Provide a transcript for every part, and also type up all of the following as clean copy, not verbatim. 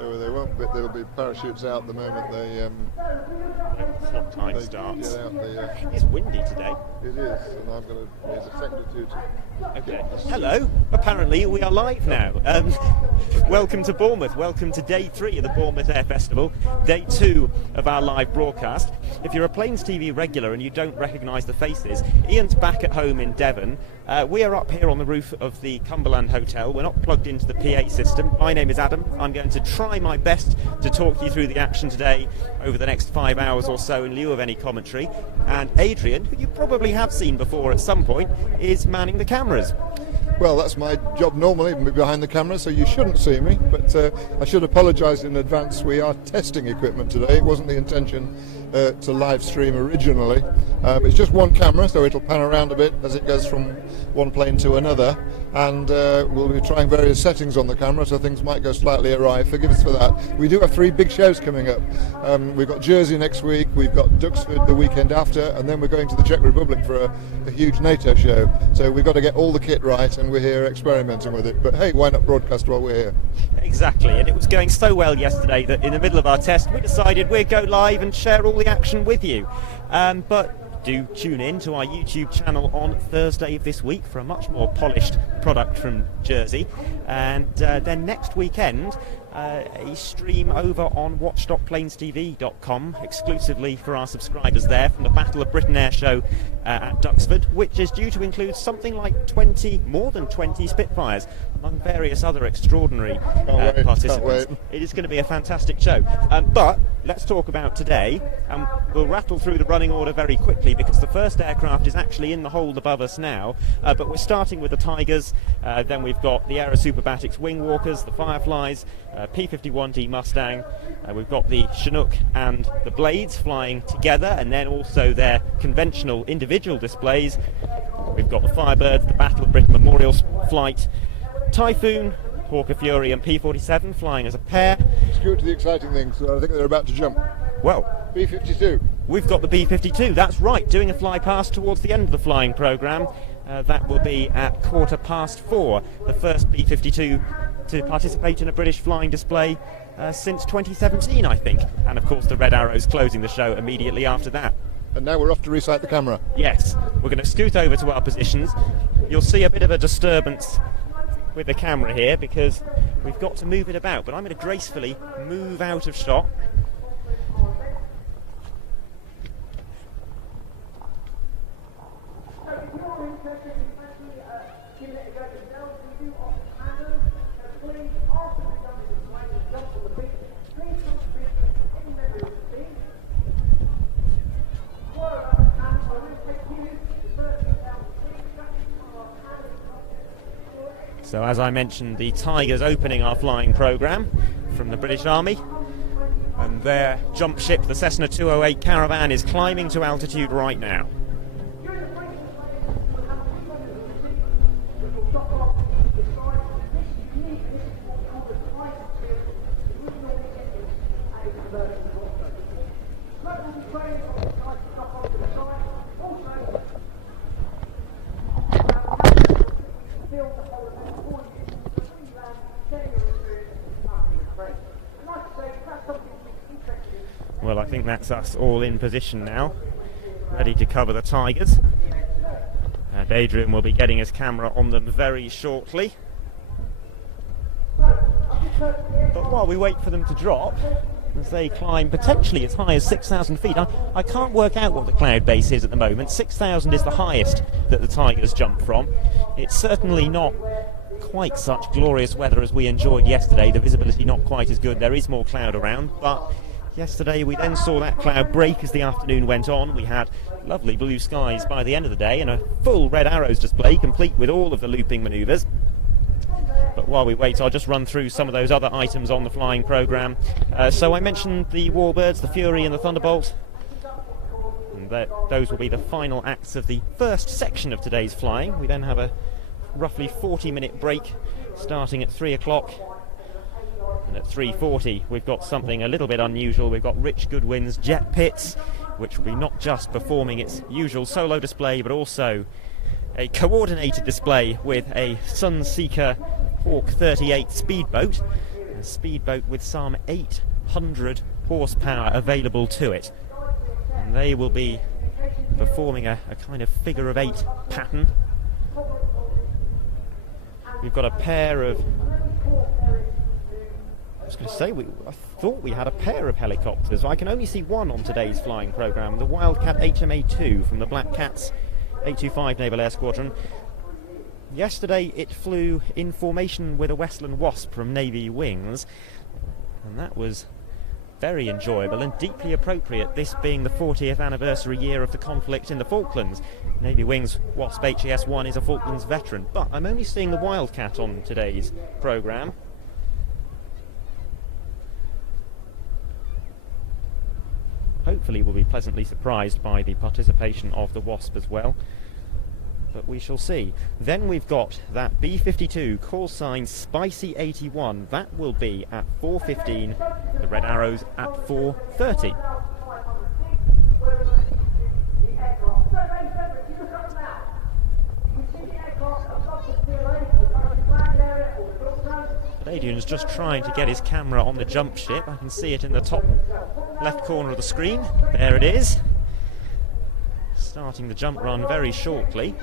So there will be parachutes out the moment they slot time starts. Get out It's windy today. it is, and I'm going to use a second or two to... Okay. Hello. Apparently we are live now. Welcome to Bournemouth. Welcome to day 3 of the Bournemouth Air Festival, day 2 of our live broadcast. If you're a Plains TV regular and you don't recognise the faces, Ian's back at home in Devon. We are up here on the roof of the Cumberland Hotel. We're not plugged into the PA system. My name is Adam. I'm going to try my best to talk you through the action today over the next 5 hours or so in lieu of any commentary. And Adrian, who you probably have seen before at some point, is manning the cameras. Well, that's my job normally, behind the camera, so you shouldn't see me, but I should apologise in advance. We are testing equipment today. It wasn't the intention to live stream originally. It's just one camera, so it'll pan around a bit as it goes from one plane to another, and we'll be trying various settings on the camera, so things might go slightly awry. Forgive us for that. We do have 3 big shows coming up. We've got Jersey next week, we've got Duxford the weekend after, and then we're going to the Czech Republic for a huge NATO show. So we've got to get all the kit right, and we're here experimenting with it. But hey, why not broadcast while we're here? Exactly, and it was going so well yesterday that in the middle of our test we decided we'd go live and share all the action with you. But do tune in to our YouTube channel on Thursday of this week for a much more polished product from Jersey. And then next weekend, a stream over on watch.plainstv.com exclusively for our subscribers there from the Battle of Britain Air Show at Duxford, which is due to include something like more than 20 Spitfires among various other extraordinary participants. It is going to be a fantastic show. But let's talk about today, and we'll rattle through the running order very quickly because the first aircraft is actually in the hold above us now. But we're starting with the Tigers, then we've got the Aerosuperbatics wingwalkers, the Fireflies, P-51D Mustang, we've got the Chinook and the Blades flying together, and then also their conventional individual displays. We've got the Firebirds, the Battle of Britain Memorial Flight, Typhoon, Hawker Fury and P-47 flying as a pair. Scoot to the exciting things, I think they're about to jump. Well, B-52. We've got the B-52, that's right, doing a fly past towards the end of the flying programme. That will be at 4:15, the first B-52 to participate in a British flying display since 2017, I think. And of course the Red Arrows closing the show immediately after that. And now we're off to recite the camera. Yes, we're going to scoot over to our positions. You'll see a bit of a disturbance with the camera here because we've got to move it about, but I'm going to gracefully move out of shot. So as I mentioned, the Tigers opening our flying programme from the British Army, and their jump ship, the Cessna 208 Caravan, is climbing to altitude right now. Well, I think that's us all in position now, ready to cover the Tigers. And Adrian will be getting his camera on them very shortly. But while we wait for them to drop, as they climb potentially as high as 6,000 feet, I can't work out what the cloud base is at the moment. 6,000 is the highest that the Tigers jump from. It's certainly not quite such glorious weather as we enjoyed yesterday. The visibility not quite as good. There is more cloud around, but yesterday we then saw that cloud break as the afternoon went on. We had lovely blue skies by the end of the day and a full Red Arrows display complete with all of the looping manoeuvres. But while we wait, I'll just run through some of those other items on the flying programme. So I mentioned the Warbirds, the Fury and the Thunderbolt. And those will be the final acts of the first section of today's flying. We then have a roughly 40-minute break starting at 3 o'clock. And at 3:40 we've got something a little bit unusual. We've got Rich Goodwin's Jet Pits, which will be not just performing its usual solo display, but also a coordinated display with a Sunseeker Hawk 38 speedboat. a speedboat with some 800 horsepower available to it. And they will be performing a kind of figure of 8 pattern. We've got a pair of... I was going to say, I thought we had a pair of helicopters. I can only see one on today's flying programme, the Wildcat HMA-2 from the Black Cats 825 Naval Air Squadron. Yesterday it flew in formation with a Westland Wasp from Navy Wings, and that was very enjoyable and deeply appropriate, this being the 40th anniversary year of the conflict in the Falklands. Navy Wings Wasp HES-1 is a Falklands veteran, but I'm only seeing the Wildcat on today's programme. Hopefully we'll be pleasantly surprised by the participation of the Wasp as well, but we shall see. Then we've got that B-52 call sign Spicy 81. That will be at 4:15, the Red Arrows at 4:30. Adrian's just trying to get his camera on the jump ship. I can see it in the top left corner of the screen. There it is. Starting the jump run very shortly.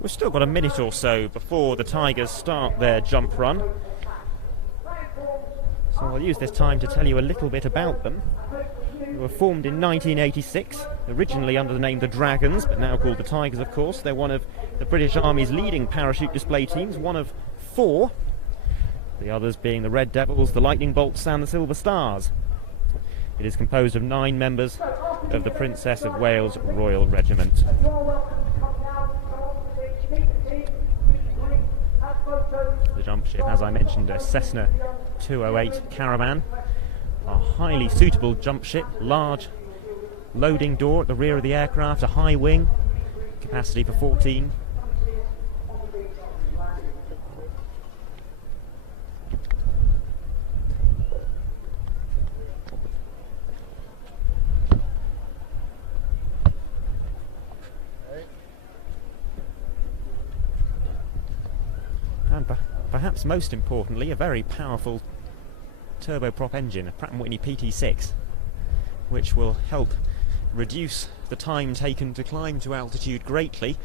We've still got a minute or so before the Tigers start their jump run, so I'll use this time to tell you a little bit about them. They were formed in 1986, originally under the name the Dragons, but now called the Tigers, of course. They're one of the British Army's leading parachute display teams, one of 4, the others being the Red Devils, the Lightning Bolts and the Silver Stars. It is composed of 9 members of the Princess of Wales Royal Regiment. The jump ship, as I mentioned, a Cessna 208 Caravan, a highly suitable jump ship, large loading door at the rear of the aircraft, a high wing, capacity for 14. And perhaps most importantly, a very powerful turboprop engine, a Pratt & Whitney PT6, which will help reduce the time taken to climb to altitude greatly.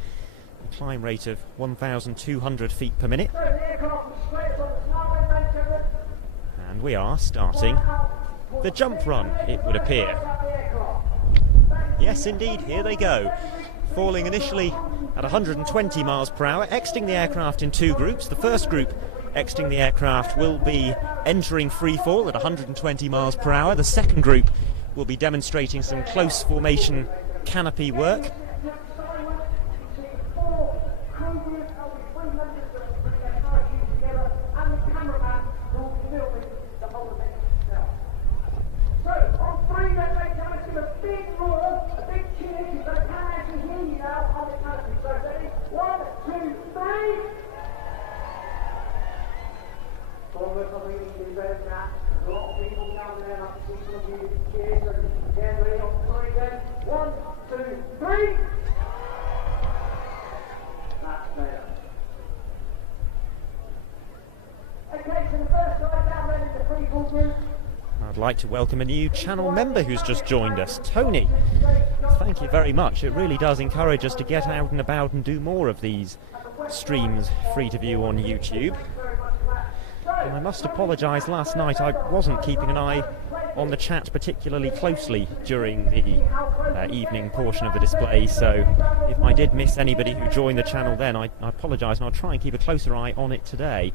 A climb rate of 1,200 feet per minute. And we are starting the jump run, it would appear. Yes, indeed, here they go. Falling initially at 120 miles per hour, exiting the aircraft in 2 groups. The first group exiting the aircraft will be entering free fall at 120 miles per hour. The second group will be demonstrating some close formation canopy work. I'd like to welcome a new channel member who's just joined us, Tony. Thank you very much. It really does encourage us to get out and about and do more of these streams free to view on YouTube. And I must apologise, last night I wasn't keeping an eye on the chat particularly closely during the evening portion of the display, so if I did miss anybody who joined the channel then, I apologise, and I'll try and keep a closer eye on it today.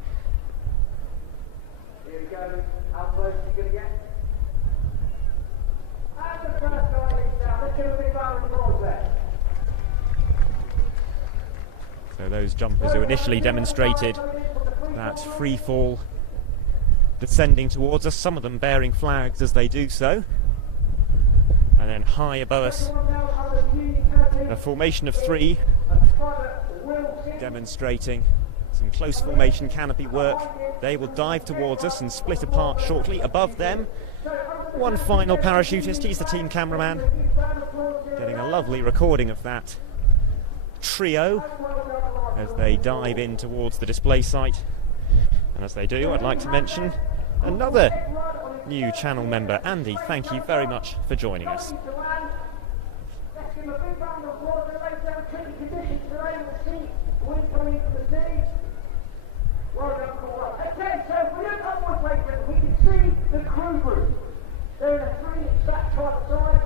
Here we go. How close are you going to get? And the first guy is down. Let's give a big round of applause there. So those jumpers who initially demonstrated that free fall descending towards us, some of them bearing flags as they do so. And then high above us, a formation of 3, demonstrating some close formation canopy work. They will dive towards us and split apart shortly. Above them, one final parachutist. He's the team cameraman, getting a lovely recording of that trio as they dive in towards the display site. And as they do, I'd like to mention another new channel member. Andy, thank you very much for joining us. Okay, so if we look upwards later, we can see the crew group. They're in a 3 stacked side by side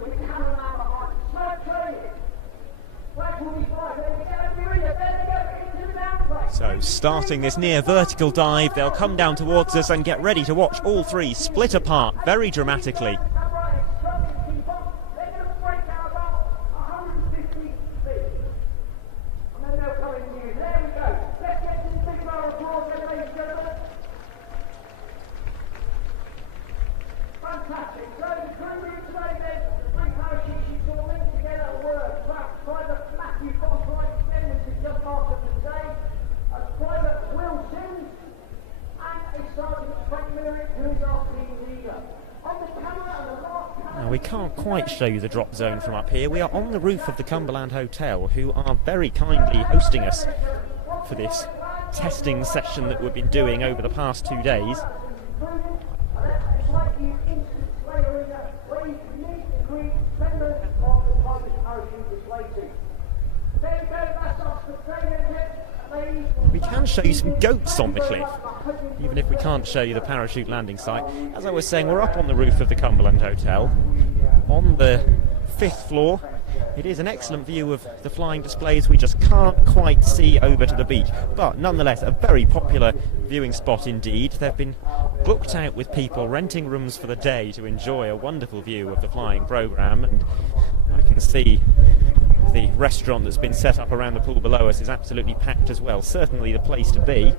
with the cameraman behind. Smoke training. Flag will be flying. There we go, we're in it. There we go, into the downplane. So starting this near vertical dive, they'll come down towards us and get ready to watch all 3 split apart very dramatically. Now, we can't quite show you the drop zone from up here. We are on the roof of the Cumberland Hotel, who are very kindly hosting us for this testing session that we've been doing over the past 2 days. We can show you some goats on the cliff, even if we can't show you the parachute landing site. As I was saying, we're up on the roof of the Cumberland Hotel, on the 5th floor. It is an excellent view of the flying displays. We just can't quite see over to the beach, but nonetheless a very popular viewing spot indeed. They've been booked out with people renting rooms for the day to enjoy a wonderful view of the flying programme, and I can see the restaurant that's been set up around the pool below us is absolutely packed as well. Certainly the place to be.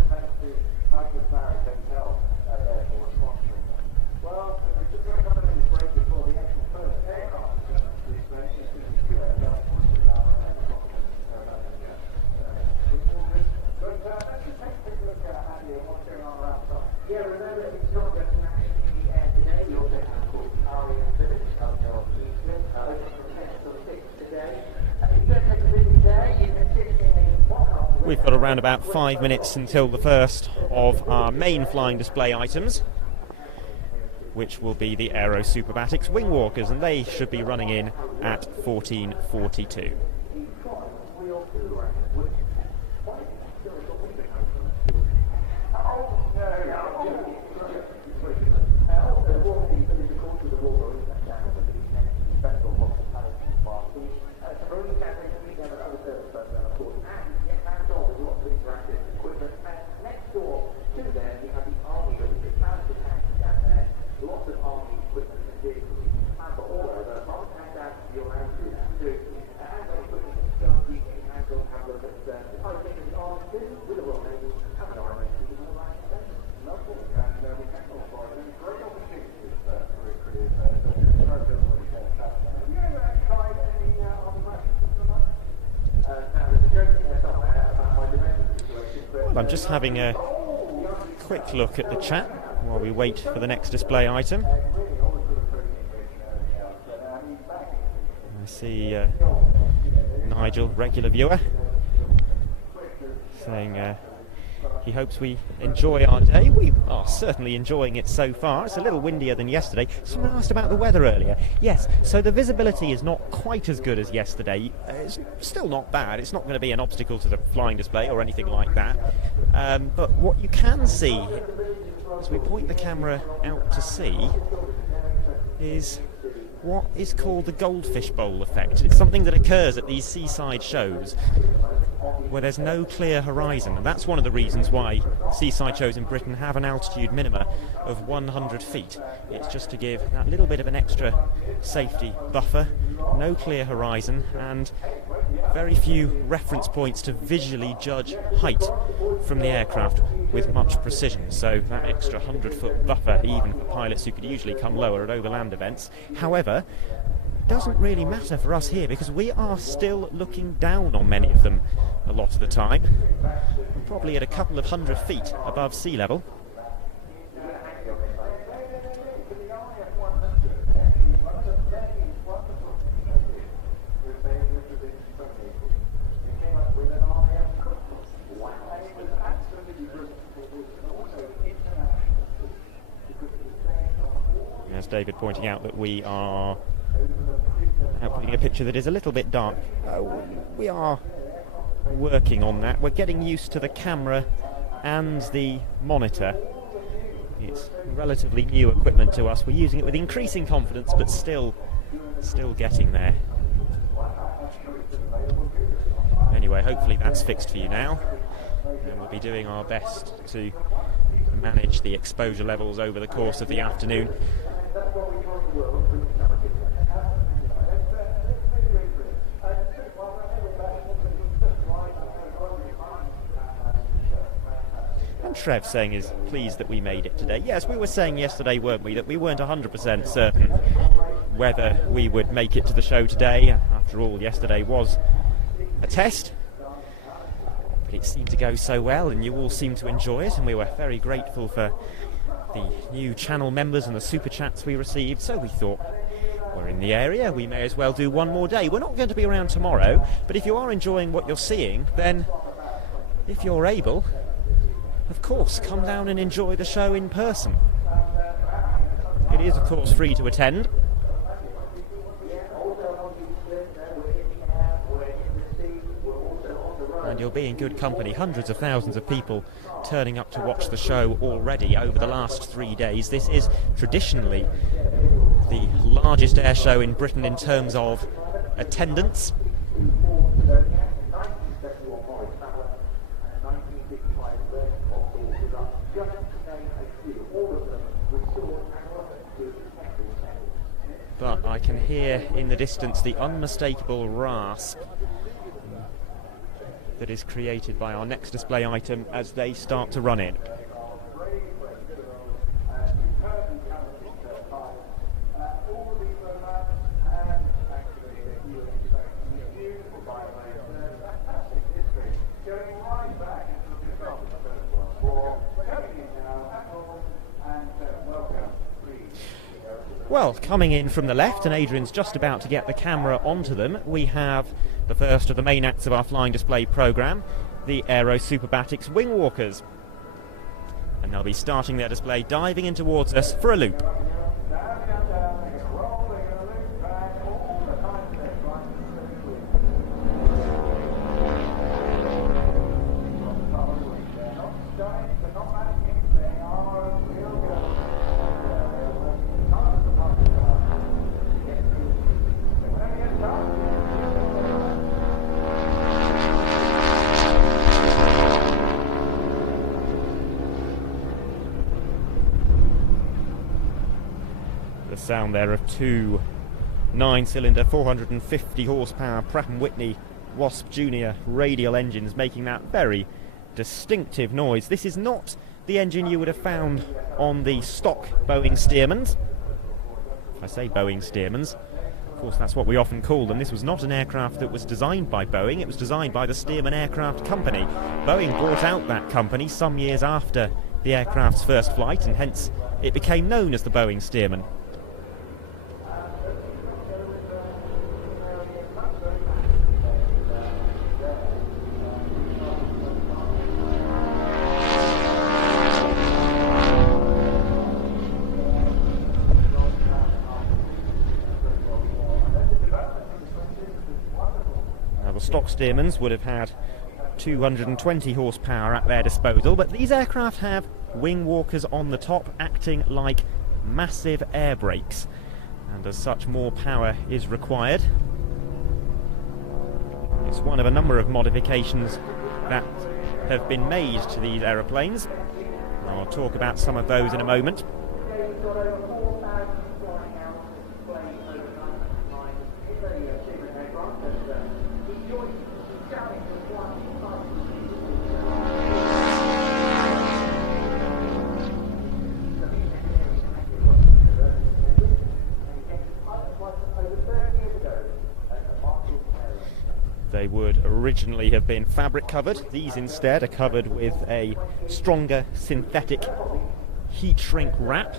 We've got around about 5 minutes until the first of our main flying display items, which will be the Aerosuperbatics wingwalkers, and they should be running in at 14:42. I'm just having a quick look at the chat while we wait for the next display item. I see Nigel, regular viewer, saying he hopes we enjoy our day. We are certainly enjoying it so far. It's a little windier than yesterday. Someone asked about the weather earlier. Yes, so the visibility is not quite as good as yesterday. It's still not bad. It's not going to be an obstacle to the flying display or anything like that. But what you can see, as we point the camera out to sea, is what is called the goldfish bowl effect. It's something that occurs at these seaside shows where there's no clear horizon, and that's one of the reasons why seaside shows in Britain have an altitude minima of 100 feet. It's just to give that little bit of an extra safety buffer, no clear horizon, and very few reference points to visually judge height from the aircraft with much precision. So that extra 100-foot buffer, even for pilots who could usually come lower at overland events. However, doesn't really matter for us here because we are still looking down on many of them a lot of the time. We're probably at a couple of 100 feet above sea level. As David pointing out that we are outputting a picture that is a little bit dark. We are working on that. We're getting used to the camera and the monitor. It's relatively new equipment to us. We're using it with increasing confidence, but still getting there. Anyway, hopefully that's fixed for you now, and we'll be doing our best to manage the exposure levels over the course of the afternoon. And Trev saying is pleased that we made it today. Yes, we were saying yesterday, weren't we, that we weren't 100% certain whether we would make it to the show today. After all, yesterday was a test, but it seemed to go so well and you all seemed to enjoy it, and we were very grateful for the new channel members and the super chats we received, so we thought, we're in the area, we may as well do one more day. We're not going to be around tomorrow, but if you are enjoying what you're seeing, then if you're able, of course, come down and enjoy the show in person. It is, of course, free to attend. And you'll be in good company. Hundreds of thousands of people turning up to watch the show already over the last 3 days. This is traditionally the largest air show in Britain in terms of attendance. But I can hear in the distance the unmistakable rasp that is created by our next display item as they start to run in. Well, coming in from the left, and Adrian's just about to get the camera onto them, we have the first of the main acts of our flying display programme, the Aerosuperbatics wingwalkers. And they'll be starting their display diving in towards us for a loop. Sound there of two 9-cylinder 450 horsepower Pratt & Whitney Wasp Junior radial engines making that very distinctive noise. This is not the engine you would have found on the stock Boeing Stearmans. I say Boeing Stearmans, of course that's what we often call them. This was not an aircraft that was designed by Boeing, it was designed by the Stearman Aircraft Company. Boeing bought out that company some years after the aircraft's first flight, and hence it became known as the Boeing Stearman. Stock Stearmans would have had 220 horsepower at their disposal, but these aircraft have wing walkers on the top acting like massive air brakes, and as such more power is required. It's one of a number of modifications that have been made to these aeroplanes. I'll talk about some of those in a moment. They would originally have been fabric covered. These instead are covered with a stronger synthetic heat shrink wrap.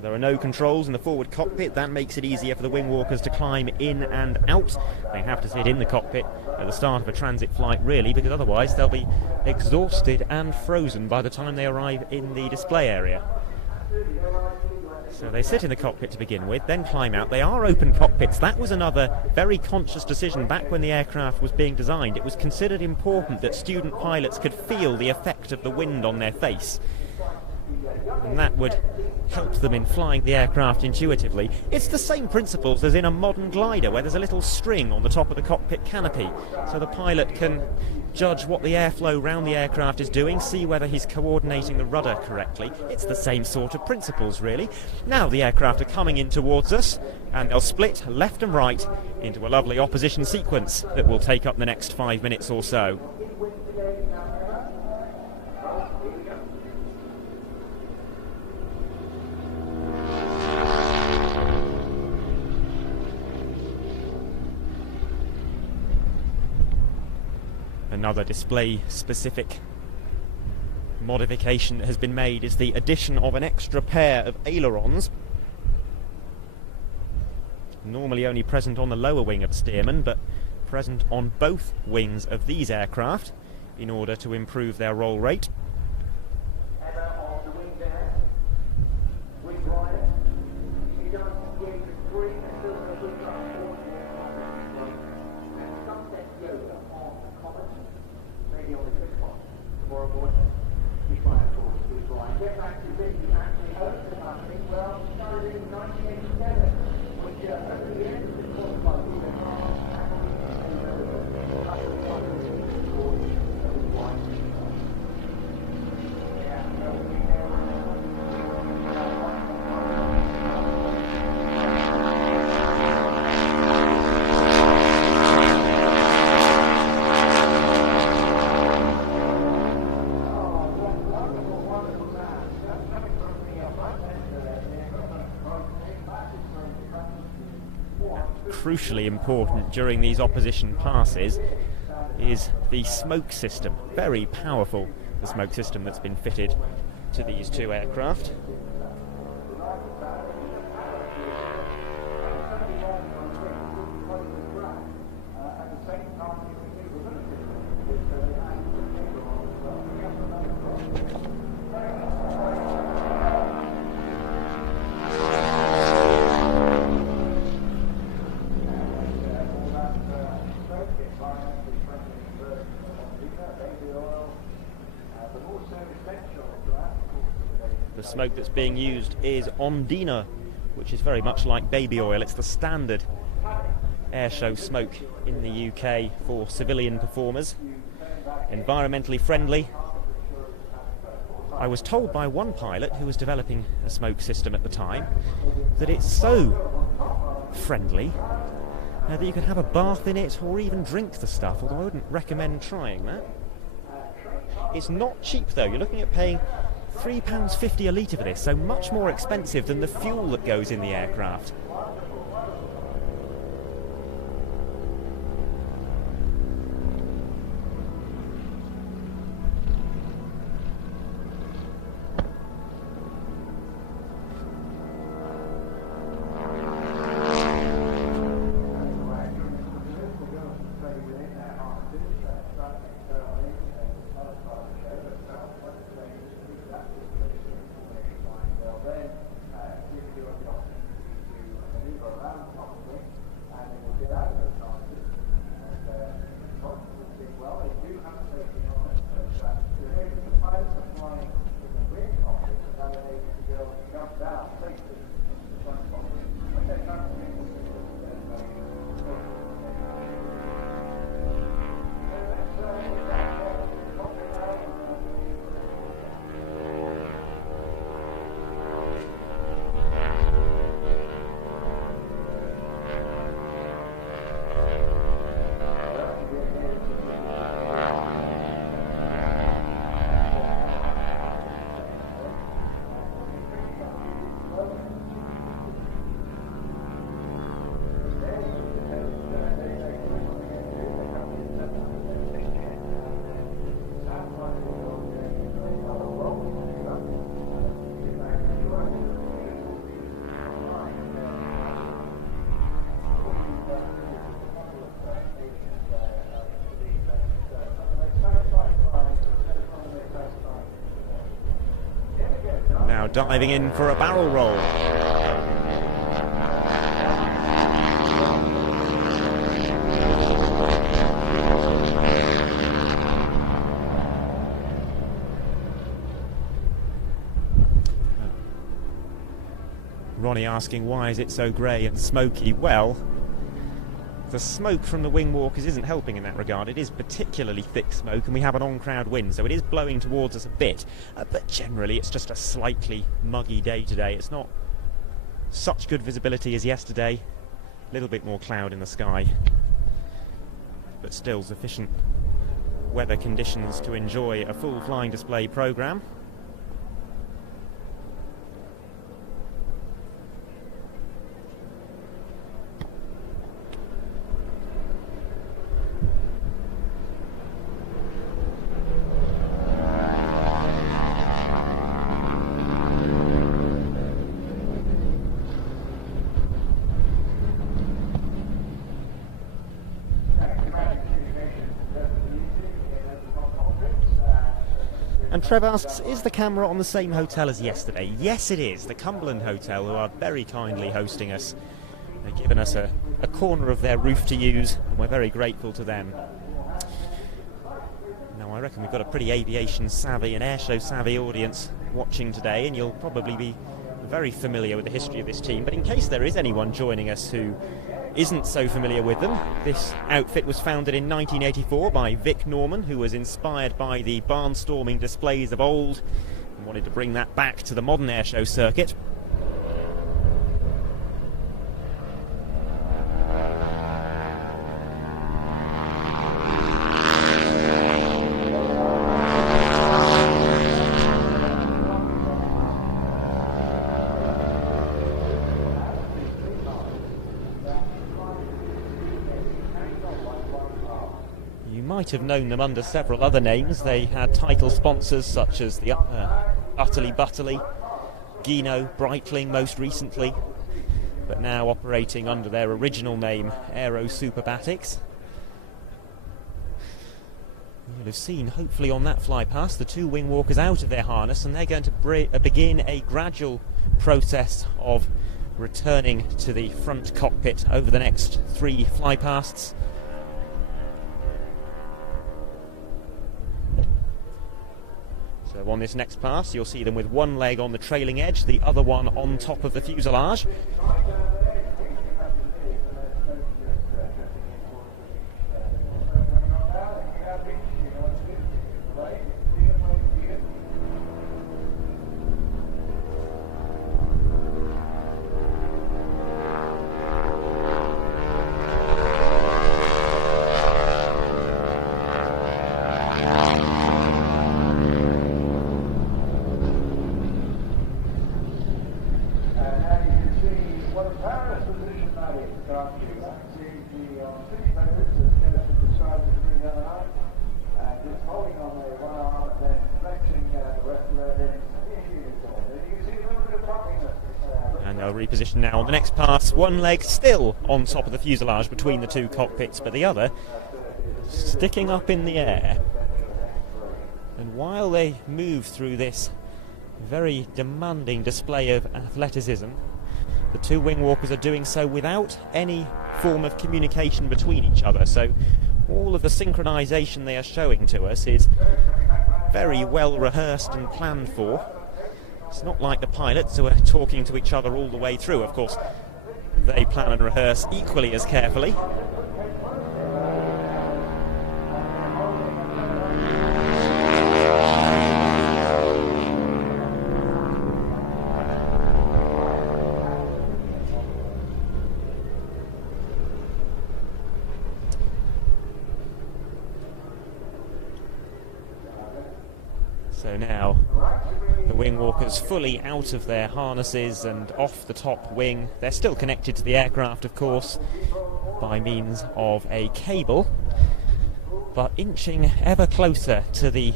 There are no controls in the forward cockpit. That makes it easier for the wingwalkers to climb in and out. They have to sit in the cockpit at the start of a transit flight, really, because otherwise they'll be exhausted and frozen by the time they arrive in the display area. So they sit in the cockpit to begin with, then climb out. They are open cockpits. That was another very conscious decision back when the aircraft was being designed. It was considered important that student pilots could feel the effect of the wind on their face, and that would help them in flying the aircraft intuitively. It's the same principles as in a modern glider, where there's a little string on the top of the cockpit canopy, so the pilot can judge what the airflow around the aircraft is doing, see whether he's coordinating the rudder correctly. It's the same sort of principles, really. Now the aircraft are coming in towards us, and they'll split left and right into a lovely opposition sequence that will take up the next 5 minutes or so. Another display-specific modification that has been made is the addition of an extra pair of ailerons, normally only present on the lower wing of the Stearman, but present on both wings of these aircraft in order to improve their roll rate. Crucially important during these opposition passes is the smoke system. Very powerful, the smoke system that's been fitted to these two aircraft. The smoke that's being used is Ondina, which is very much like baby oil. It's the standard airshow smoke in the UK for civilian performers. Environmentally friendly. I was told by one pilot who was developing a smoke system at the time that it's so friendly that you can have a bath in it or even drink the stuff, although I wouldn't recommend trying that. It's not cheap though. You're looking at paying £3.50 a litre for this, so much more expensive than the fuel that goes in the aircraft. Now diving in for a barrel roll. Ronnie asking why is it so grey and smoky? Well, the smoke from the wingwalkers isn't helping in that regard. It is particularly thick smoke and we have an on-crowd wind, so it is blowing towards us a bit, but generally it's just a slightly muggy day today. It's not such good visibility as yesterday, a little bit more cloud in the sky, but still sufficient weather conditions to enjoy a full flying display programme. And Trev asks, is the camera on the same hotel as yesterday? Yes, it is. The Cumberland Hotel, who are very kindly hosting us. They've given us a corner of their roof to use, and we're very grateful to them. Now, I reckon we've got a pretty aviation-savvy and airshow-savvy audience watching today, and you'll probably be very familiar with the history of this team. But in case there is anyone joining us who isn't so familiar with them, this outfit was founded in 1984 by Vic Norman, who was inspired by the barnstorming displays of old and wanted to bring that back to the modern airshow circuit. Might have known them under several other names. They had title sponsors such as the Utterly Butterly, Gino, Breitling most recently, but now operating under their original name, Aerosuperbatics. You'll have seen, hopefully on that fly past, the two wingwalkers out of their harness, and they're going to begin a gradual process of returning to the front cockpit over the next 3 fly pasts. So on this next pass, you'll see them with one leg on the trailing edge, the other one on top of the fuselage. Reposition now on the next pass, one leg still on top of the fuselage between the two cockpits, but the other sticking up in the air. And while they move through this very demanding display of athleticism, the two wingwalkers are doing so without any form of communication between each other, so all of the synchronization they are showing to us is very well rehearsed and planned for. It's not like the pilots who are talking to each other all the way through. Of course, they plan and rehearse equally as carefully. So now the wingwalkers fully out of their harnesses and off the top wing. They're still connected to the aircraft, of course, by means of a cable, but inching ever closer to the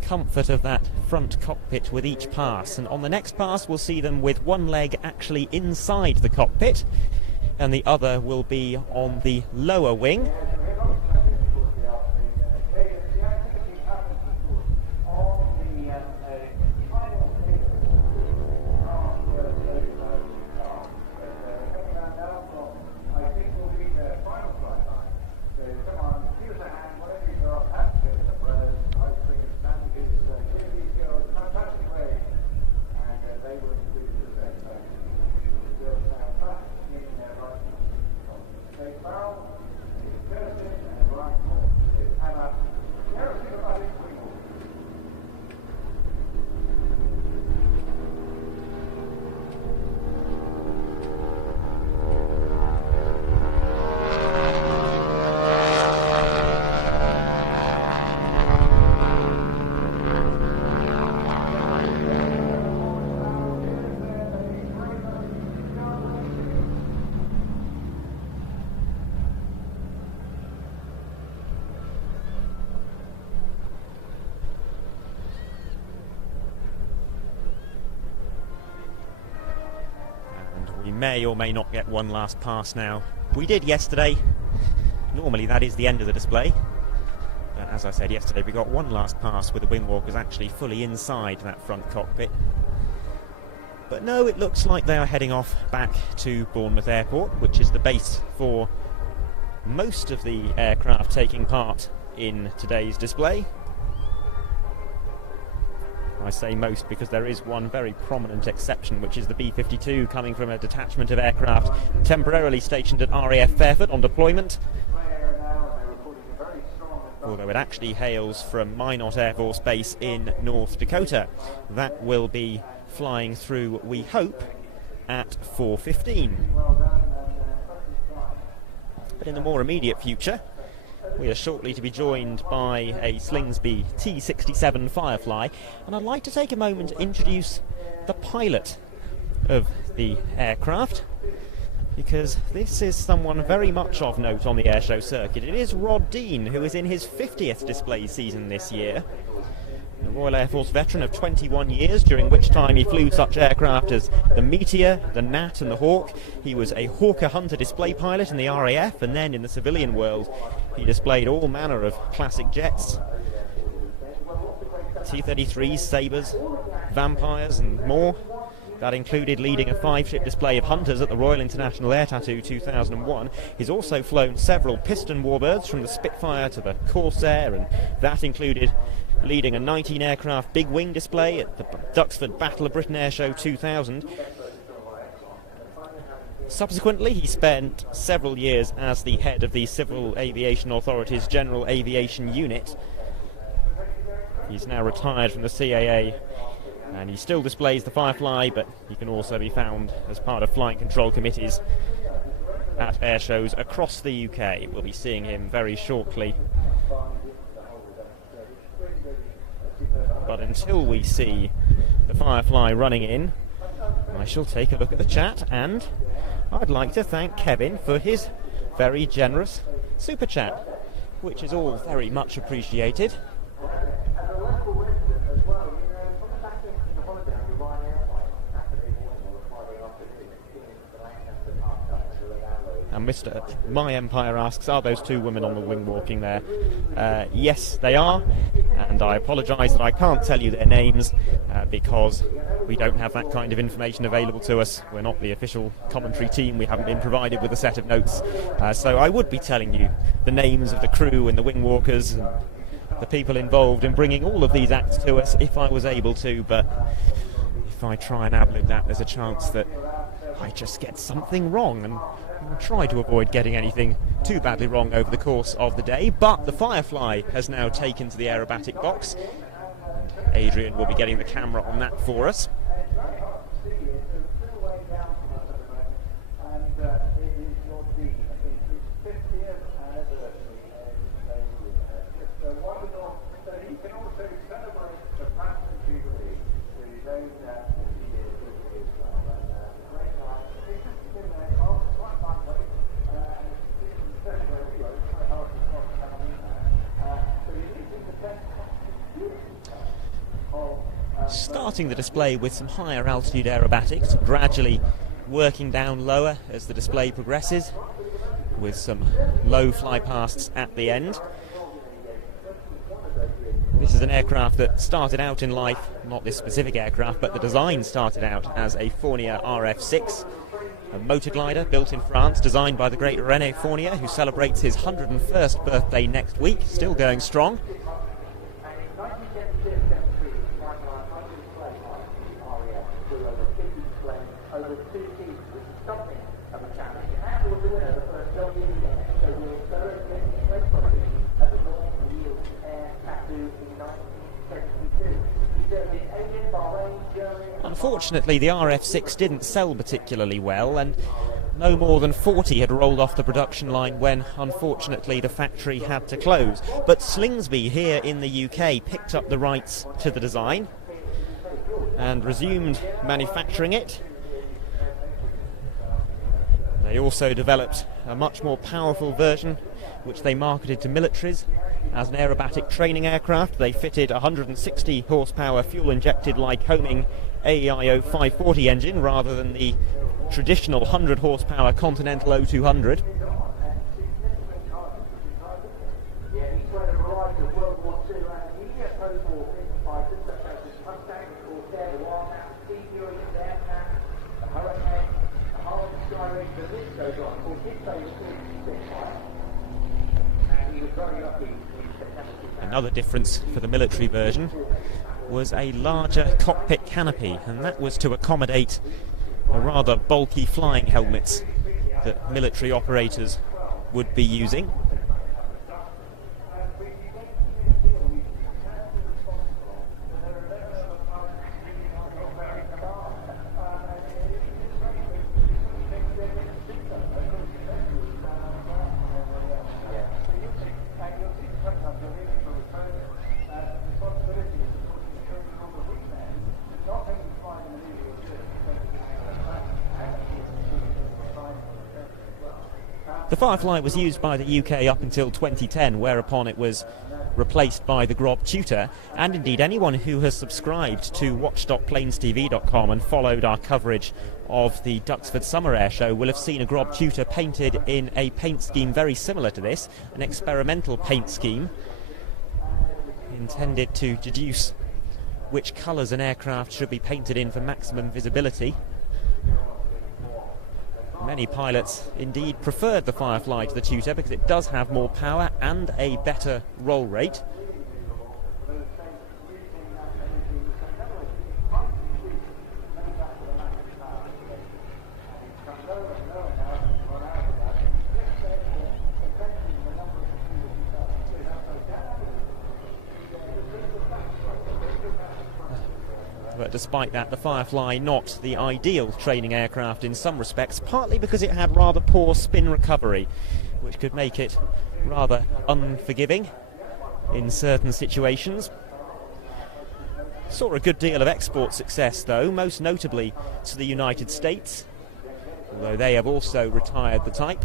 comfort of that front cockpit with each pass. And on the next pass we'll see them with one leg actually inside the cockpit, and the other will be on the lower wing. We may or may not get one last pass now. We did yesterday. Normally that is the end of the display. But as I said yesterday, we got one last pass with the wingwalkers actually fully inside that front cockpit. But no, it looks like they are heading off back to Bournemouth Airport, which is the base for most of the aircraft taking part in today's display. I say most because there is one very prominent exception, which is the B-52 coming from a detachment of aircraft temporarily stationed at RAF Fairford on deployment. Although it actually hails from Minot Air Force Base in North Dakota. That will be flying through, we hope, at 4:15. But in the more immediate future, we are shortly to be joined by a Slingsby T-67 Firefly, and I'd like to take a moment to introduce the pilot of the aircraft, because this is someone very much of note on the airshow circuit. It is Rod Dean, who is in his 50th display season this year. A Royal Air Force veteran of 21 years, during which time he flew such aircraft as the Meteor, the Gnat and the Hawk. He was a Hawker Hunter display pilot in the RAF, and then in the civilian world he displayed all manner of classic jets. T-33s, Sabres, Vampires and more. That included leading a 5-ship display of Hunters at the Royal International Air Tattoo 2001. He's also flown several piston warbirds, from the Spitfire to the Corsair, and that included leading a 19-aircraft big wing display at the Duxford Battle of Britain Airshow 2000. Subsequently, he spent several years as the head of the Civil Aviation Authority's General Aviation Unit. He's now retired from the CAA, and he still displays the Firefly, but he can also be found as part of flight control committees at air shows across the UK. We'll be seeing him very shortly. But until we see the Firefly running in, I shall take a look at the chat, and I'd like to thank Kevin for his very generous super chat, which is all very much appreciated. And Mr. My Empire asks, are those two women on the wing walking there? Yes, they are, and I apologise that I can't tell you their names because we don't have that kind of information available to us. We're not the official commentary team. We haven't been provided with a set of notes. So I would be telling you the names of the crew and the wing walkers and the people involved in bringing all of these acts to us if I was able to, but if I try and ad-lib that, there's a chance that I just get something wrong, and I'll try to avoid getting anything too badly wrong over the course of the day. But the Firefly has now taken to the aerobatic box. Adrian will be getting the camera on that for us. Starting the display with some higher altitude aerobatics, gradually working down lower as the display progresses, with some low flypasts at the end. This is an aircraft that started out in life, not this specific aircraft, but the design started out as a Fournier RF6, a motor glider built in France, designed by the great René Fournier, who celebrates his 101st birthday next week, still going strong. Unfortunately, the RF6 didn't sell particularly well, and no more than 40 had rolled off the production line when, unfortunately, the factory had to close. But Slingsby here in the UK picked up the rights to the design and resumed manufacturing it. They also developed a much more powerful version, which they marketed to militaries as an aerobatic training aircraft. They fitted a 160 horsepower fuel-injected Lycoming AEIO 540 engine rather than the traditional 100 horsepower Continental O200. Another difference for the military version was a larger cockpit canopy, and that was to accommodate the rather bulky flying helmets that military operators would be using. The Firefly was used by the UK up until 2010, whereupon it was replaced by the Grob Tutor, and indeed anyone who has subscribed to watch.planestv.com and followed our coverage of the Duxford Summer Air Show will have seen a Grob Tutor painted in a paint scheme very similar to this, an experimental paint scheme intended to deduce which colours an aircraft should be painted in for maximum visibility. Many pilots indeed preferred the Firefly to the Tutor because it does have more power and a better roll rate. But despite that, the Firefly not the ideal training aircraft in some respects, partly because it had rather poor spin recovery, which could make it rather unforgiving in certain situations. Saw a good deal of export success though, most notably to the United States, although they have also retired the type.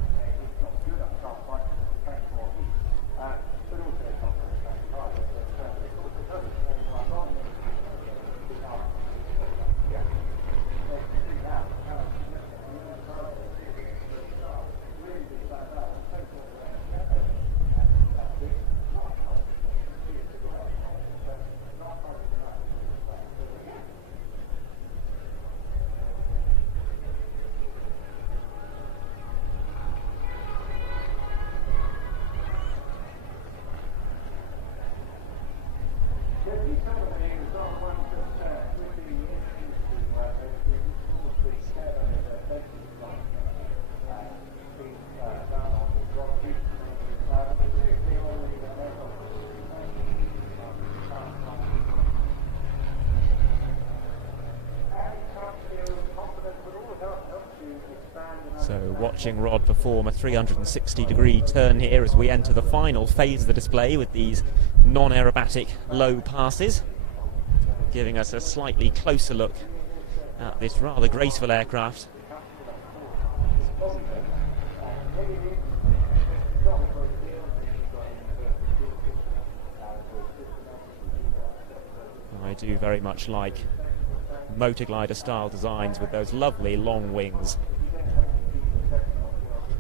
So watching Rod perform a 360-degree turn here as we enter the final phase of the display with these non-aerobatic low passes, giving us a slightly closer look at this rather graceful aircraft. I do very much like motor glider style designs with those lovely long wings,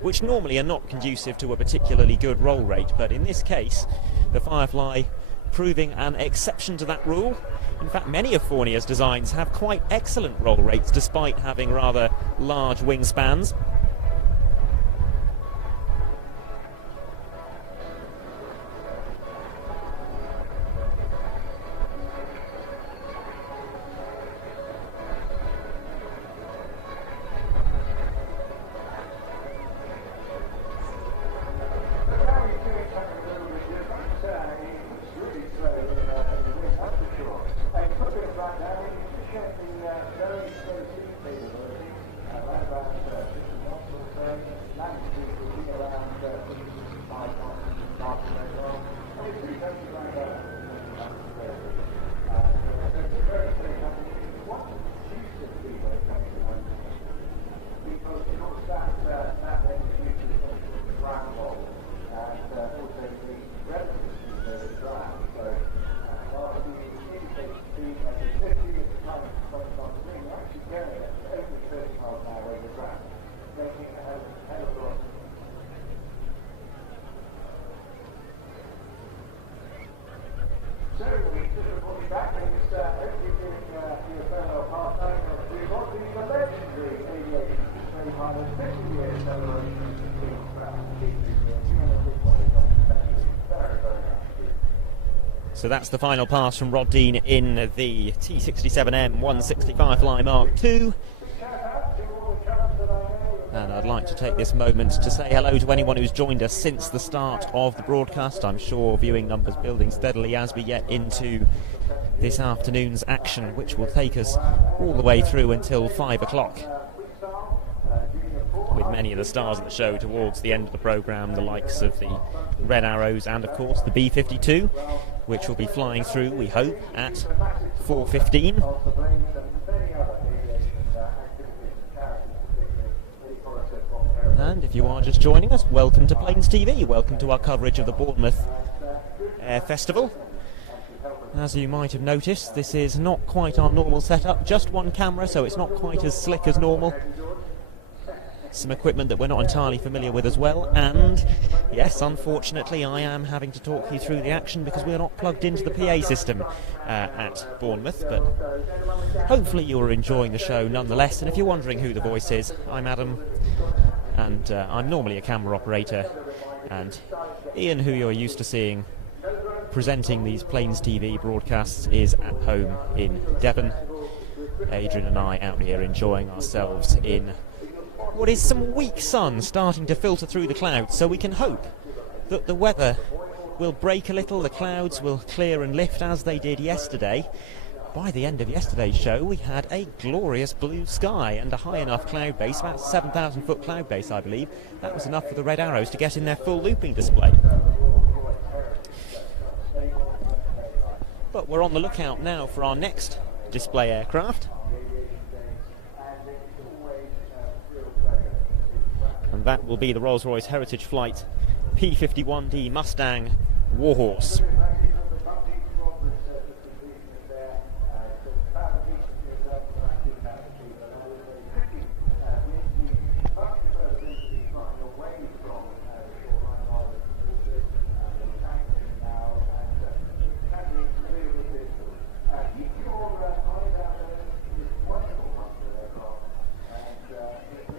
which normally are not conducive to a particularly good roll rate, but in this case the Firefly proving an exception to that rule. In fact, many of Fournier's designs have quite excellent roll rates despite having rather large wingspans. So that's the final pass from Rod Dean in the T67M 160 Firefly Mark II. And I'd like to take this moment to say hello to anyone who's joined us since the start of the broadcast. I'm sure viewing numbers building steadily as we get into this afternoon's action, which will take us all the way through until 5 o'clock. With many of the stars of the show towards the end of the programme, the likes of the Red Arrows and, of course, the B-52, which will be flying through, we hope, at 4:15. And if you are just joining us, welcome to Plains TV, welcome to our coverage of the Bournemouth Air Festival. As you might have noticed, this is not quite our normal setup, just one camera, so it's not quite as slick as normal. Some equipment that we're not entirely familiar with as well, and yes, unfortunately I am having to talk you through the action because we're not plugged into the PA system at Bournemouth, but hopefully you're enjoying the show nonetheless. And if you're wondering who the voice is, I'm Adam, and I'm normally a camera operator, and Ian, who you're used to seeing presenting these Plains TV broadcasts, is at home in Devon. Adrian and I out here enjoying ourselves in what is some weak sun starting to filter through the clouds, so we can hope that the weather will break a little, the clouds will clear and lift as they did yesterday. By the end of yesterday's show we had a glorious blue sky and a high enough cloud base, about 7,000 foot cloud base I believe. That was enough for the Red Arrows to get in their full looping display. But we're on the lookout now for our next display aircraft. And that will be the Rolls-Royce Heritage Flight P-51D Mustang Warhorse.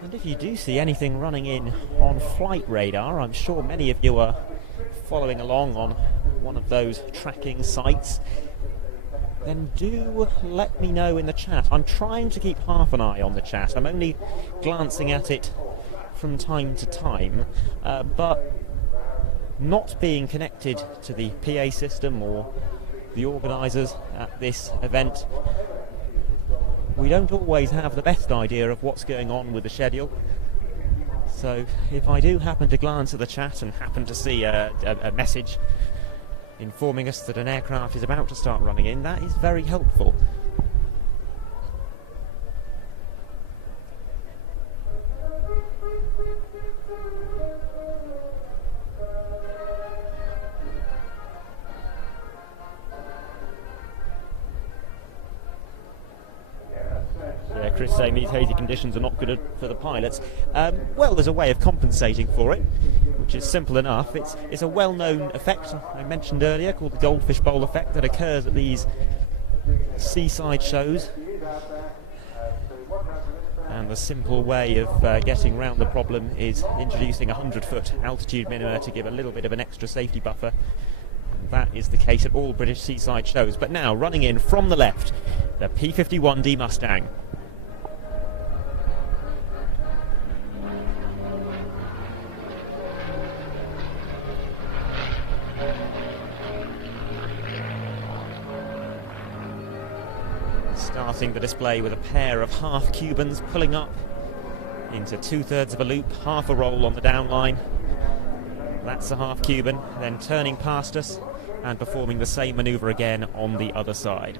And if you do see anything running in on flight radar, I'm sure many of you are following along on one of those tracking sites, then do let me know in the chat. I'm trying to keep half an eye on the chat. I'm only glancing at it from time to time, but not being connected to the PA system or the organisers at this event, we don't always have the best idea of what's going on with the schedule. So if I do happen to glance at the chat and happen to see a message informing us that an aircraft is about to start running in, that is very helpful. Chris saying these hazy conditions are not good for the pilots. Well, there's a way of compensating for it, which is simple enough. It's a well-known effect I mentioned earlier called the goldfish bowl effect that occurs at these seaside shows. And the simple way of getting round the problem is introducing a 100-foot altitude minima to give a little bit of an extra safety buffer. That is the case at all British seaside shows. But now, running in from the left, the P-51D Mustang. Starting the display with a pair of half Cubans pulling up into 2/3 of a loop, half a roll on the downline. That's a half Cuban, then turning past us and performing the same manoeuvre again on the other side.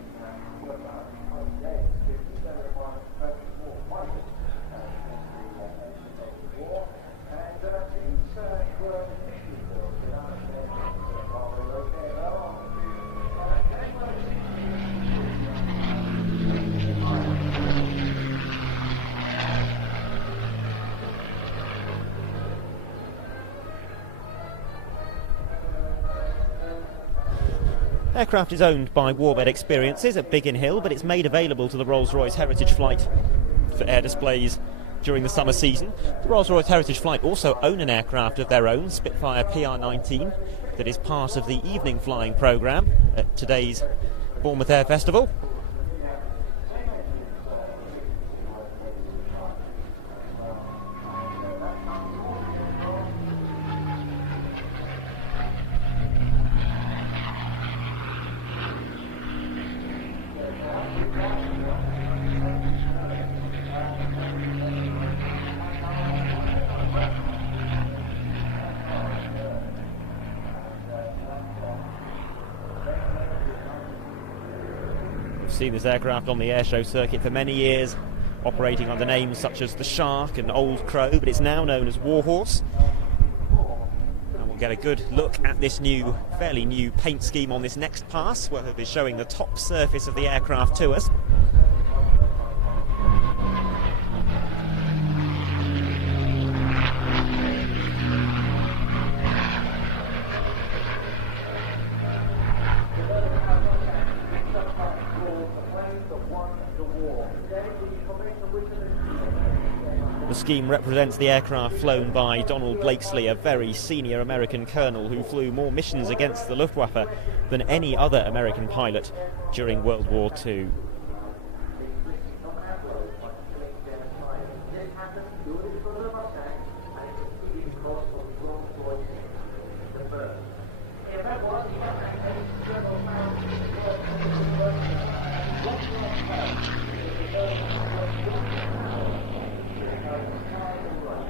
Aircraft is owned by Warbird Experiences at Biggin Hill, but it's made available to the Rolls-Royce Heritage Flight for air displays during the summer season. The Rolls-Royce Heritage Flight also own an aircraft of their own, Spitfire PR-19, that is part of the evening flying programme at today's Bournemouth Air Festival. Seen this aircraft on the airshow circuit for many years, operating under names such as the Shark and Old Crow, but it's now known as Warhorse. And we'll get a good look at this fairly new paint scheme on this next pass, where he'll be showing the top surface of the aircraft to us. The scheme represents the aircraft flown by Donald Blakesley, a very senior American colonel who flew more missions against the Luftwaffe than any other American pilot during World War II.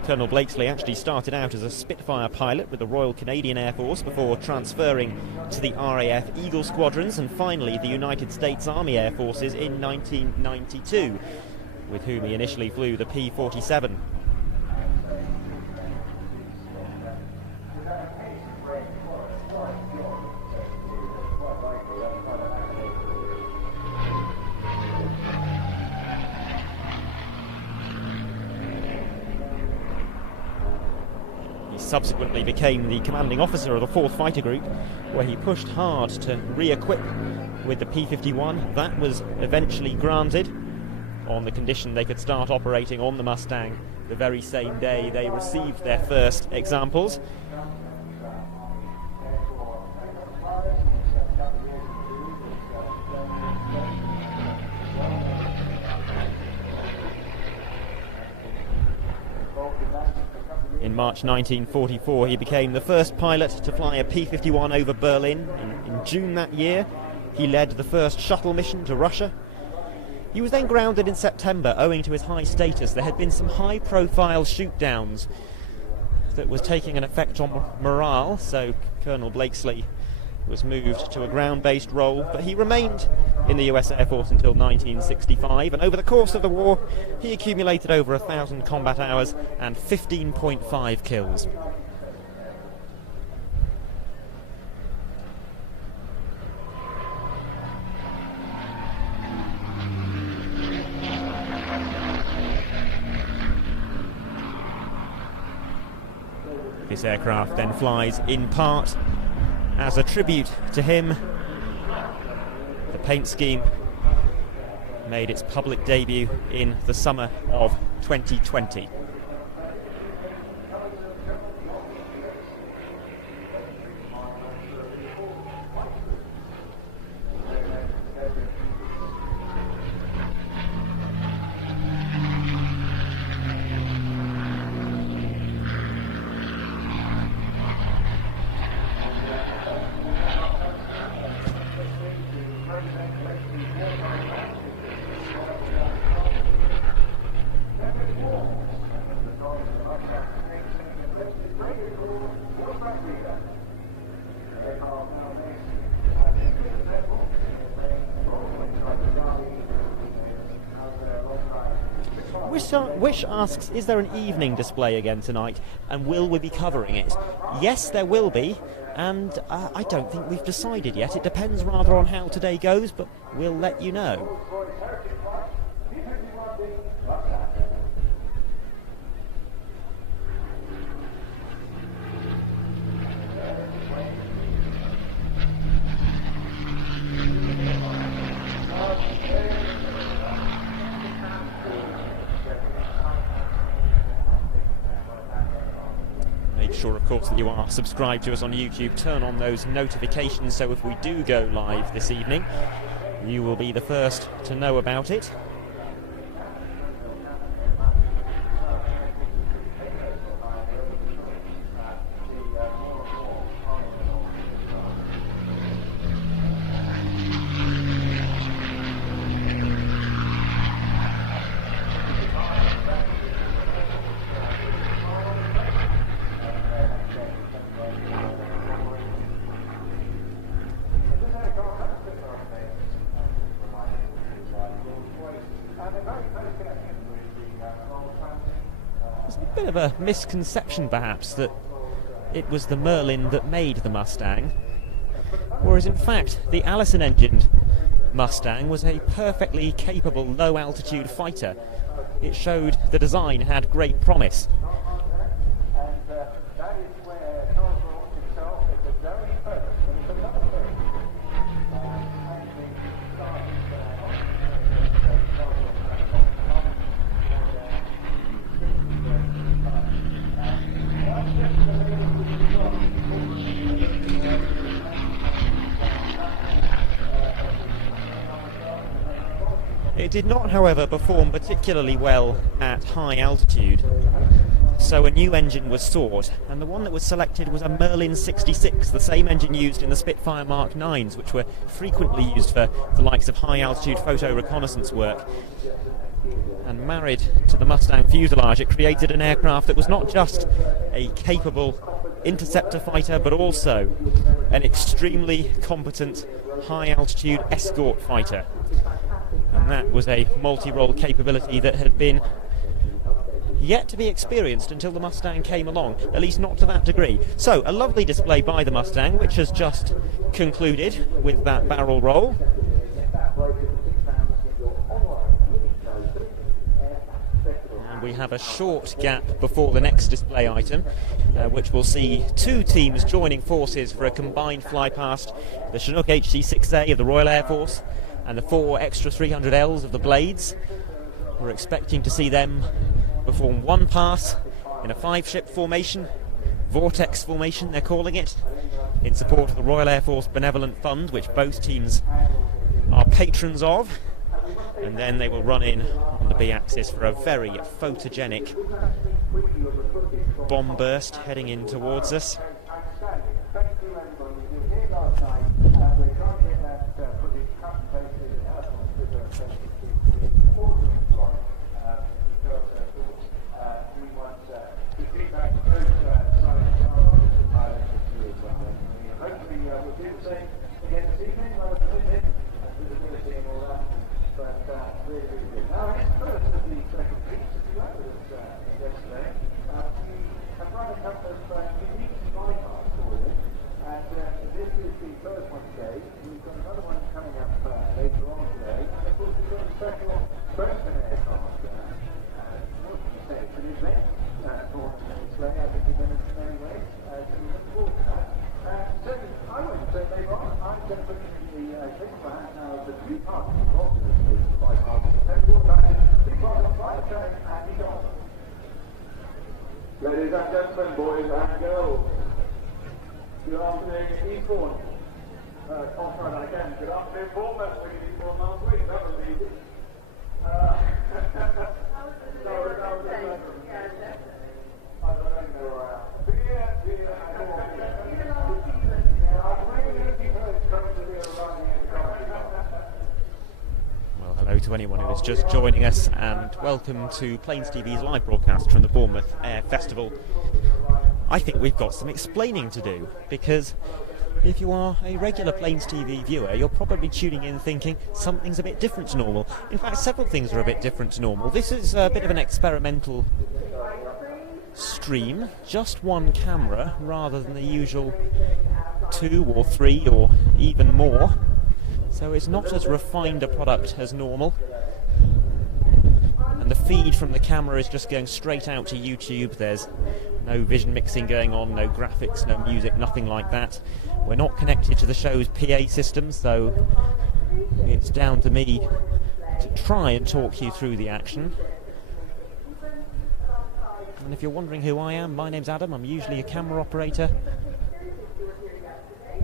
Colonel Blakesley actually started out as a Spitfire pilot with the Royal Canadian Air Force before transferring to the RAF Eagle Squadrons and finally the United States Army Air Forces in 1992, with whom he initially flew the P-47. Subsequently became the commanding officer of the 4th Fighter Group, where he pushed hard to re-equip with the P-51. That was eventually granted on the condition they could start operating on the Mustang the very same day they received their first examples. In March 1944, he became the first pilot to fly a P-51 over Berlin. In June that year, he led the first shuttle mission to Russia. He was then grounded in September owing to his high status. There had been some high-profile shoot-downs that was taking an effect on morale, so Colonel Blakesley was moved to a ground-based role, but he remained in the US Air Force until 1965, and over the course of the war he accumulated over 1,000 combat hours and 15.5 kills. This aircraft then flies in part as a tribute to him. The paint scheme made its public debut in the summer of 2020. Wish asks, is there an evening display again tonight, and will we be covering it? Yes, there will be, and I don't think we've decided yet. It depends rather on how today goes, but we'll let you know. Sure, of course, that you are subscribed to us on YouTube. Turn on those notifications so if we do go live this evening, you will be the first to know about it. Of a misconception perhaps that it was the Merlin that made the Mustang, whereas in fact the Allison-engined Mustang was a perfectly capable low-altitude fighter. It showed the design had great promise. It did not, however, perform particularly well at high altitude, so a new engine was sought, and the one that was selected was a Merlin 66, the same engine used in the Spitfire Mark 9s, which were frequently used for the likes of high altitude photo reconnaissance work. And married to the Mustang fuselage, it created an aircraft that was not just a capable interceptor fighter, but also an extremely competent high altitude escort fighter. And that was a multi-role capability that had been yet to be experienced until the Mustang came along, at least not to that degree. So, a lovely display by the Mustang, which has just concluded with that barrel roll. And we have a short gap before the next display item, which will see two teams joining forces for a combined fly past the Chinook HC-6A of the Royal Air Force and the 4 extra 300Ls of the Blades. We're expecting to see them perform one pass in a 5-ship formation, vortex formation they're calling it, in support of the Royal Air Force Benevolent Fund, which both teams are patrons of, and then they will run in on the B-axis for a very photogenic bomb burst heading in towards us. This is the first one. Defawn. I'll try that again. Good afternoon, Bournemouth. We need Defawn last week. That was easy. Well, hello to anyone who is just joining us, and welcome to Plains TV's live broadcast from the Bournemouth Air Festival. I think we've got some explaining to do, because if you are a regular Plains TV viewer, you're probably tuning in thinking something's a bit different to normal. In fact, several things are a bit different to normal. This is a bit of an experimental stream, just one camera rather than the usual 2 or 3 or even more. So it's not as refined a product as normal. And the feed from the camera is just going straight out to YouTube. There's no vision mixing going on, no graphics, no music, nothing like that. We're not connected to the show's PA system, so it's down to me to try and talk you through the action. And if you're wondering who I am, my name's Adam. I'm usually a camera operator.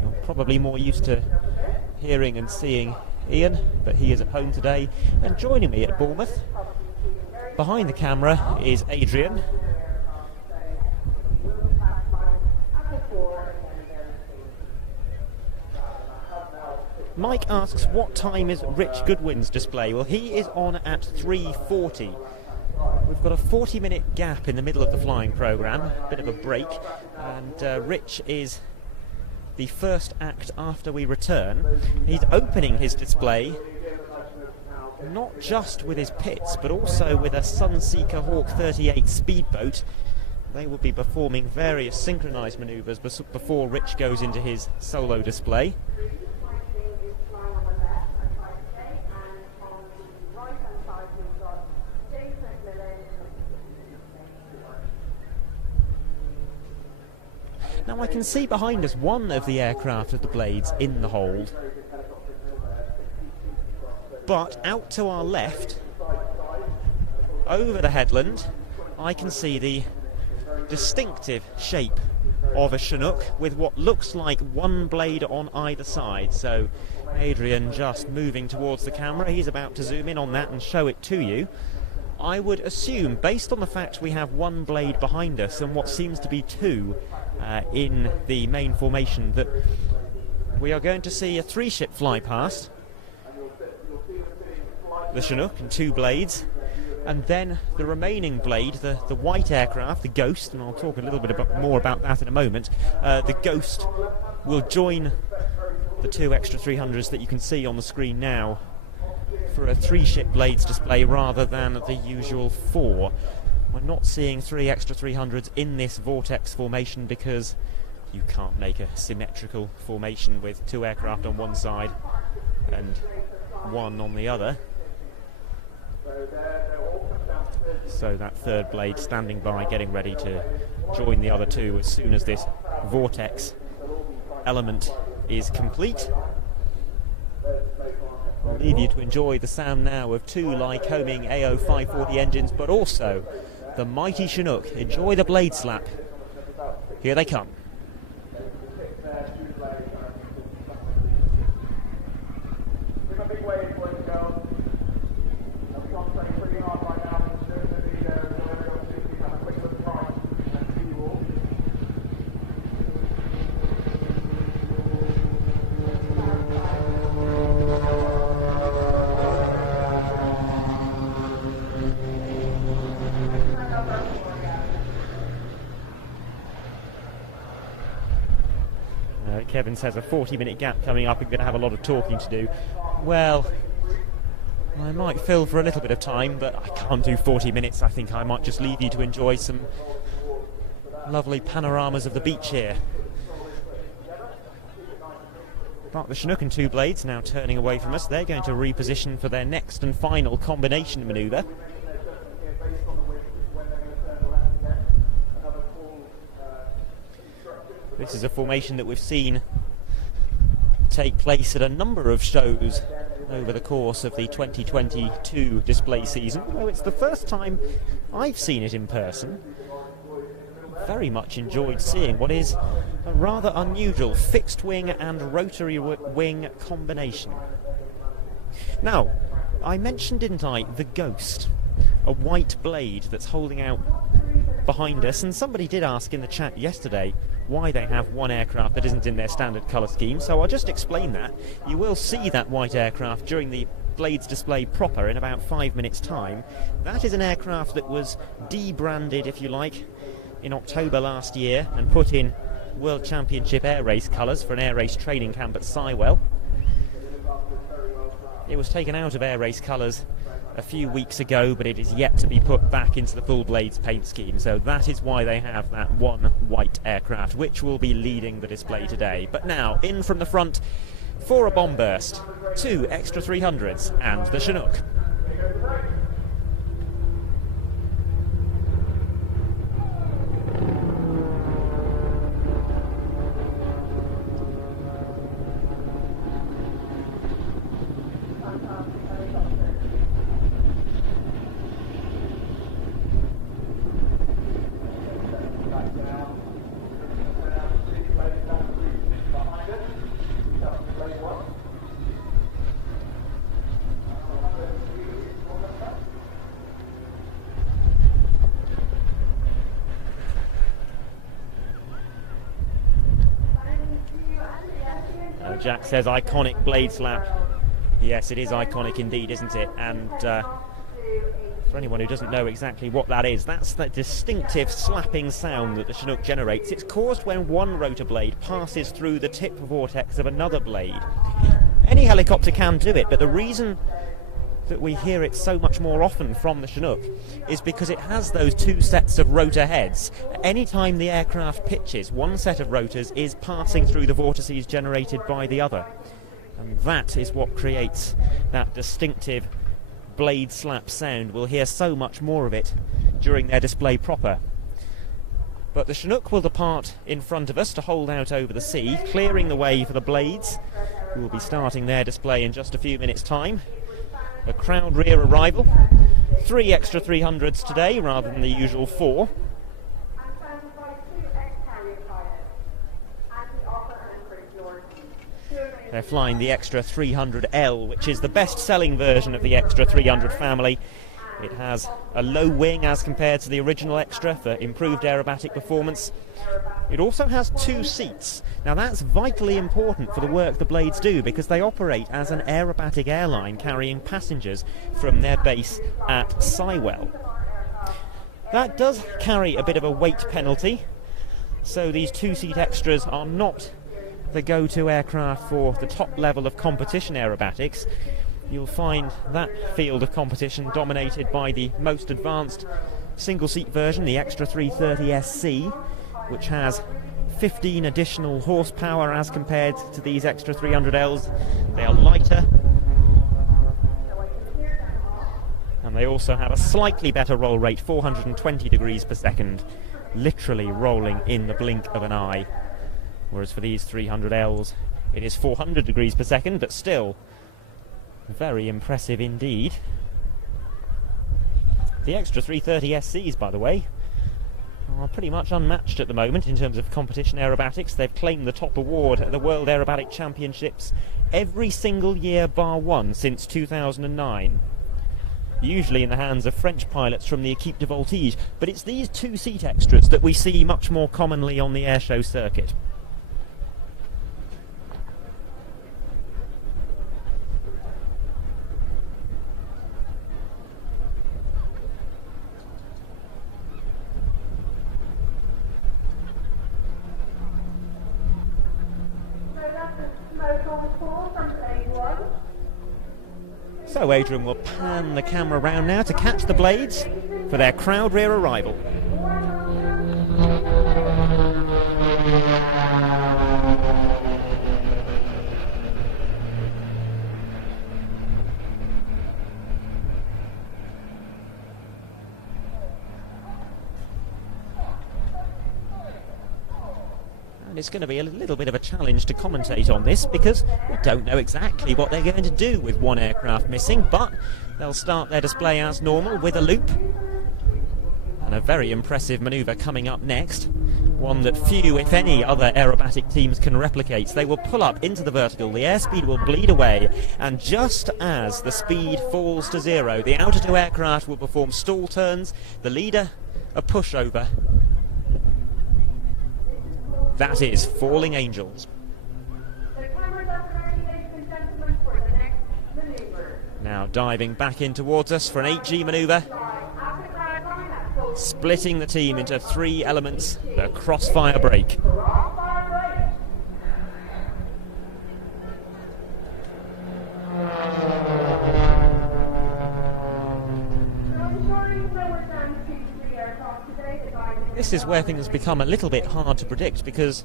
You're probably more used to hearing and seeing Ian, but he is at home today. And joining me at Bournemouth, behind the camera, is Adrian. Mike asks, what time is Rich Goodwin's display? Well, he is on at 3:40. We've got a 40-minute gap in the middle of the flying programme, a bit of a break, and Rich is the first act after we return. He's opening his display not just with his pits, but also with a Sunseeker Hawk 38 speedboat. They will be performing various synchronised manoeuvres before Rich goes into his solo display. Now I can see behind us one of the aircraft of the Blades in the hold, but out to our left, over the headland, I can see the distinctive shape of a Chinook with what looks like one blade on either side. So Adrian just moving towards the camera, he's about to zoom in on that and show it to you. I would assume, based on the fact we have one blade behind us and what seems to be 2 in the main formation, that we are going to see a 3-ship fly past, the Chinook and 2 blades, and then the remaining blade, the white aircraft, the Ghost, and I'll talk a little bit more about that in a moment. The Ghost will join the 2 extra 300s that you can see on the screen now for a 3-ship Blades display rather than the usual 4. We're not seeing 3 extra 300s in this vortex formation because you can't make a symmetrical formation with 2 aircraft on one side and 1 on the other. So that 3rd blade standing by, getting ready to join the other 2 as soon as this vortex element is complete. I'll leave you to enjoy the sound now of 2 Lycoming AO540 engines, but also the mighty Chinook. Enjoy the blade slap. Here they come. Kevin says a 40-minute gap coming up. I'm going to have a lot of talking to do. Well, I might fill for a little bit of time, but I can't do 40 minutes. I think I might just leave you to enjoy some lovely panoramas of the beach here. But the Chinook and 2 blades now turning away from us. They're going to reposition for their next and final combination manoeuvre. This is a formation that we've seen take place at a number of shows over the course of the 2022 display season, although it's the first time I've seen it in person. very much enjoyed seeing what is a rather unusual fixed wing and rotary wing combination. Now, I mentioned, didn't I, the Ghost, a white blade that's holding out behind us, and somebody did ask in the chat yesterday why they have one aircraft that isn't in their standard colour scheme, so I'll just explain that. You will see that white aircraft during the Blades display proper in about 5 minutes' time. That is an aircraft that was debranded, if you like, in October last year and put in World Championship Air Race colours for an air race training camp at Sywell. It was taken out of air race colours a few weeks ago, but it is yet to be put back into the full Blades paint scheme, so that is why they have that one white aircraft, which will be leading the display today. But now, in from the front for a bomb burst, 2 extra 300s and the Chinook. Jack says iconic blade slap. Yes, it is iconic indeed, isn't it? And for anyone who doesn't know exactly what that is, that's the distinctive slapping sound that the Chinook generates. It's caused when one rotor blade passes through the tip vortex of another blade. Any helicopter can do it, but the reason that we hear it so much more often from the Chinook is because it has those 2 sets of rotor heads. Any time the aircraft pitches, one set of rotors is passing through the vortices generated by the other, and that is what creates that distinctive blade slap sound. We'll hear so much more of it during their display proper. But the Chinook will depart in front of us to hold out over the sea, clearing the way for the Blades, who will be starting their display in just a few minutes' time. A crowd rear arrival, 3 extra 300s today rather than the usual 4. They're flying the extra 300L, which is the best-selling version of the extra 300 family. It has a low wing as compared to the original extra for improved aerobatic performance. It also has 2 seats. Now that's vitally important for the work the Blades do, because they operate as an aerobatic airline carrying passengers from their base at Sywell. That does carry a bit of a weight penalty, so these 2-seat extras are not the go-to aircraft for the top level of competition aerobatics. You'll find that field of competition dominated by the most advanced single-seat version, the Extra 330SC, which has 15 additional horsepower as compared to these Extra 300Ls. They are lighter, and they also have a slightly better roll rate, 420 degrees per second, literally rolling in the blink of an eye. Whereas for these 300Ls, it is 400 degrees per second, but still very impressive indeed. The Extra 330SCs, by the way, are pretty much unmatched at the moment in terms of competition aerobatics. They've claimed the top award at the World Aerobatic Championships every single year bar one since 2009. Usually in the hands of French pilots from the Equipe de Voltige, but it's these 2-seat extras that we see much more commonly on the airshow circuit. So Adrian will pan the camera round now to catch the Blades for their crowd rear arrival. And it's going to be a little bit of a challenge to commentate on this because we don't know exactly what they're going to do with one aircraft missing, but they'll start their display as normal with a loop. And And a very impressive manoeuvre coming up next, one that few, if any, other aerobatic teams can replicate. They will pull up into the vertical, the airspeed will bleed away, and just as the speed falls to zero, the outer two aircraft will perform stall turns, the leader a pushover. That is Falling Angels. Now diving back in towards us for an 8G manoeuvre, splitting the team into 3 elements, the crossfire break. This is where things become a little bit hard to predict, because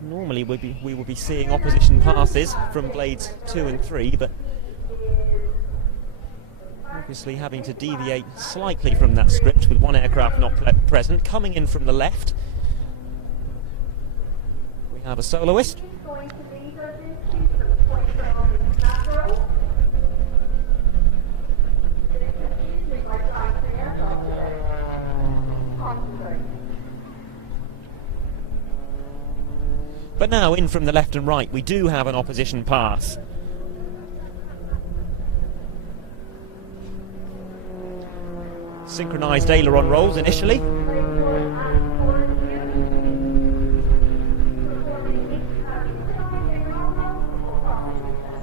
normally we will be seeing opposition passes from blades 2 and 3, but obviously having to deviate slightly from that script with one aircraft not present. Coming in from the left, we have a soloist. But now in from the left and right we do have an opposition pass. Synchronised aileron rolls initially.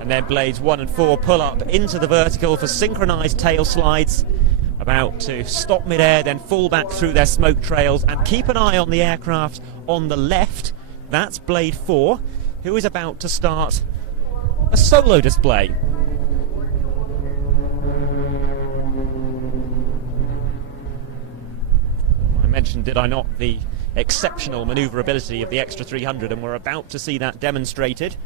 And then blades 1 and 4 pull up into the vertical for synchronised tail slides, about to stop mid-air, then fall back through their smoke trails, and keep an eye on the aircraft on the left. That's blade 4, who is about to start a solo display. Mentioned, did I not, the exceptional manoeuvrability of the Extra 300, and we're about to see that demonstrated.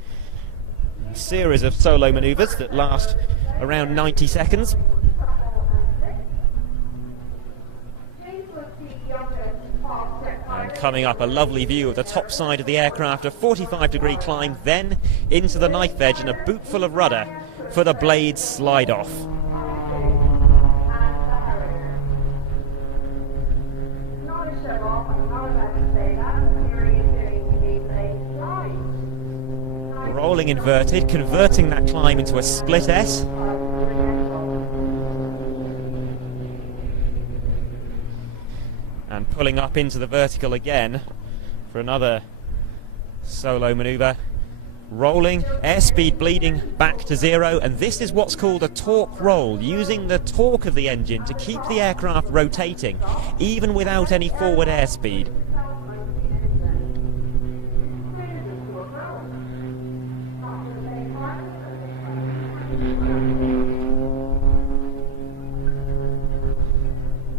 A series of solo manoeuvres that last around 90 seconds. And coming up, a lovely view of the top side of the aircraft, a 45-degree climb, then into the knife edge and a boot full of rudder for the blades slide off. Rolling inverted, converting that climb into a split S. And pulling up into the vertical again for another solo manoeuvre. Rolling, airspeed bleeding back to zero, and this is what's called a torque roll, using the torque of the engine to keep the aircraft rotating, even without any forward airspeed.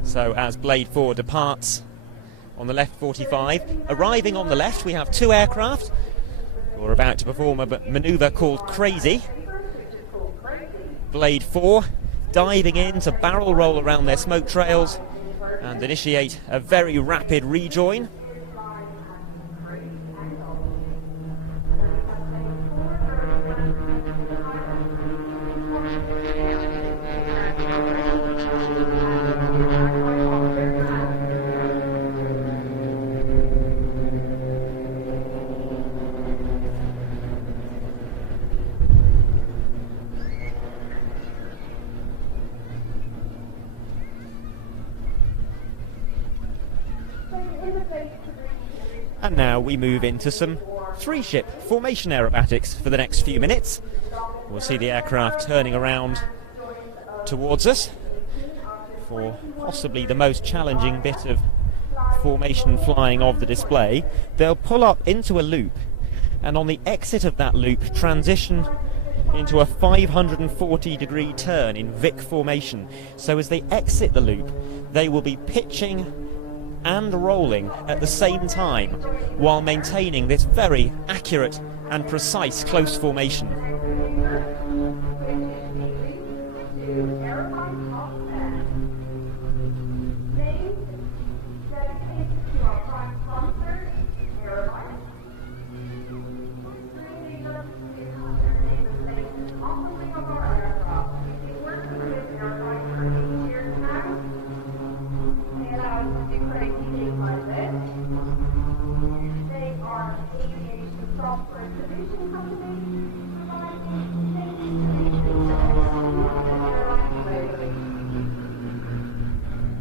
So as blade 4 departs on the left 45, arriving on the left we have 2 aircraft who are about to perform a manoeuvre called Crazy. Blade 4 diving in to barrel roll around their smoke trails and initiate a very rapid rejoin. And now we move into some 3-ship formation aerobatics for the next few minutes. We'll see the aircraft turning around towards us for possibly the most challenging bit of formation flying of the display. They'll pull up into a loop, and on the exit of that loop transition into a 540-degree turn in Vic formation. So as they exit the loop, they will be pitching and rolling at the same time while maintaining this very accurate and precise close formation.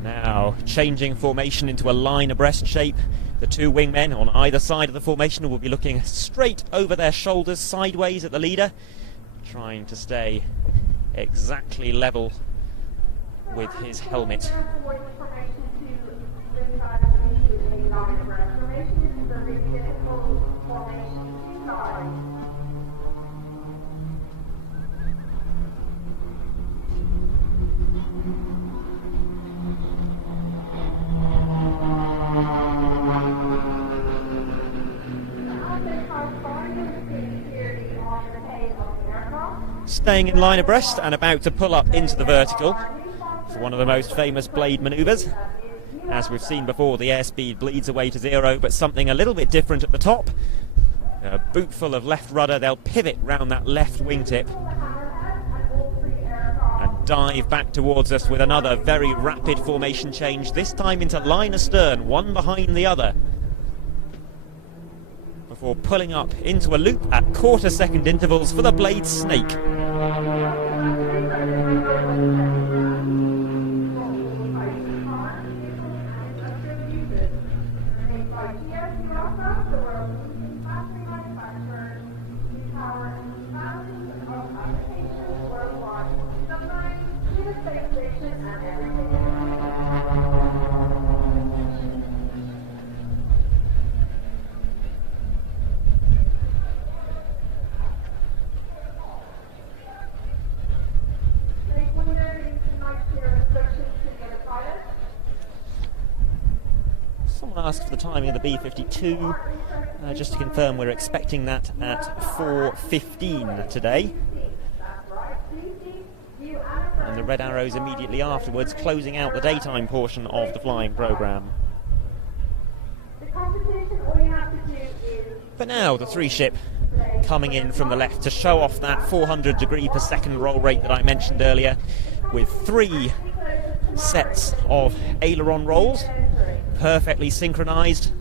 Now, changing formation into a line abreast shape. The two wingmen on either side of the formation will be looking straight over their shoulders, sideways at the leader, trying to stay exactly level with his helmet. Staying in line abreast and about to pull up into the vertical for one of the most famous blade manoeuvres. As we've seen before, the airspeed bleeds away to zero, but something a little bit different at the top. A boot full of left rudder, they'll pivot round that left wingtip and dive back towards us with another very rapid formation change, this time into line astern, one behind the other, before pulling up into a loop at quarter-second intervals for the blade snake. Someone asked for the timing of the B-52. Just to confirm, we're expecting that at 4:15 today. And the Red Arrows immediately afterwards, closing out the daytime portion of the flying programme. But now the three-ship coming in from the left to show off that 400 degree per second roll rate that I mentioned earlier, with 3 sets of aileron rolls, perfectly synchronised.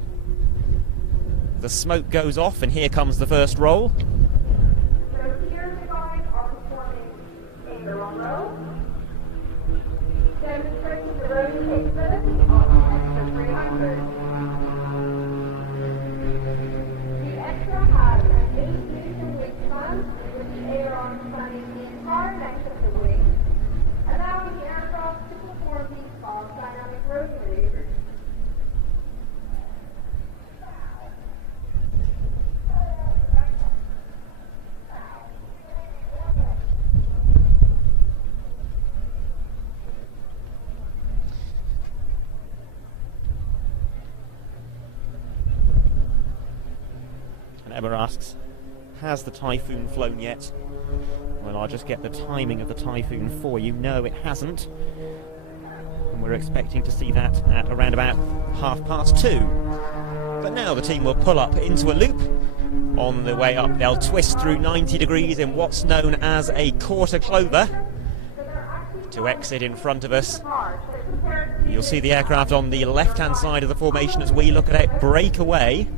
The smoke goes off and here comes the first roll. So here the guys are performing aileron roll, demonstrating the rolling capability of the Extra 300. The Extra has an 8-position wingspan with the aileron spanning the entire length of the wing, allowing the aircraft to perform these fast dynamic road maneuvers. Emma asks, has the Typhoon flown yet? Well, I'll just get the timing of the Typhoon for you. No, it hasn't. And we're expecting to see that at around about 2:30. But now the team will pull up into a loop. On the way up, they'll twist through 90 degrees in what's known as a quarter clover to exit in front of us. You'll see the aircraft on the left-hand side of the formation as we look at it break away,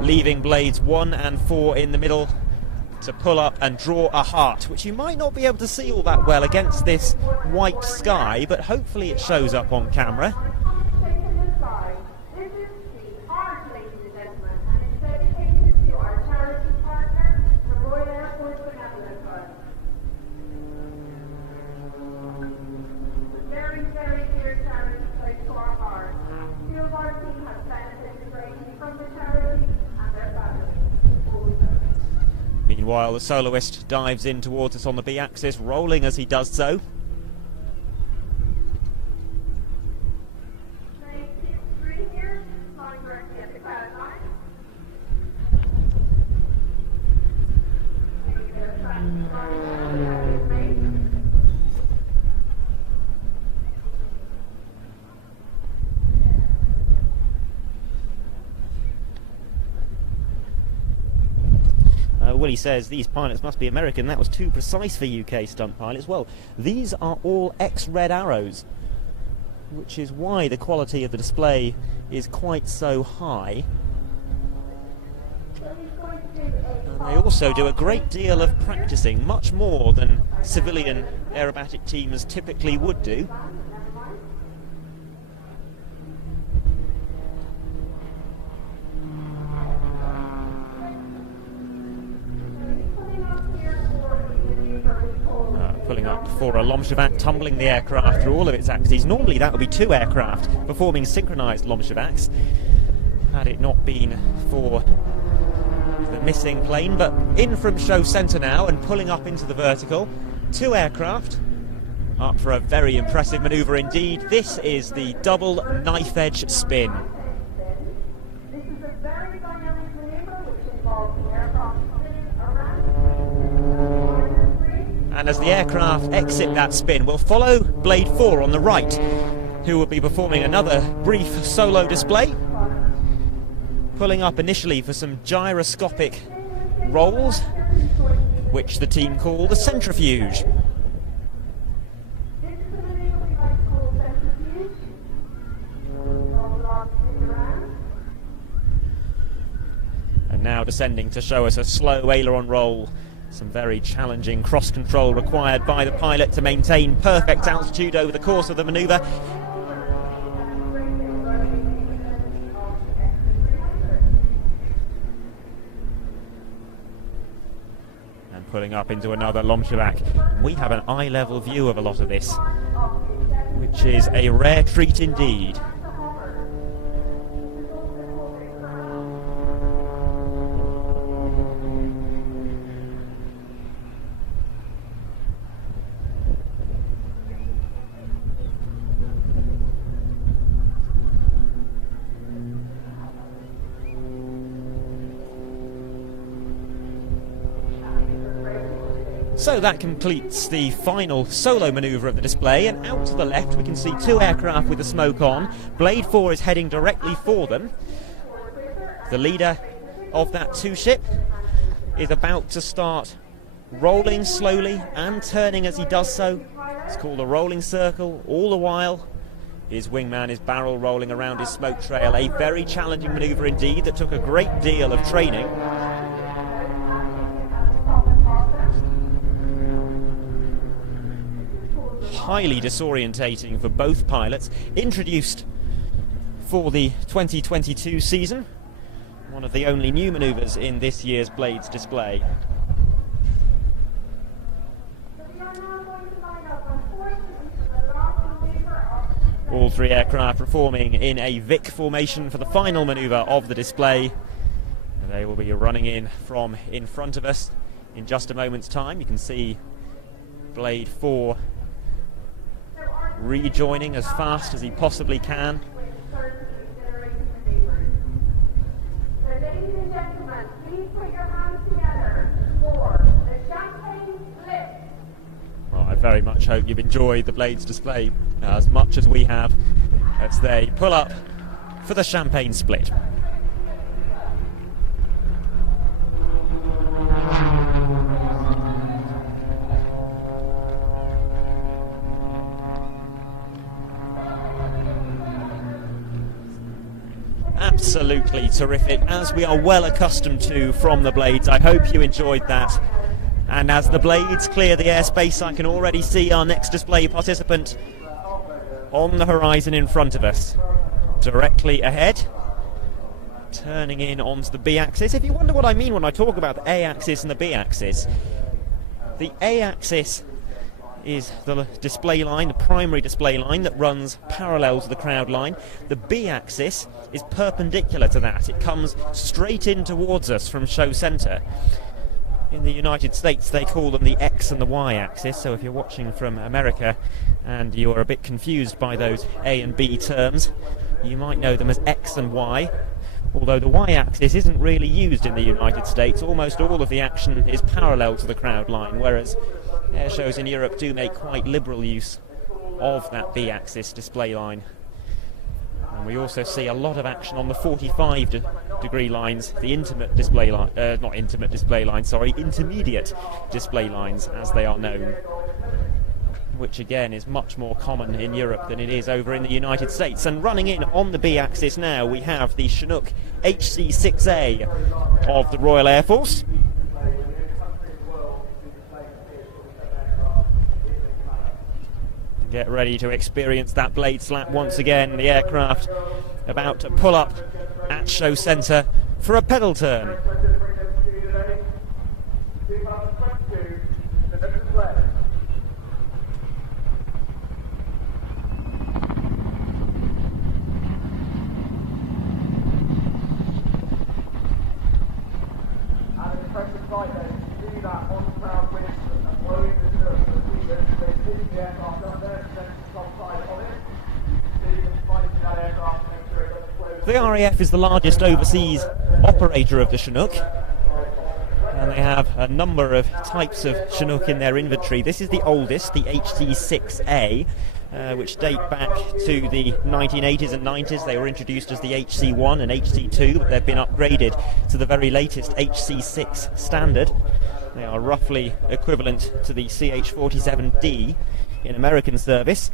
leaving blades 1 and 4 in the middle to pull up and draw a heart, which you might not be able to see all that well against this white sky, but hopefully it shows up on camera. This is the heart, ladies and gentlemen, and it's dedicated to our charity partner, the Royal Air Force Benevolent Fund. Very, very dear charity close to our heart. Two of our team have benefited greatly from the charity and their families. Meanwhile, the soloist dives in towards us on the B-axis, rolling as he does so. Willie says these pilots must be American. That was too precise for UK stunt pilots. Well, these are all ex-Red Arrows, which is why the quality of the display is quite so high. And they also do a great deal of practicing, much more than civilian aerobatic teams typically would do. Pulling up for a Lomshevac, tumbling the aircraft through all of its axes. Normally that would be 2 aircraft performing synchronised Lomshevacs, had it not been for the missing plane. But in from show centre now and pulling up into the vertical. 2 aircraft up for a very impressive manoeuvre indeed. This is the double knife edge spin. This is a very dynamic maneuver which involves the aircraft spinning around. And as the aircraft exit that spin, we'll follow Blade 4 on the right, who will be performing another brief solo display. Pulling up initially for some gyroscopic rolls, which the team call the centrifuge. And now descending to show us a slow aileron roll. Some very challenging cross control required by the pilot to maintain perfect altitude over the course of the manoeuvre. And pulling up into another Lomshevac. We have an eye-level view of a lot of this, which is a rare treat indeed. So that completes the final solo manoeuvre of the display, and out to the left we can see 2 aircraft with the smoke on. Blade 4 is heading directly for them. The leader of that 2-ship is about to start rolling slowly and turning as he does so. It's called a rolling circle. All the while his wingman is barrel rolling around his smoke trail. A very challenging manoeuvre indeed that took a great deal of training. Highly disorientating for both pilots. Introduced for the 2022 season, one of the only new manoeuvres in this year's Blades display. All 3 aircraft performing in a Vic formation for the final manoeuvre of the display. They will be running in from in front of us in just a moment's time. You can see Blade 4 rejoining as fast as he possibly can. Ladies and gentlemen, please put your hands together for the champagne split. Well, I very much hope you've enjoyed the Blades display as much as we have as they pull up for the champagne split. Absolutely terrific, as we are well accustomed to from the Blades. I hope you enjoyed that. And as the Blades clear the airspace, I can already see our next display participant on the horizon in front of us, directly ahead, turning in onto the B-axis. If you wonder what I mean when I talk about the A-axis and the B-axis, the A-axis is the display line, the primary display line that runs parallel to the crowd line. The B-axis is perpendicular to that. It comes straight in towards us from show centre. In the United States they call them the X and the Y axis, so if you're watching from America and you're a bit confused by those A and B terms, you might know them as X and Y. Although the Y-axis isn't really used in the United States. Almost all of the action is parallel to the crowd line, whereas air shows in Europe do make quite liberal use of that B-axis display line. And we also see a lot of action on the 45-degree lines, the intermediate display lines as they are known, which again is much more common in Europe than it is over in the United States. And running in on the B-axis now we have the Chinook HC-6A of the Royal Air Force. Get ready to experience that blade slap once again. The aircraft about to pull up at show centre for a pedal turn. The RAF is the largest overseas operator of the Chinook, and they have a number of types of Chinook in their inventory. This is the oldest, the HC-6A, which date back to the 1980s and 90s. They were introduced as the HC-1 and HC-2, but they've been upgraded to the very latest HC-6 standard. They are roughly equivalent to the CH-47D in American service.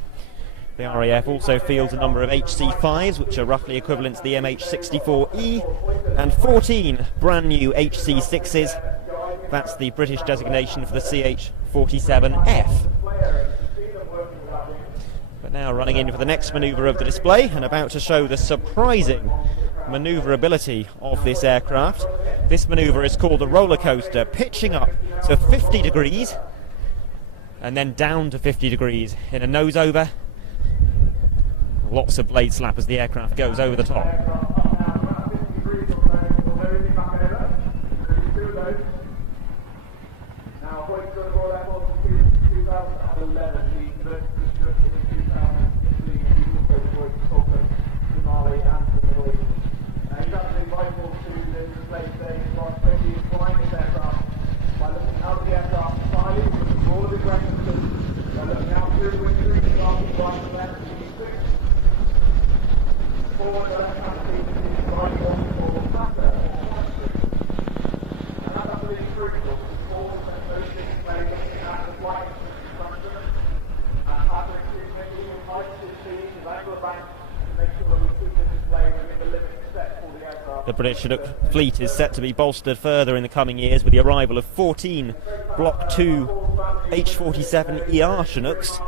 The RAF also fields a number of HC-5s, which are roughly equivalent to the MH-64E, and 14 brand new HC-6s. That's the British designation for the CH-47F. But now running in for the next manoeuvre of the display and about to show the surprising manoeuvrability of this aircraft. This manoeuvre is called a roller coaster, pitching up to 50 degrees and then down to 50 degrees in a nose over. Lots of blade slap as the aircraft goes over the top. The British Chinook fleet is set to be bolstered further in the coming years with the arrival of 14 Block 2 H-47ER Chinooks,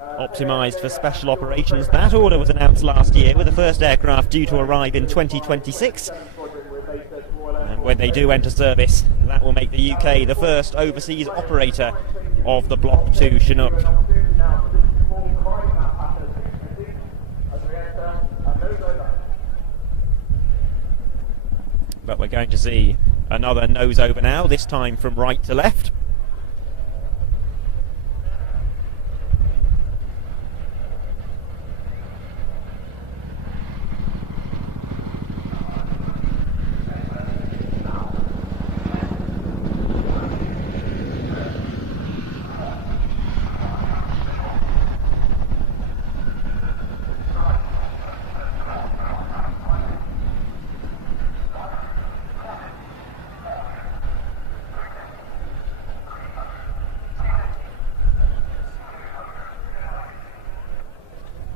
optimised for special operations. That order was announced last year, with the first aircraft due to arrive in 2026. And when they do enter service, that will make the UK the first overseas operator of the Block 2 Chinook. But we're going to see another nose over now, this time from right to left.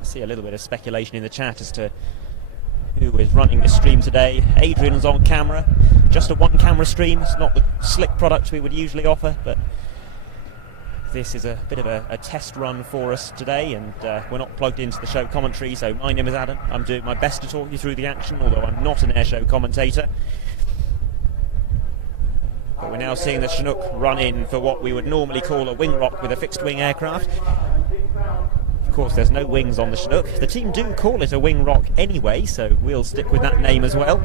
See a little bit of speculation in the chat as to who is running this stream today. Adrian's on camera, just a one camera stream. It's not the slick product we would usually offer, but this is a bit of a test run for us today, and we're not plugged into the show commentary. So my name is Adam. I'm doing my best to talk you through the action, although I'm not an airshow commentator. But we're now seeing the Chinook run in for what we would normally call a wing rock with a fixed wing aircraft. Of course, there's no wings on the Chinook. The team do call it a wing rock anyway, so we'll stick with that name as well.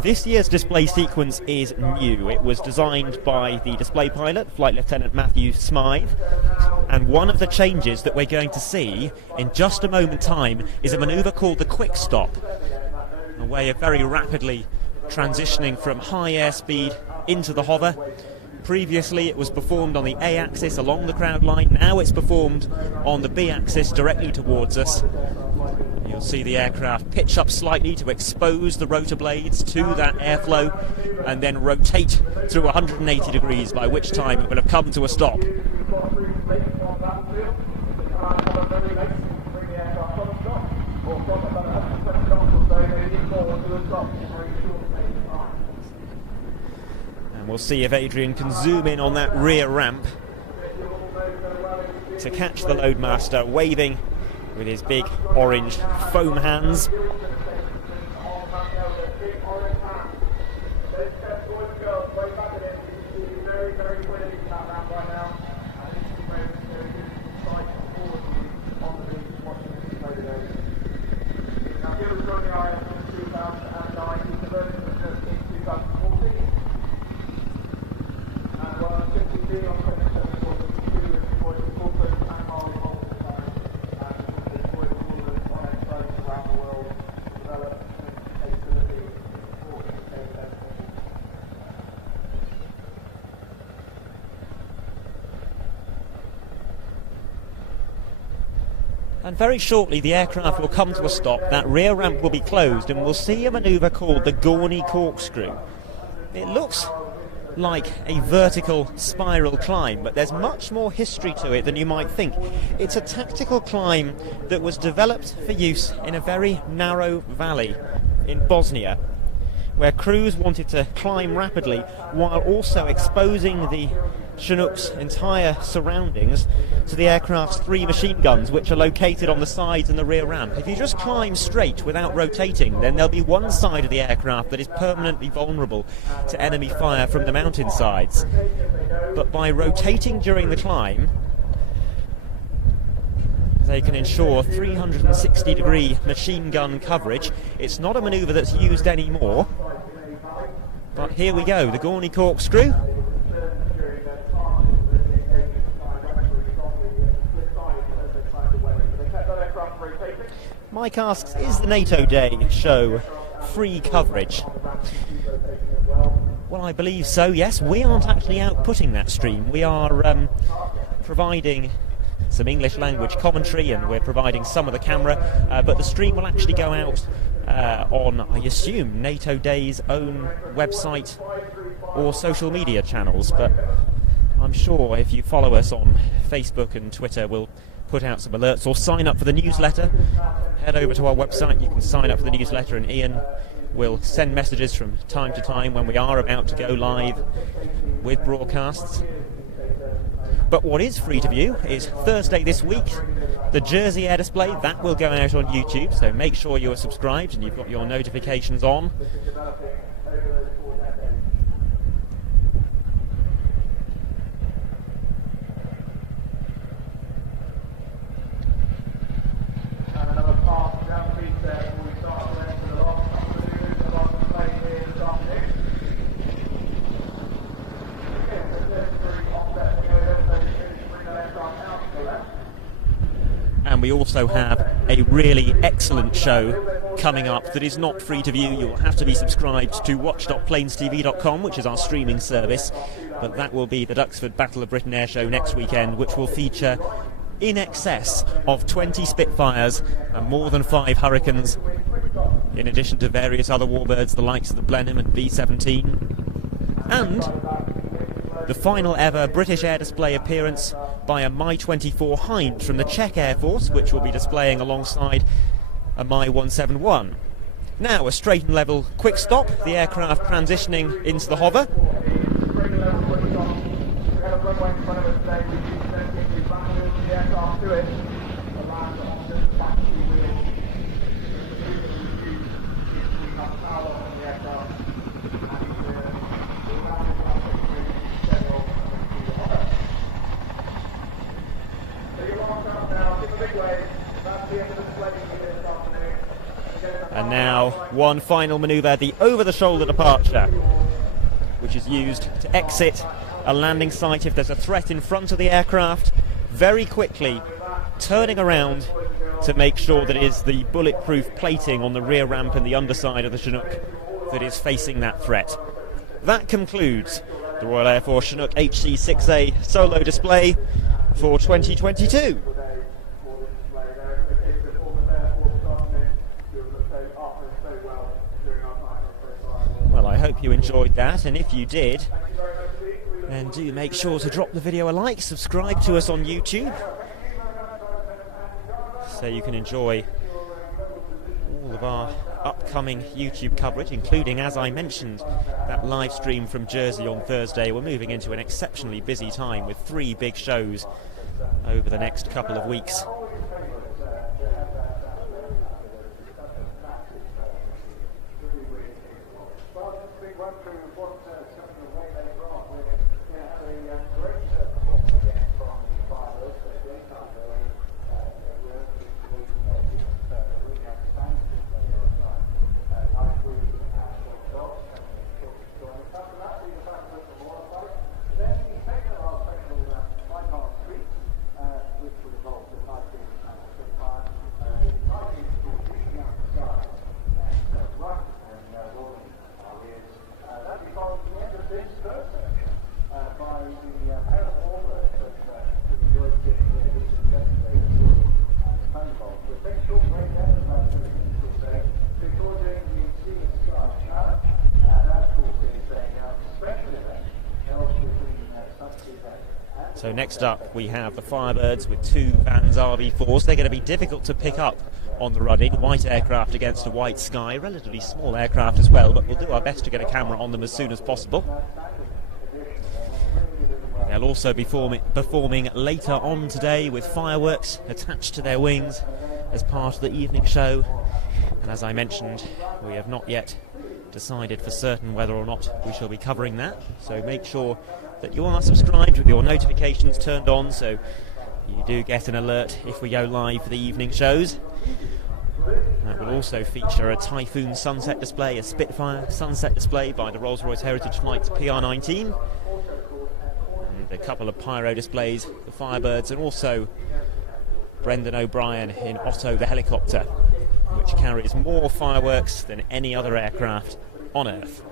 This year's display sequence is new. It was designed by the display pilot, Flight Lieutenant Matthew Smythe, and one of the changes that we're going to see in just a moment time is a manoeuvre called the quick stop, a way of very rapidly transitioning from high airspeed into the hover, Previously it was performed on the A-axis along the crowd line, now it's performed on the B-axis directly towards us. You'll see the aircraft pitch up slightly to expose the rotor blades to that airflow and then rotate through 180 degrees, by which time it will have come to a stop. And we'll see if Adrian can zoom in on that rear ramp to catch the loadmaster waving with his big orange foam hands. And very shortly the aircraft will come to a stop, that rear ramp will be closed, and we'll see a manoeuvre called the Gorney Corkscrew. It looks like a vertical spiral climb, but there's much more history to it than you might think. It's a tactical climb that was developed for use in a very narrow valley in Bosnia, where crews wanted to climb rapidly while also exposing the Chinook's entire surroundings to the aircraft's 3 machine guns, which are located on the sides and the rear ramp. If you just climb straight without rotating, then there'll be one side of the aircraft that is permanently vulnerable to enemy fire from the mountainsides. But by rotating during the climb, they can ensure 360-degree machine gun coverage. It's not a manoeuvre that's used anymore, but here we go, the Gorney Corkscrew. Mike asks, is the NATO Day show free coverage? Well, I believe so, yes. We aren't actually outputting that stream. We are providing some English language commentary, and we're providing some of the camera, but the stream will actually go out on, I assume, NATO Day's own website or social media channels. But I'm sure if you follow us on Facebook and Twitter, we'll put out some alerts, or sign up for the newsletter. Head over to our website, you can sign up for the newsletter, and Ian will send messages from time to time when we are about to go live with broadcasts. But what is free to view is Thursday this week, the Jersey air display. That will go out on YouTube, so make sure you are subscribed and you've got your notifications on. And we also have a really excellent show coming up that is not free to view. You'll have to be subscribed to watch.plainstv.com, which is our streaming service. But that will be the Duxford Battle of Britain Air Show next weekend, which will feature in excess of 20 Spitfires and more than 5 Hurricanes, in addition to various other warbirds, the likes of the Blenheim and B-17. And the final ever British air display appearance by a Mi-24 Hind from the Czech Air Force, which will be displaying alongside a Mi-171. Now a straight and level quick stop, the aircraft transitioning into the hover. And now one final manoeuvre, the over-the-shoulder departure, which is used to exit a landing site if there's a threat in front of the aircraft, very quickly turning around to make sure that it is the bulletproof plating on the rear ramp and the underside of the Chinook that is facing that threat. That concludes the Royal Air Force Chinook HC6A solo display for 2022. Well, I hope you enjoyed that, and if you did, then do make sure to drop the video a like, subscribe to us on YouTube, so you can enjoy all of our upcoming YouTube coverage, including, as I mentioned, that live stream from Jersey on Thursday. We're moving into an exceptionally busy time with 3 big shows over the next couple of weeks. So next up we have the Firebirds with 2 Vans RV4s. They're going to be difficult to pick up on the running. White aircraft against a white sky. Relatively small aircraft as well, but we'll do our best to get a camera on them as soon as possible. They'll also be performing later on today with fireworks attached to their wings as part of the evening show. And as I mentioned, we have not yet decided for certain whether or not we shall be covering that. So make sure that you are subscribed with your notifications turned on, so you do get an alert if we go live for the evening shows. That will also feature a Typhoon sunset display, a Spitfire sunset display by the Rolls-Royce Heritage Flights PR19, and a couple of pyro displays, the Firebirds, and also Brendan O'Brien in Otto the helicopter, which carries more fireworks than any other aircraft on Earth.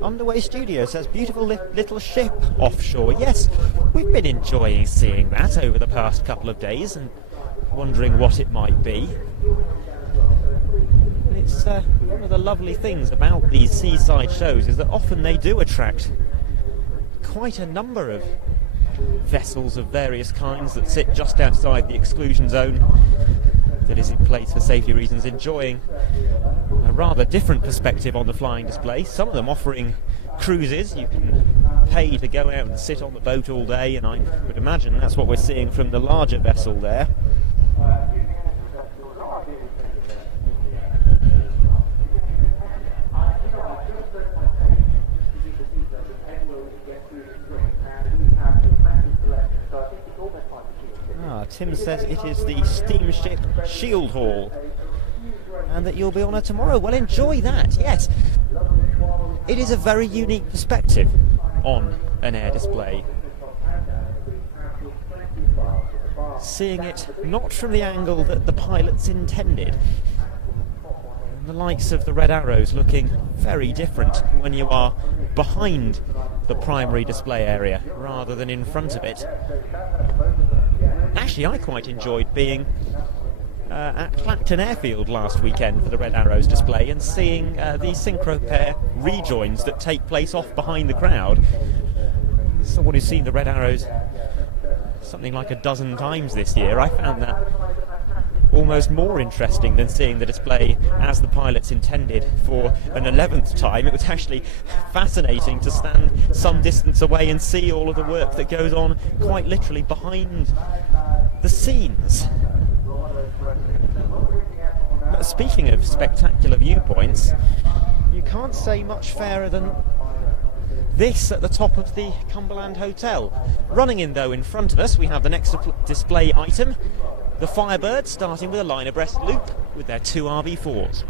Underway Studio says beautiful little ship offshore. Yes, we've been enjoying seeing that over the past couple of days and wondering what it might be. It's one of the lovely things about these seaside shows is that often they do attract quite a number of vessels of various kinds that sit just outside the exclusion zone that is in place for safety reasons, enjoying a rather different perspective on the flying display. Some of them offering cruises. You can pay to go out and sit on the boat all day, and I would imagine that's what we're seeing from the larger vessel there. Tim says it is the steamship Shield Hall and that you'll be on her tomorrow. Well, enjoy that, yes. It is a very unique perspective on an air display. Seeing it not from the angle that the pilots intended. The likes of the Red Arrows looking very different when you are behind the primary display area rather than in front of it. Actually, I quite enjoyed being at Clacton Airfield last weekend for the Red Arrows display and seeing the synchro pair rejoins that take place off behind the crowd. Someone who's seen the Red Arrows something like a dozen times this year, I found that almost more interesting than seeing the display as the pilots intended for an 11th time. It was actually fascinating to stand some distance away and see all of the work that goes on quite literally behind the scenes. But speaking of spectacular viewpoints, you can't say much fairer than this at the top of the Cumberland Hotel. Running in though in front of us, we have the next display item, the Firebirds, starting with a line abreast loop with their 2 RV4s.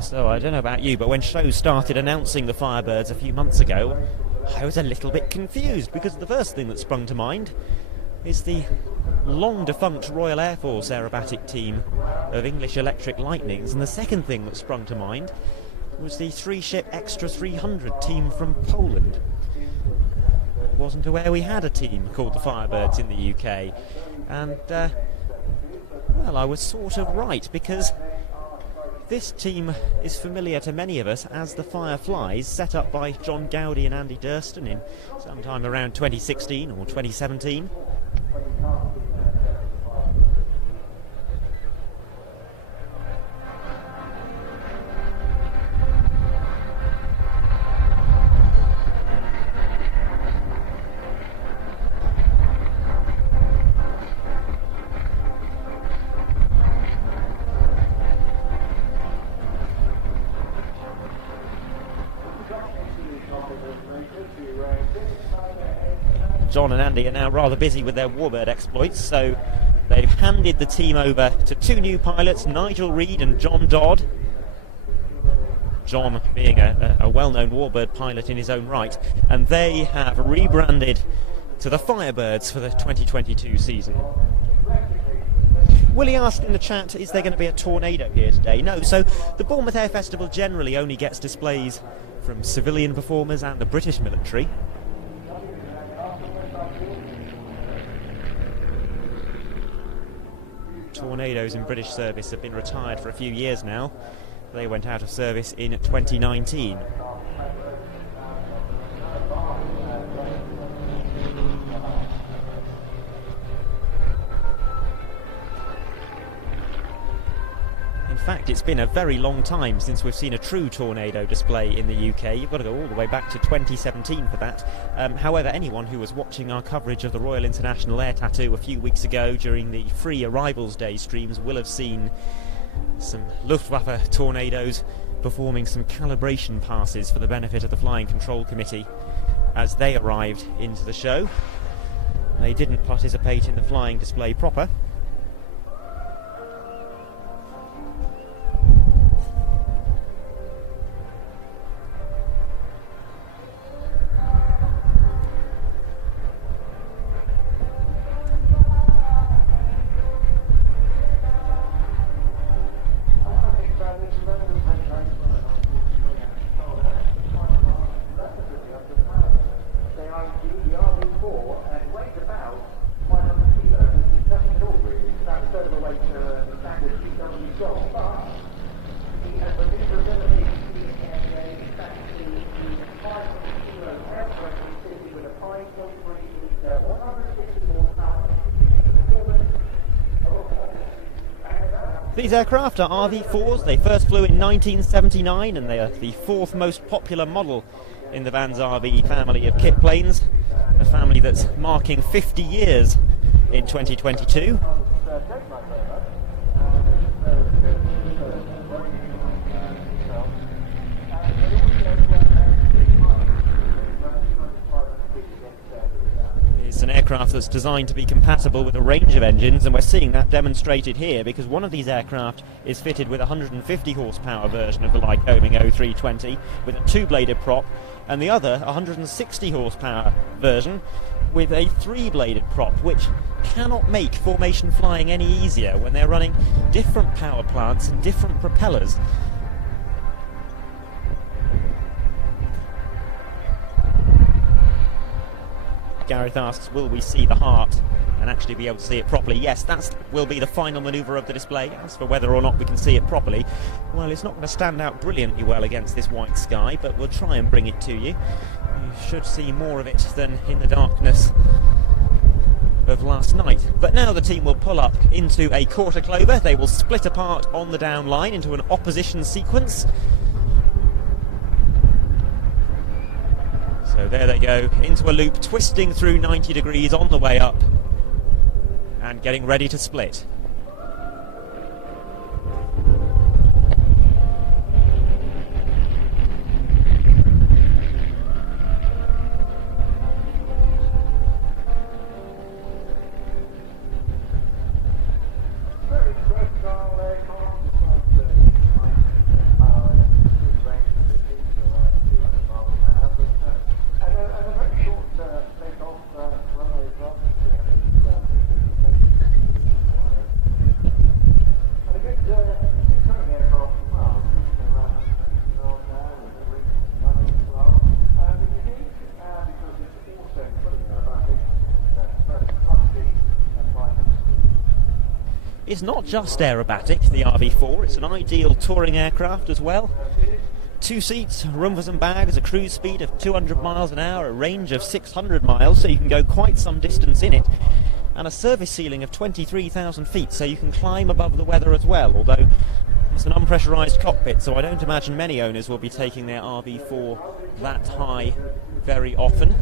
So I don't know about you, but when shows started announcing the Firebirds a few months ago, I was a little bit confused, because the first thing that sprung to mind is the long-defunct Royal Air Force aerobatic team of English Electric Lightnings, and the second thing that sprung to mind was the 3-ship Extra 300 team from Poland. Wasn't aware we had a team called the Firebirds in the UK, and well, I was sort of right, because this team is familiar to many of us as the Fireflies, set up by John Gowdy and Andy Durston in sometime around 2016 or 2017. John and Andy are now rather busy with their Warbird exploits, so they've handed the team over to 2 new pilots, Nigel Reed and John Dodd. John being a well-known Warbird pilot in his own right, and they have rebranded to the Firebirds for the 2022 season. Willie asked in the chat, is there going to be a tornado here today? No, so the Bournemouth Air Festival generally only gets displays from civilian performers and the British military. Tornadoes in British service have been retired for a few years now. They went out of service in 2019. In fact, it's been a very long time since we've seen a true tornado display in the UK. You've got to go all the way back to 2017 for that. However, anyone who was watching our coverage of the Royal International Air Tattoo a few weeks ago during the free Arrivals Day streams will have seen some Luftwaffe tornadoes performing some calibration passes for the benefit of the Flying Control Committee as they arrived into the show. They didn't participate in the flying display proper. These aircraft are RV4s. They first flew in 1979 and they are the 4th most popular model in the Vans RV family of kit planes, a family that's marking 50 years in 2022. It's an aircraft that's designed to be compatible with a range of engines, and we're seeing that demonstrated here because one of these aircraft is fitted with a 150 horsepower version of the Lycoming 0320 with a two-bladed prop, and the other 160 horsepower version with a three-bladed prop, which cannot make formation flying any easier when they're running different power plants and different propellers. Gareth asks, will we see the heart and actually be able to see it properly? Yes, that will be the final manoeuvre of the display. As for whether or not we can see it properly, well, it's not going to stand out brilliantly well against this white sky, but we'll try and bring it to you. You should see more of it than in the darkness of last night. But now the team will pull up into a quarter clover. They will split apart on the down line into an opposition sequence. So there they go, into a loop, twisting through 90 degrees on the way up and getting ready to split. It's not just aerobatic, the RV4, it's an ideal touring aircraft as well. 2 seats, room for some bags, a cruise speed of 200 miles an hour, a range of 600 miles, so you can go quite some distance in it, and a service ceiling of 23,000 feet, so you can climb above the weather as well, although it's an unpressurised cockpit, so I don't imagine many owners will be taking their RV4 that high very often.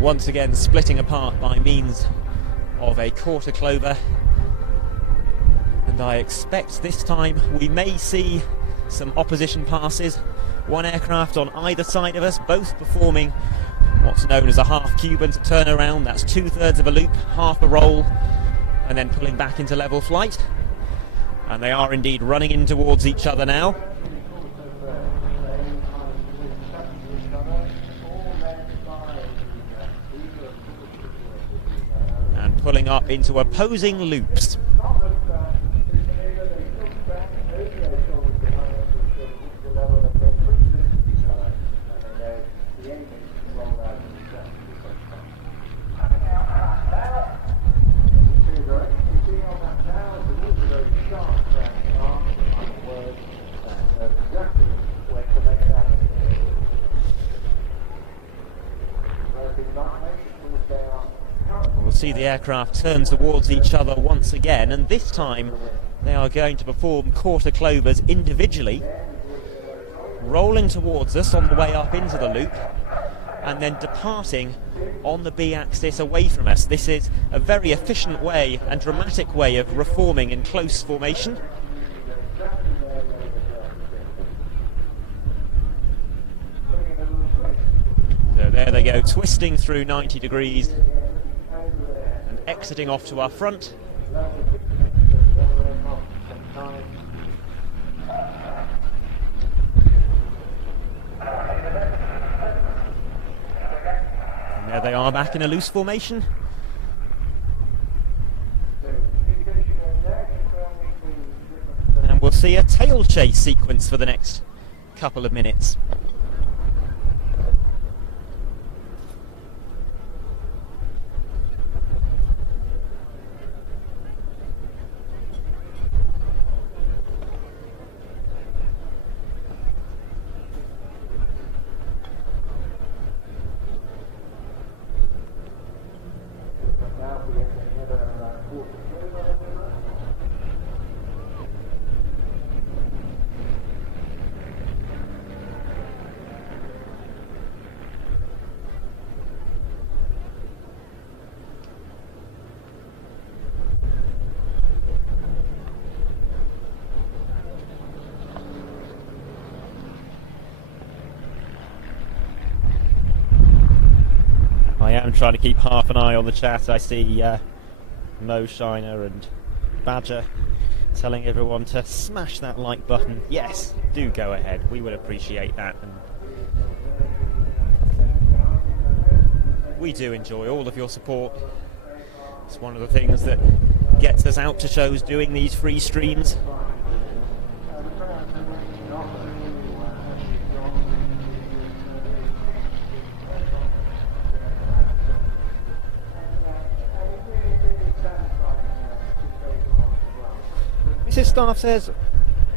Once again splitting apart by means of a quarter clover, and I expect this time we may see some opposition passes. One aircraft on either side of us, both performing what's known as a half Cuban to turn around. That's 2/3 of a loop, half a roll, and then pulling back into level flight. And they are indeed running in towards each other now. Pulling up into opposing loops. See the aircraft turn towards each other once again, and this time they are going to perform quarter clovers individually, rolling towards us on the way up into the loop and then departing on the B axis away from us. This is a very efficient way and dramatic way of reforming in close formation. So there they go, twisting through 90 degrees exiting off to our front. And there they are back in a loose formation. And we'll see a tail chase sequence for the next couple of minutes. I'm trying to keep half an eye on the chat. I see Mo Shiner and Badger telling everyone to smash that like button. Yes, do go ahead. We would appreciate that. And we do enjoy all of your support. It's one of the things that gets us out to shows, doing these free streams. Mrs. Staff says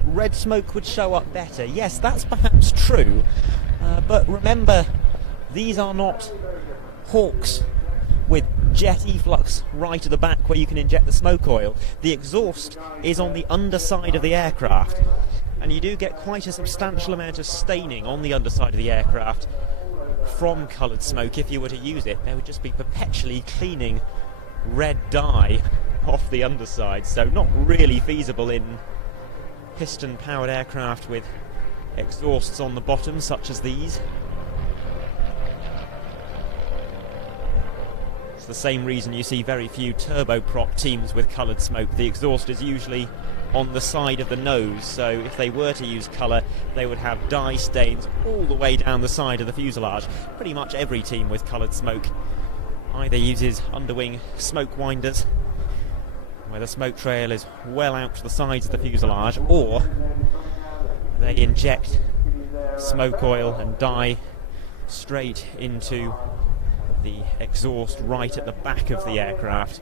red smoke would show up better. Yes, that's perhaps true, but remember, these are not Hawks with jet efflux right at the back where you can inject the smoke oil. The exhaust is on the underside of the aircraft, and you do get quite a substantial amount of staining on the underside of the aircraft from coloured smoke. If you were to use it, there would just be perpetually cleaning red dye off the underside, so not really feasible in piston powered aircraft with exhausts on the bottom such as these. It's the same reason you see very few turboprop teams with coloured smoke. The exhaust is usually on the side of the nose, so if they were to use colour, they would have dye stains all the way down the side of the fuselage. Pretty much every team with coloured smoke either uses underwing smoke winders, where the smoke trail is well out to the sides of the fuselage, or they inject smoke oil and dye straight into the exhaust right at the back of the aircraft,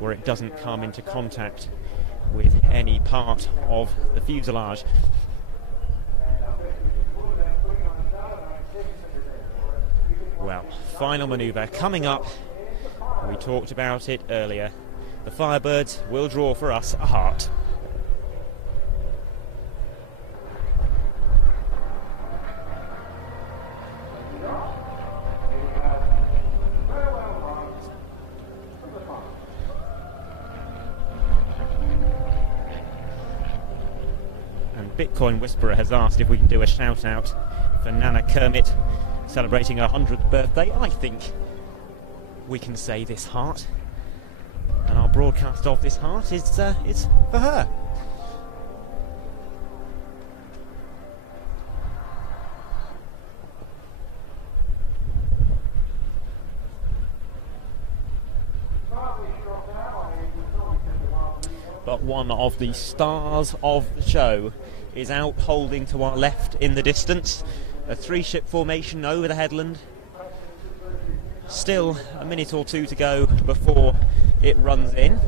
where it doesn't come into contact with any part of the fuselage. Well, final manoeuvre coming up. We talked about it earlier. The Firebirds will draw for us a heart. And Bitcoin Whisperer has asked if we can do a shout out for Nana Kermit celebrating her 100th birthday. I think we can say this heart, and our broadcast of this heart is for her. But one of the stars of the show is out holding to our left in the distance. A three-ship formation over the headland. Still a minute or two to go before it runs in.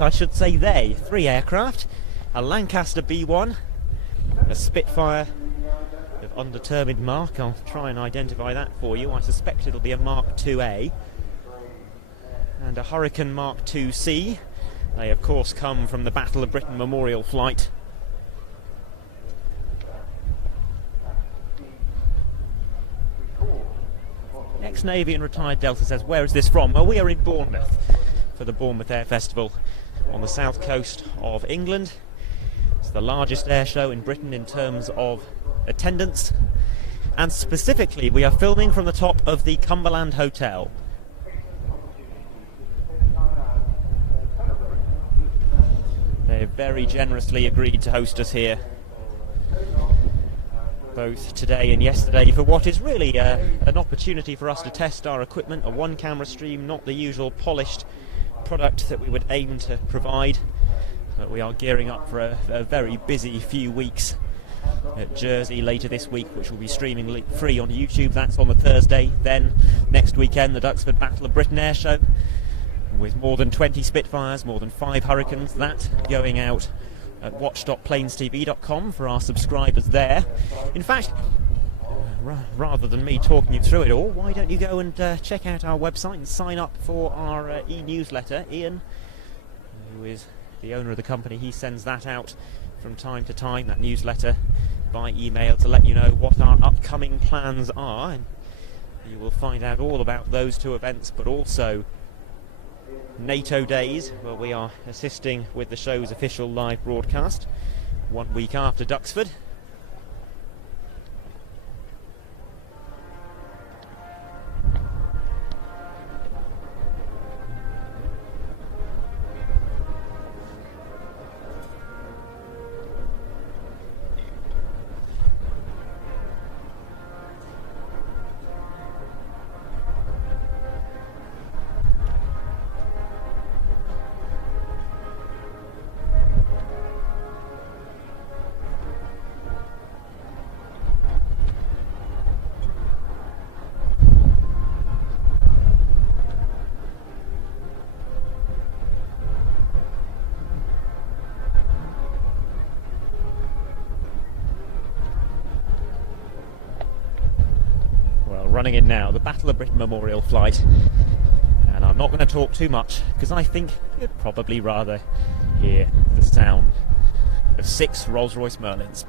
I should say they. Three aircraft. A Lancaster B1, a Spitfire of undetermined mark. I'll try and identify that for you. I suspect it'll be a Mark 2A. And a Hurricane Mark 2C. They of course come from the Battle of Britain Memorial flight. Ex-Navy and retired Delta says, where is this from? Well, we are in Bournemouth for the Bournemouth Air Festival on the south coast of England. It's the largest air show in Britain in terms of attendance, and specifically we are filming from the top of the Cumberland Hotel. They very generously agreed to host us here, both today and yesterday, for what is really an opportunity for us to test our equipment, a one-camera stream, not the usual polished product that we would aim to provide. But we are gearing up for a very busy few weeks at Jersey later this week, which will be streaming free on YouTube. That's on the Thursday. Then next weekend, the Duxford Battle of Britain Air Show, with more than 20 Spitfires, more than 5 Hurricanes. That going out at watch.planestv.com for our subscribers there. In fact, rather than me talking you through it all, why don't you go and check out our website and sign up for our e-newsletter. Ian, who is the owner of the company, he sends that out from time to time, that newsletter, by email, to let you know what our upcoming plans are. And you will find out all about those two events, but also NATO Days, where we are assisting with the show's official live broadcast 1 week after Duxford. running in now, the Battle of Britain Memorial Flight. And I'm not going to talk too much, because I think you'd probably rather hear the sound of 6 Rolls-Royce Merlins.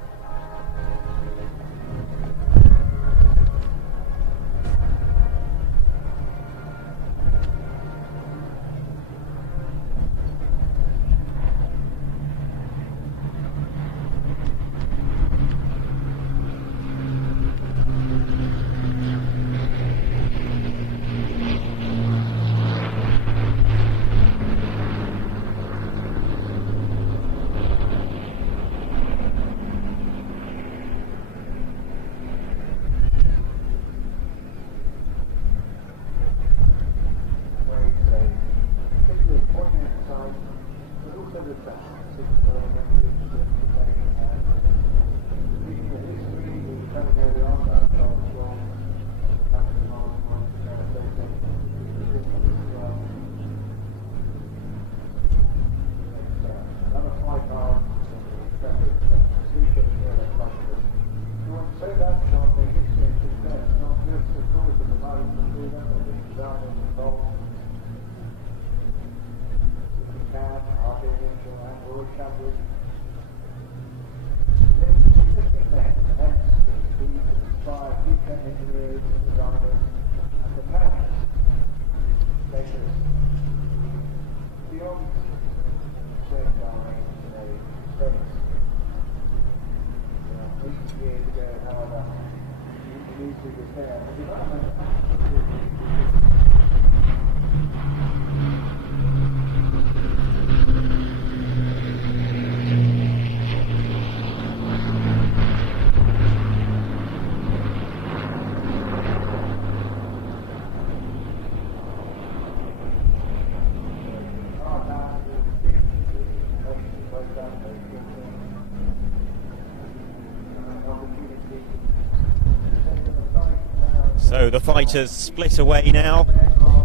So the fighters split away now.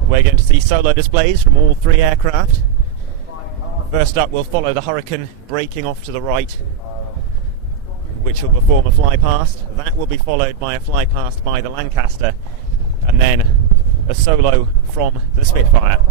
We're going to see solo displays from all 3 aircraft. First up, we'll follow the Hurricane braking off to the right, which will perform a fly past. That will be followed by a fly past by the Lancaster, and then a solo from the Spitfire.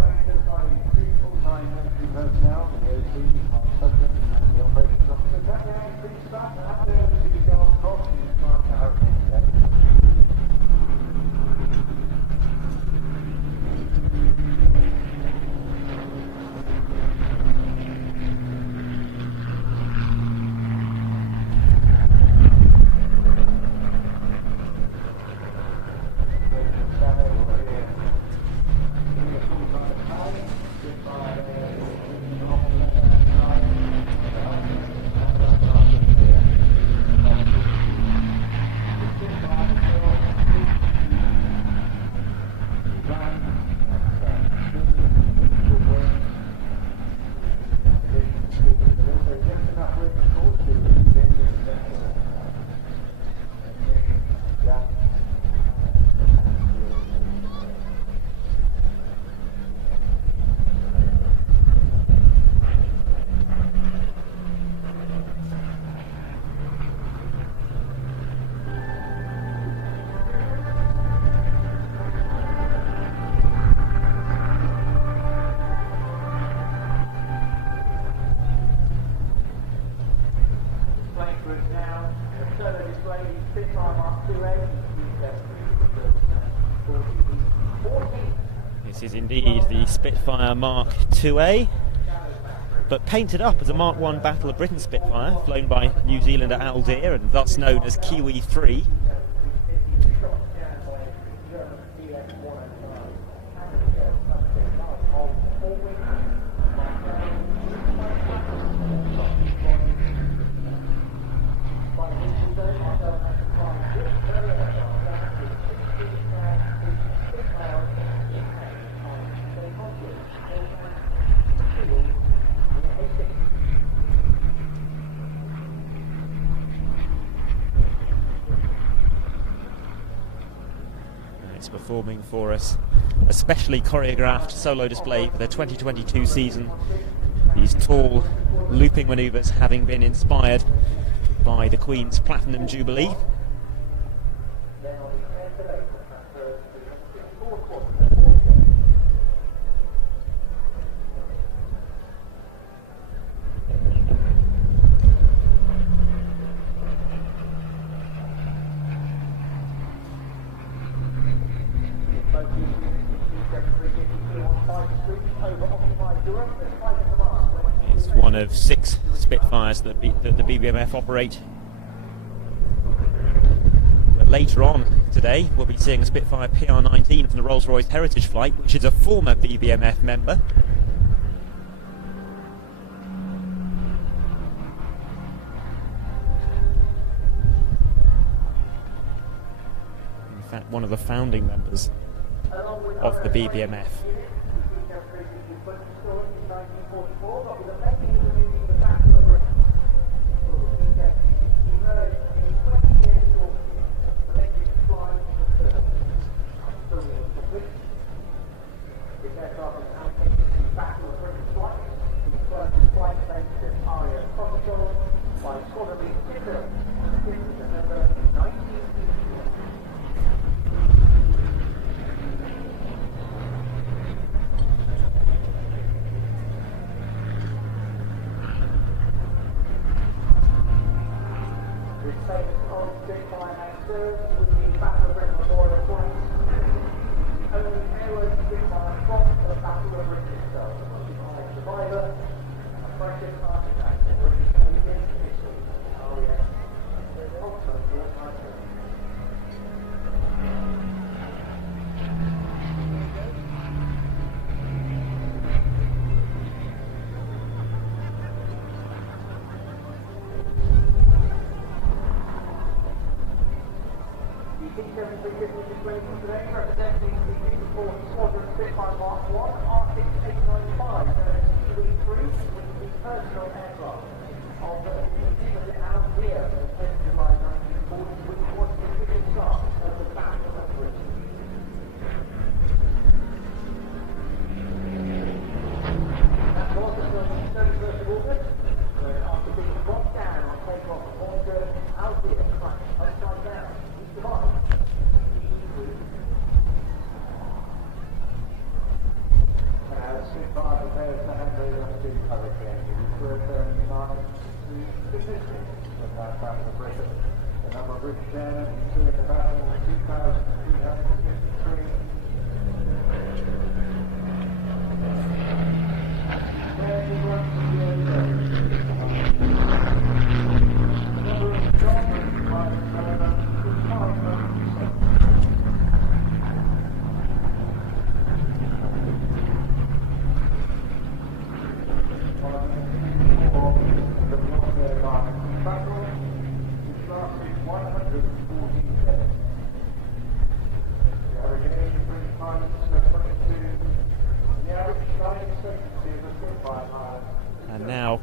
This is indeed the Spitfire Mark IIA, but painted up as a Mark I Battle of Britain Spitfire, flown by New Zealander Al Deer and thus known as Kiwi 3. Performing for us a specially choreographed solo display for the 2022 season. These tall looping manoeuvres having been inspired by the Queen's Platinum Jubilee. It's one of 6 Spitfires that the BBMF operate. But later on today, we'll be seeing a Spitfire PR-19 from the Rolls-Royce Heritage Flight, which is a former BBMF member. In fact, one of the founding members of the BBMF.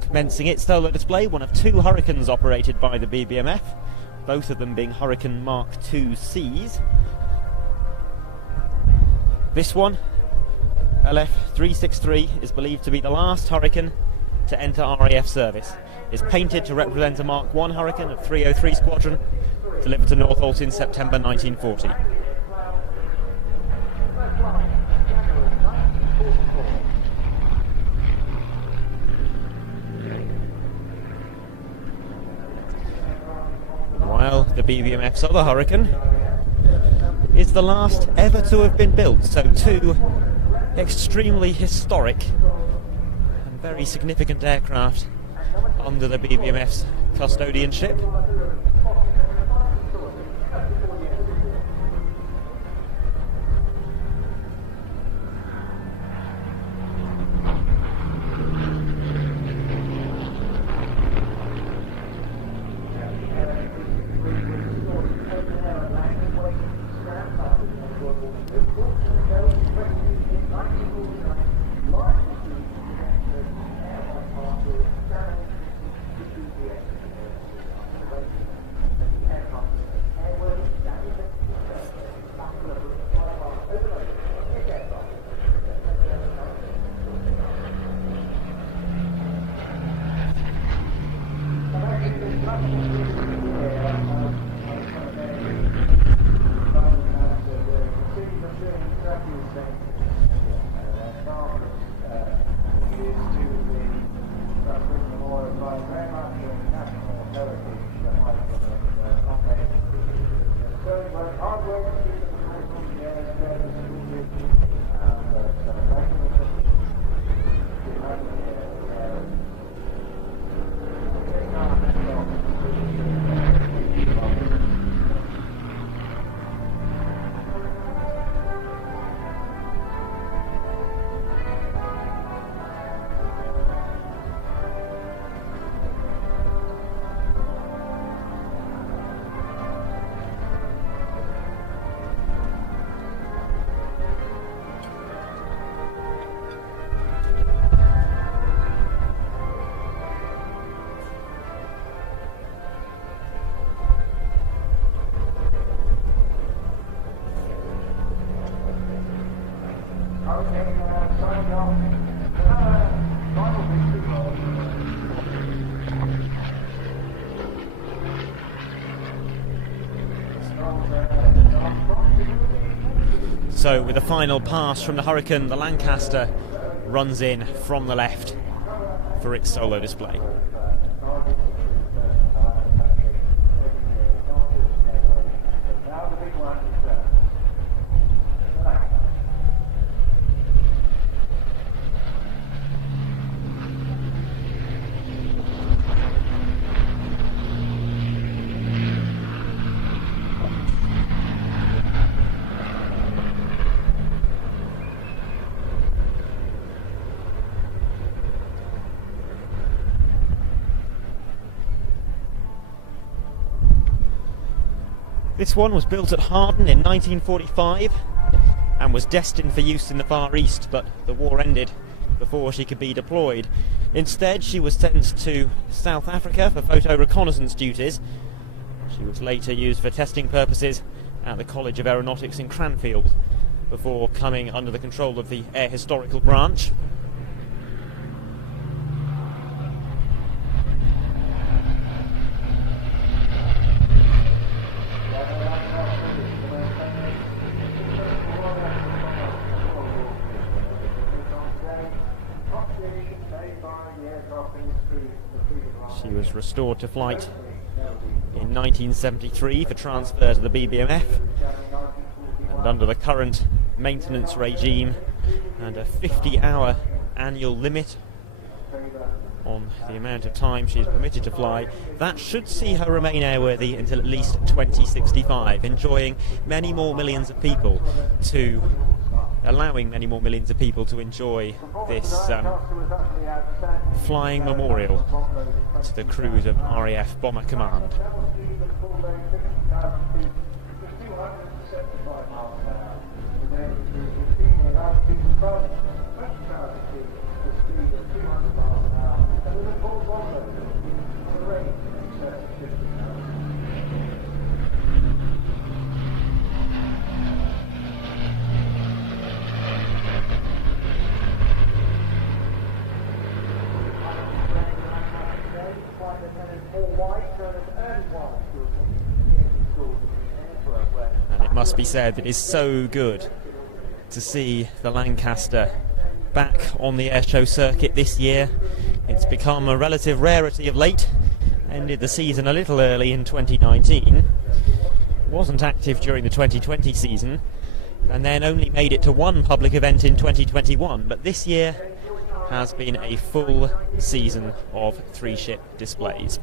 Commencing its solo display, one of 2 Hurricanes operated by the BBMF, both of them being Hurricane Mark II Cs. This one, LF363, is believed to be the last Hurricane to enter RAF service. It's painted to represent a Mark I Hurricane of 303 Squadron, delivered to Northolt in September 1940. While the BBMF's other Hurricane is the last ever to have been built, so 2 extremely historic and very significant aircraft under the BBMF's custodianship. So with a final pass from the Hurricane, the Lancaster runs in from the left for its solo display. This one was built at Harden in 1945 and was destined for use in the Far East, but the war ended before she could be deployed. Instead, she was sent to South Africa for photo reconnaissance duties. She was later used for testing purposes at the College of Aeronautics in Cranfield before coming under the control of the Air Historical Branch. She was restored to flight in 1973 for transfer to the BBMF, and under the current maintenance regime and a 50-hour annual limit on the amount of time she is permitted to fly, that should see her remain airworthy until at least 2065, allowing many more millions of people to enjoy this flying memorial to the crews of RAF Bomber Command. And it must be said that it is so good to see the Lancaster back on the airshow circuit this year. It's become a relative rarity of late. Ended the season a little early in 2019. Wasn't active during the 2020 season, and then only made it to one public event in 2021. But this year has been a full season of 3-ship displays.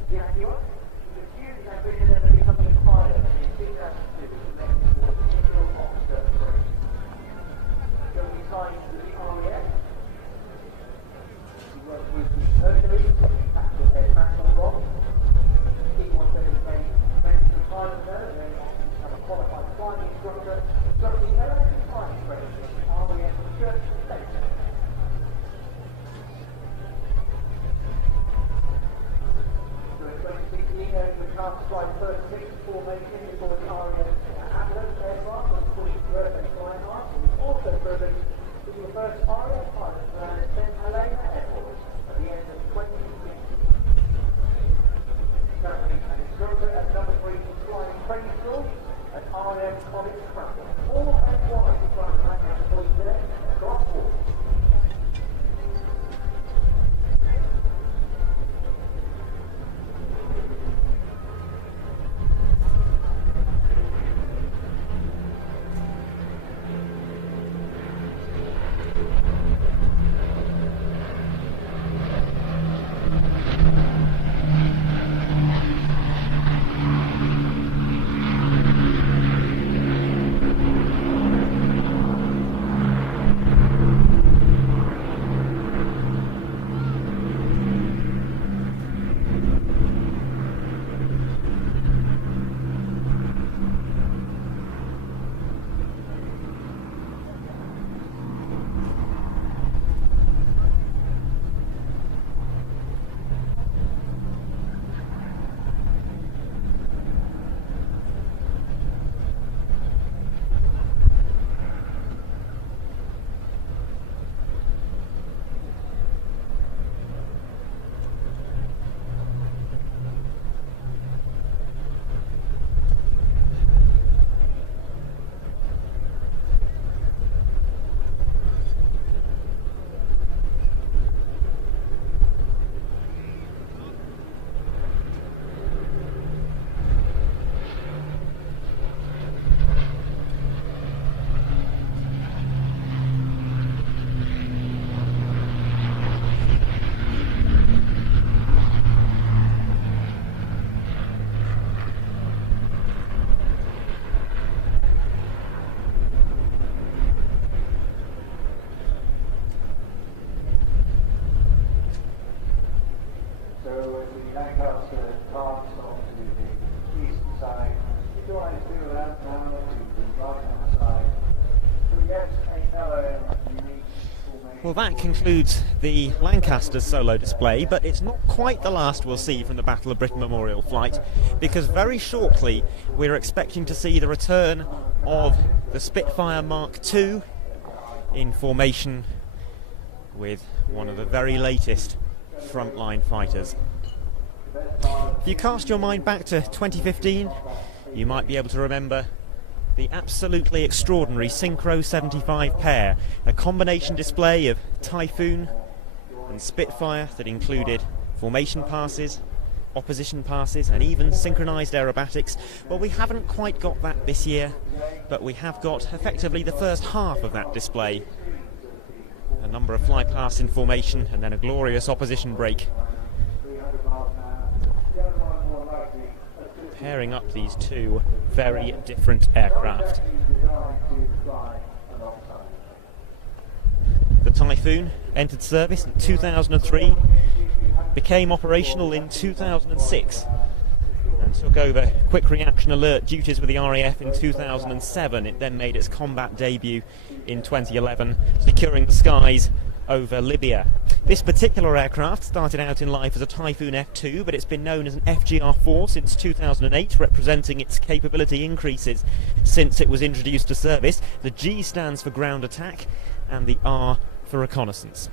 Well, that concludes the Lancaster's solo display, but it's not quite the last we'll see from the Battle of Britain Memorial flight, because very shortly we're expecting to see the return of the Spitfire Mark II in formation with one of the very latest frontline fighters. If you cast your mind back to 2015, you might be able to remember the absolutely extraordinary Synchro 75 pair, a combination display of Typhoon and Spitfire that included formation passes, opposition passes and even synchronised aerobatics. Well, we haven't quite got that this year, but we have got effectively the first half of that display. A number of flypasts in formation and then a glorious opposition break, pairing up these two very different aircraft. The Typhoon entered service in 2003, became operational in 2006 and took over quick reaction alert duties with the RAF in 2007. It then made its combat debut in 2011, securing the skies over Libya. This particular aircraft started out in life as a Typhoon F2, but it's been known as an FGR-4 since 2008, representing its capability increases since it was introduced to service. The G stands for ground attack and the R for reconnaissance.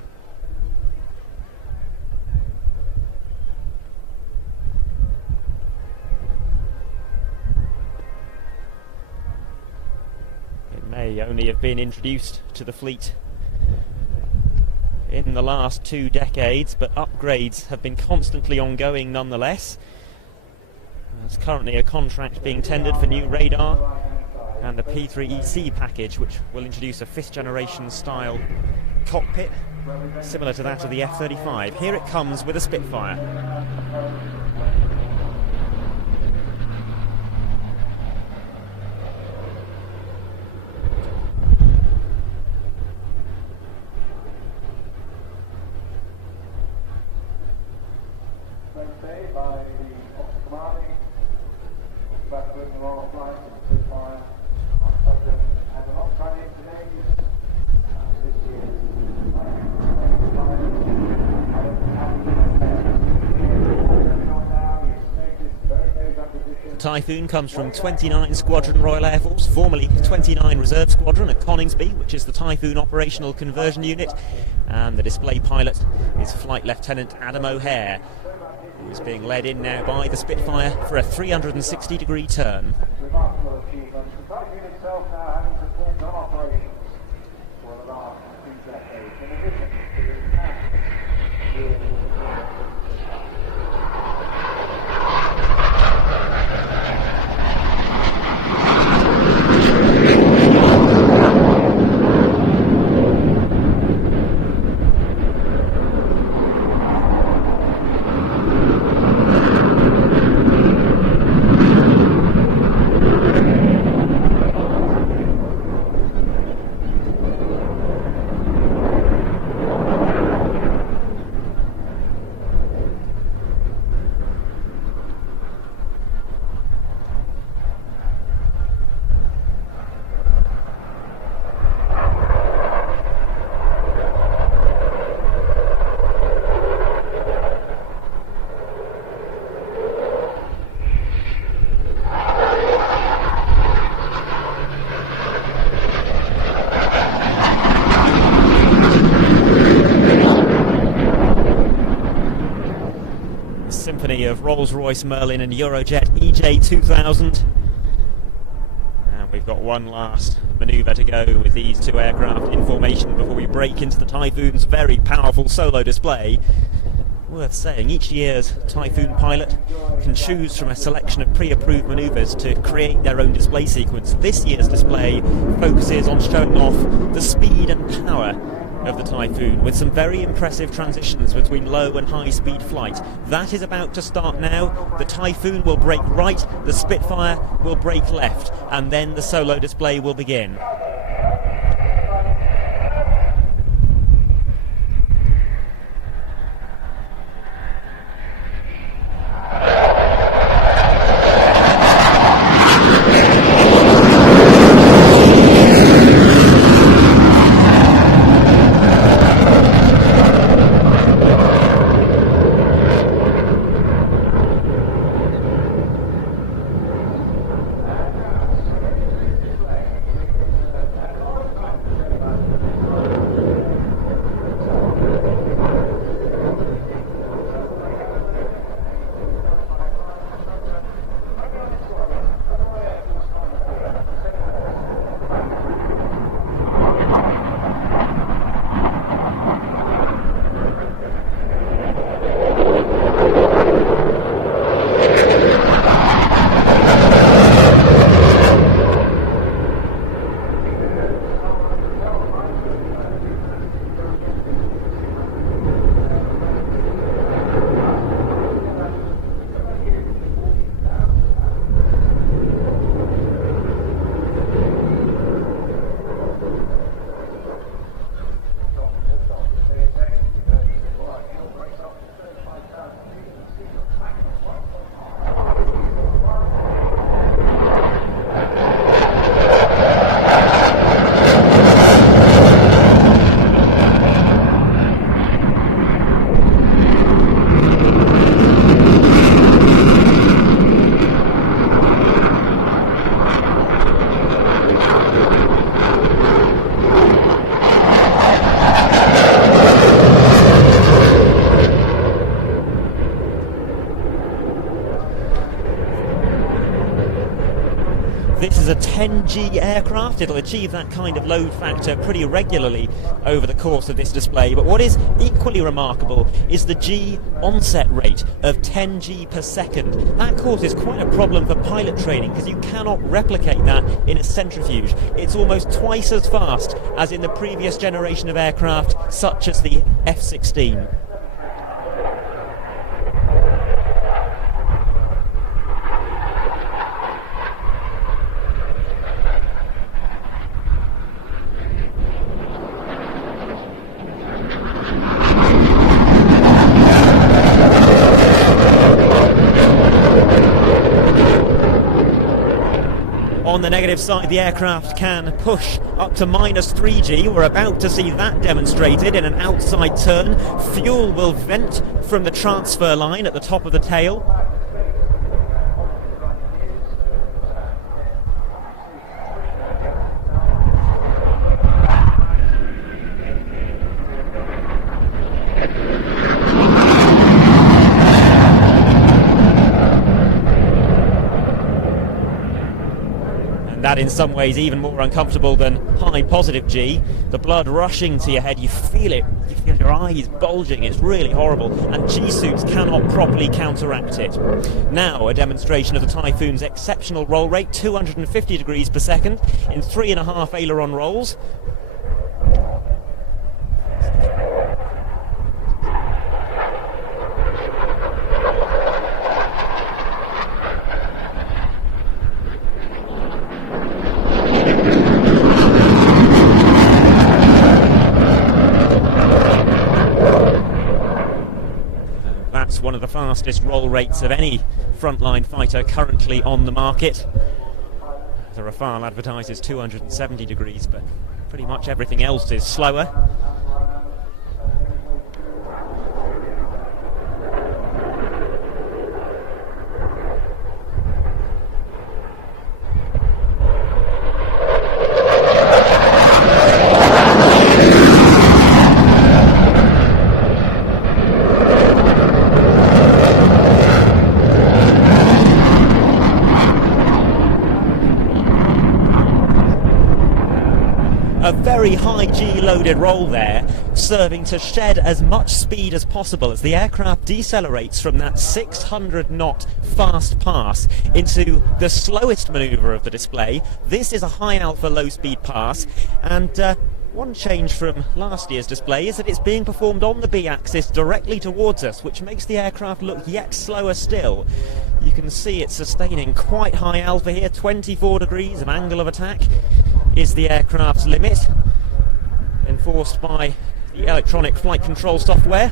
It may only have been introduced to the fleet in the last 2 decades, but upgrades have been constantly ongoing nonetheless. There's currently a contract being tendered for new radar and the P3EC package, which will introduce a 5th generation style cockpit similar to that of the F-35. Here it comes with a Spitfire. Typhoon comes from 29 Squadron Royal Air Force, formerly 29 Reserve Squadron at Coningsby, which is the Typhoon Operational Conversion Unit, and the display pilot is Flight Lieutenant Adam O'Hare, who is being led in now by the Spitfire for a 360-degree turn. Of Rolls-Royce Merlin and Eurojet EJ2000, and we've got one last manoeuvre to go with these two aircraft in formation before we break into the Typhoon's very powerful solo display. Worth saying, each year's Typhoon pilot can choose from a selection of pre-approved manoeuvres to create their own display sequence. This year's display focuses on showing off the speed and power of the Typhoon, with some very impressive transitions between low and high speed flight. That is about to start now. The Typhoon will brake right, the Spitfire will brake left, and then the solo display will begin. 10G aircraft. It'll achieve that kind of load factor pretty regularly over the course of this display. But what is equally remarkable is the G onset rate of 10G per second. That causes quite a problem for pilot training because you cannot replicate that in a centrifuge. It's almost twice as fast as in the previous generation of aircraft, such as the F-16. On the negative side, the aircraft can push up to -3G. We're about to see that demonstrated in an outside turn. Fuel will vent from the transfer line at the top of the tail. That in some ways even more uncomfortable than high positive G. The blood rushing to your head, you feel it, you feel your eyes bulging, it's really horrible, and G-suits cannot properly counteract it. Now a demonstration of the Typhoon's exceptional roll rate, 250 degrees per second in 3.5 aileron rolls. One of the fastest roll rates of any frontline fighter currently on the market. The Rafale advertises 270 degrees, but pretty much everything else is slower. A very high G-loaded roll there, serving to shed as much speed as possible as the aircraft decelerates from that 600-knot fast pass into the slowest manoeuvre of the display. This is a high alpha, low-speed pass, and one change from last year's display is that it's being performed on the B-axis directly towards us, which makes the aircraft look yet slower still. You can see it's sustaining quite high alpha here, 24 degrees of angle of attack is the aircraft's limit, enforced by the electronic flight control software.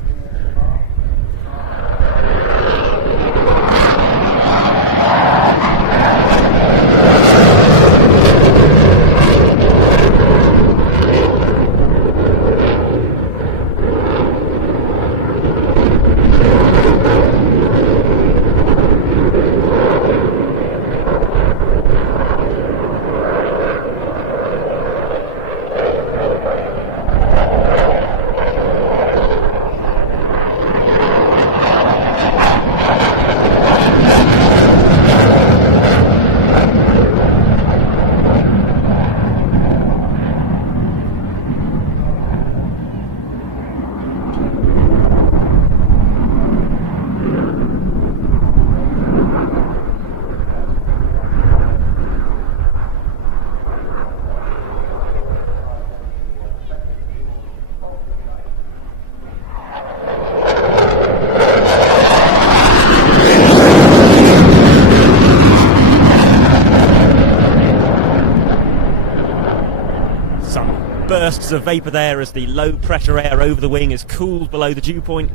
Bursts of vapour there as the low pressure air over the wing is cooled below the dew point,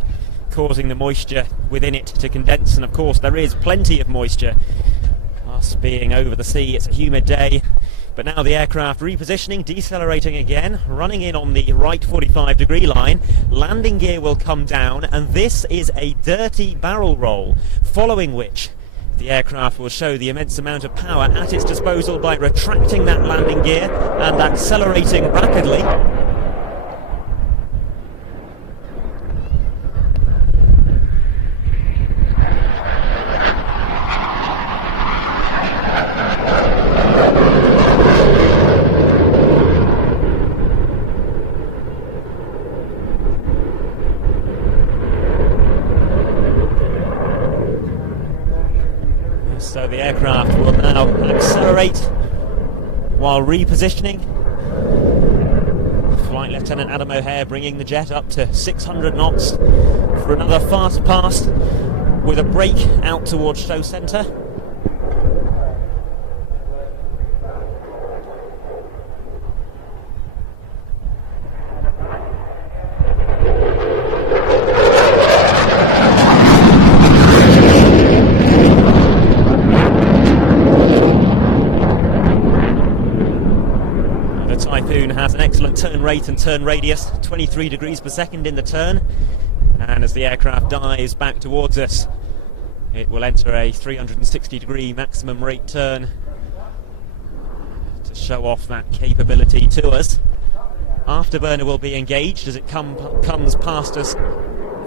causing the moisture within it to condense, and of course there is plenty of moisture. Us being over the sea, it's a humid day, but now the aircraft repositioning, decelerating again, running in on the right 45-degree line. Landing gear will come down, and this is a dirty barrel roll, following which the aircraft will show the immense amount of power at its disposal by retracting that landing gear and accelerating rapidly. aircraft will now accelerate while repositioning. Flight Lieutenant Adam O'Hare bringing the jet up to 600 knots for another fast pass with a brake out towards show centre. Typhoon has an excellent turn rate and turn radius, 23 degrees per second in the turn, and as the aircraft dives back towards us, it will enter a 360 degree maximum rate turn to show off that capability to us. Afterburner will be engaged as it comes past us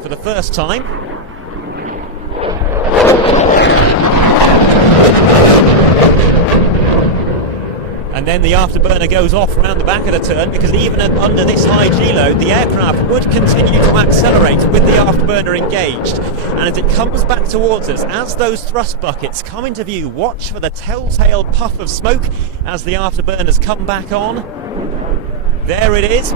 for the first time. And then the afterburner goes off around the back of the turn, because even under this high G-load, the aircraft would continue to accelerate with the afterburner engaged. And as it comes back towards us, as those thrust buckets come into view, watch for the telltale puff of smoke as the afterburners come back on. There it is.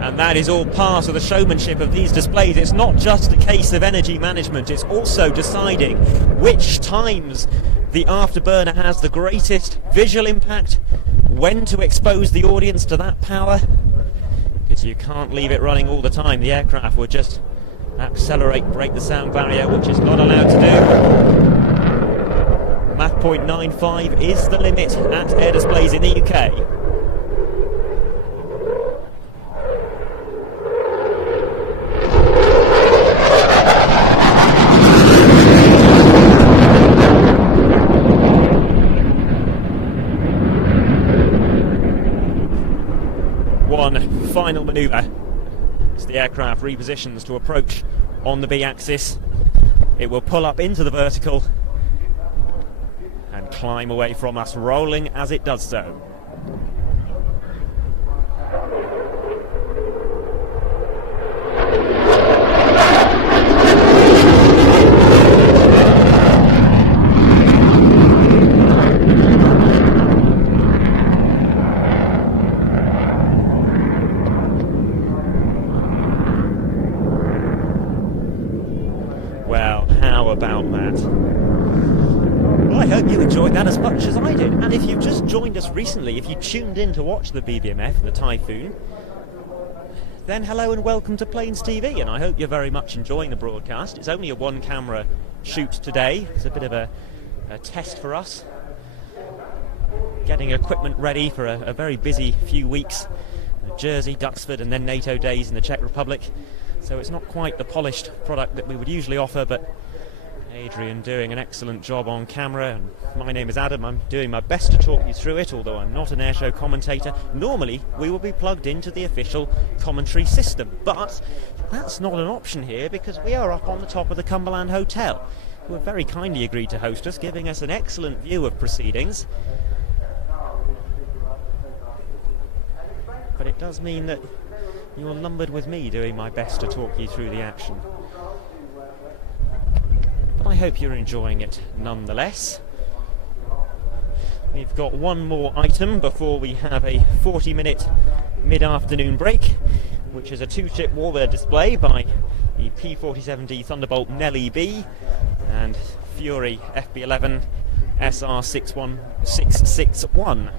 And that is all part of the showmanship of these displays. It's not just a case of energy management, it's also deciding which times the afterburner has the greatest visual impact, when to expose the audience to that power, because you can't leave it running all the time. The aircraft would just accelerate, break the sound barrier, which is not allowed to do. Mach 0.95 is the limit at air displays in the UK. One final manoeuvre as the aircraft repositions to approach on the B axis. It will pull up into the vertical and climb away from us, rolling as it does so. About that. Well, I hope you enjoyed that as much as I did. And if you've just joined us recently, if you tuned in to watch the BBMF and the Typhoon, then hello and welcome to Planes TV, and I hope you're very much enjoying the broadcast. It's only a one-camera shoot today. It's a bit of a test for us, getting equipment ready for a very busy few weeks. Jersey, Duxford, and then NATO days in the Czech Republic. So it's not quite the polished product that we would usually offer, but Adrian doing an excellent job on camera, and my name is Adam. I'm doing my best to talk you through it, although I'm not an airshow commentator. Normally we will be plugged into the official commentary system, but that's not an option here because we are up on the top of the Cumberland Hotel, who have very kindly agreed to host us, giving us an excellent view of proceedings. But it does mean that you're lumbered with me doing my best to talk you through the action. But I hope you're enjoying it nonetheless. We've got one more item before we have a 40-minute mid-afternoon break, which is a two-ship warbird display by the P-47D Thunderbolt Nelly B and Fury FB11 SR61661.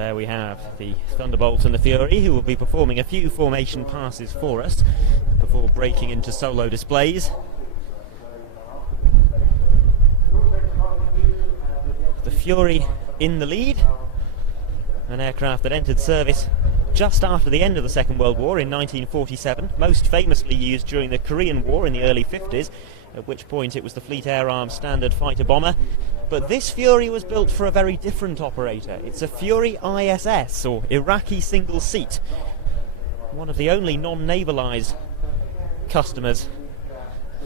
There we have the Thunderbolt and the Fury, who will be performing a few formation passes for us before breaking into solo displays. The Fury in the lead, an aircraft that entered service just after the end of the Second World War in 1947, most famously used during the Korean War in the early 50s, at which point it was the Fleet Air Arm Standard Fighter Bomber. But this Fury was built for a very different operator. It's a Fury ISS, or Iraqi single seat, one of the only non-navalised customers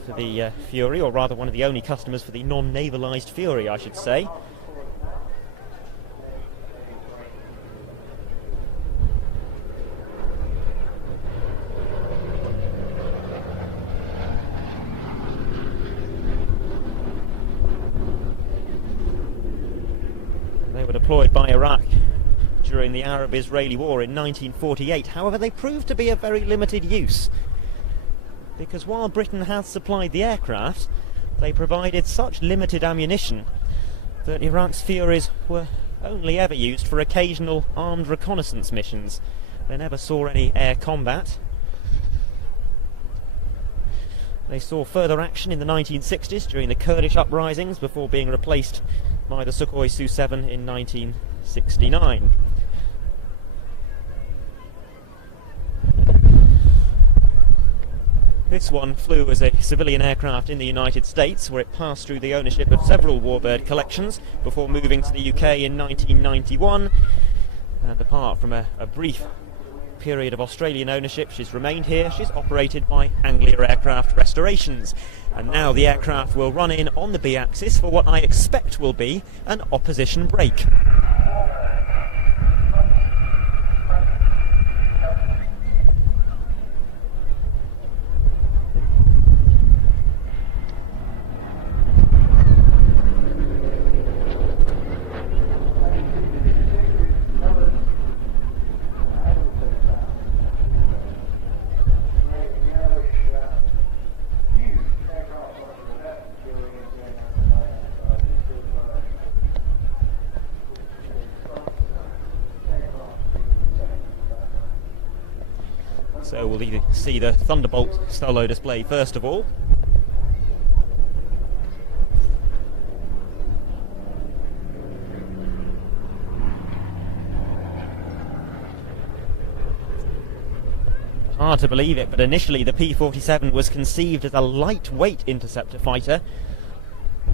for the Fury, or rather one of the only customers for the non-navalised Fury, I should say. They were deployed by Iraq during the Arab-Israeli War in 1948. However, they proved to be of very limited use, because while Britain had supplied the aircraft, they provided such limited ammunition that Iraq's Furies were only ever used for occasional armed reconnaissance missions. They never saw any air combat. They saw further action in the 1960s during the Kurdish uprisings before being replaced by the Sukhoi Su-7 in 1969. This one flew as a civilian aircraft in the United States, where it passed through the ownership of several warbird collections before moving to the UK in 1991. And apart from a brief period of Australian ownership, she's remained here. She's operated by Anglia Aircraft Restorations, and now the aircraft will run in on the B-axis for what I expect will be an opposition break. So we'll either see the Thunderbolt solo display first of all. Hard to believe it, but initially the P-47 was conceived as a lightweight interceptor fighter,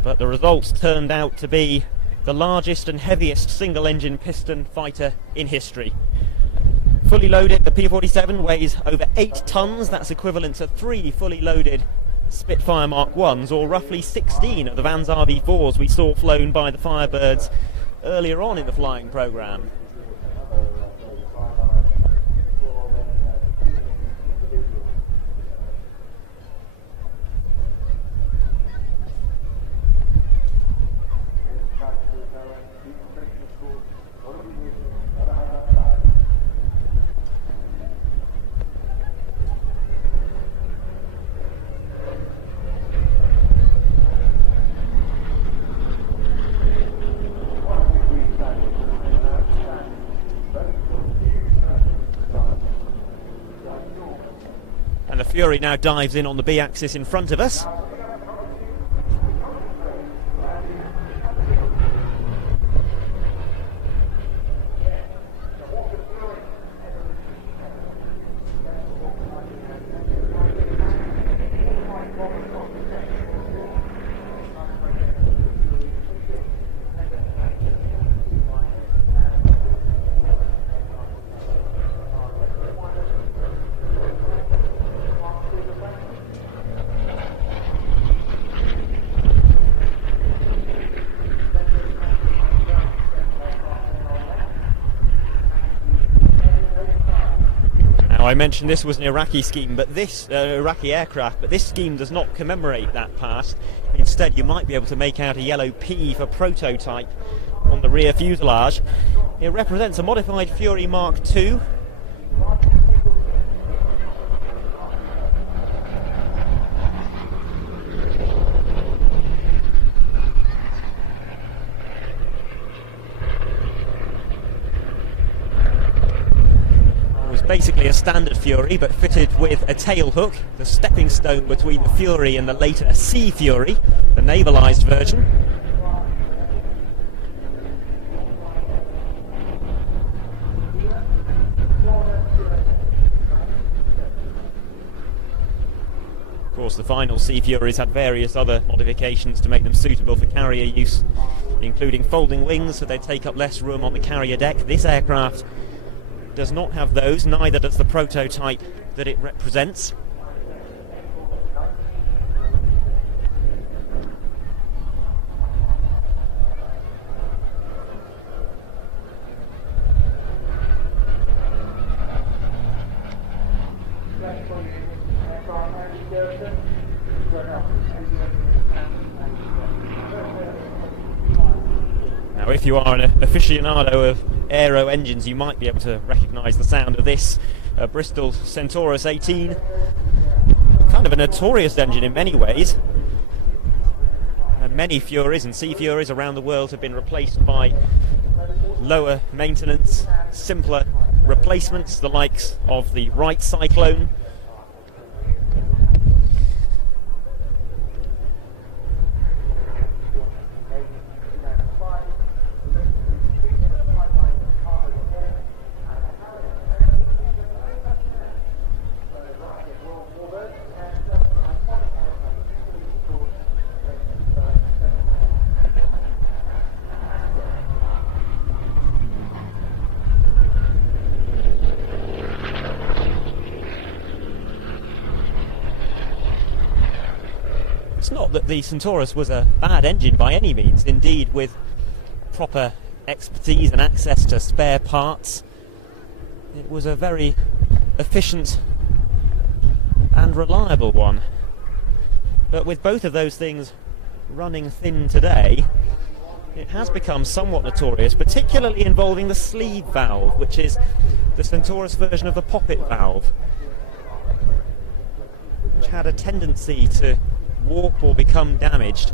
but the results turned out to be the largest and heaviest single-engine piston fighter in history. Fully loaded, the P-47 weighs over 8 tons. That's equivalent to 3 fully loaded Spitfire Mark 1s, or roughly 16 of the Vanzar V4s we saw flown by the Firebirds earlier on in the flying programme. The Fury now dives in on the B-axis in front of us. I mentioned this was an Iraqi scheme, but this Iraqi aircraft, but this scheme does not commemorate that past. Instead, you might be able to make out a yellow P for prototype on the rear fuselage. It represents a modified Fury Mark II. basically a standard Fury, but fitted with a tail hook, the stepping stone between the Fury and the later Sea Fury, the navalised version. Of course, the final Sea Furies had various other modifications to make them suitable for carrier use, including folding wings so they take up less room on the carrier deck. This aircraft does not have those, neither does the prototype that it represents. Now, if you are an aficionado of aero engines, you might be able to recognise the sound of this Bristol Centaurus 18. Kind of a notorious engine in many ways. Many Furies and Sea Furies around the world have been replaced by lower maintenance, simpler replacements, the likes of the Wright Cyclone. It's not that the Centaurus was a bad engine by any means. Indeed, with proper expertise and access to spare parts, it was a very efficient and reliable one. But with both of those things running thin today, it has become somewhat notorious, particularly involving the sleeve valve, which is the Centaurus version of the poppet valve, which had a tendency to warp or become damaged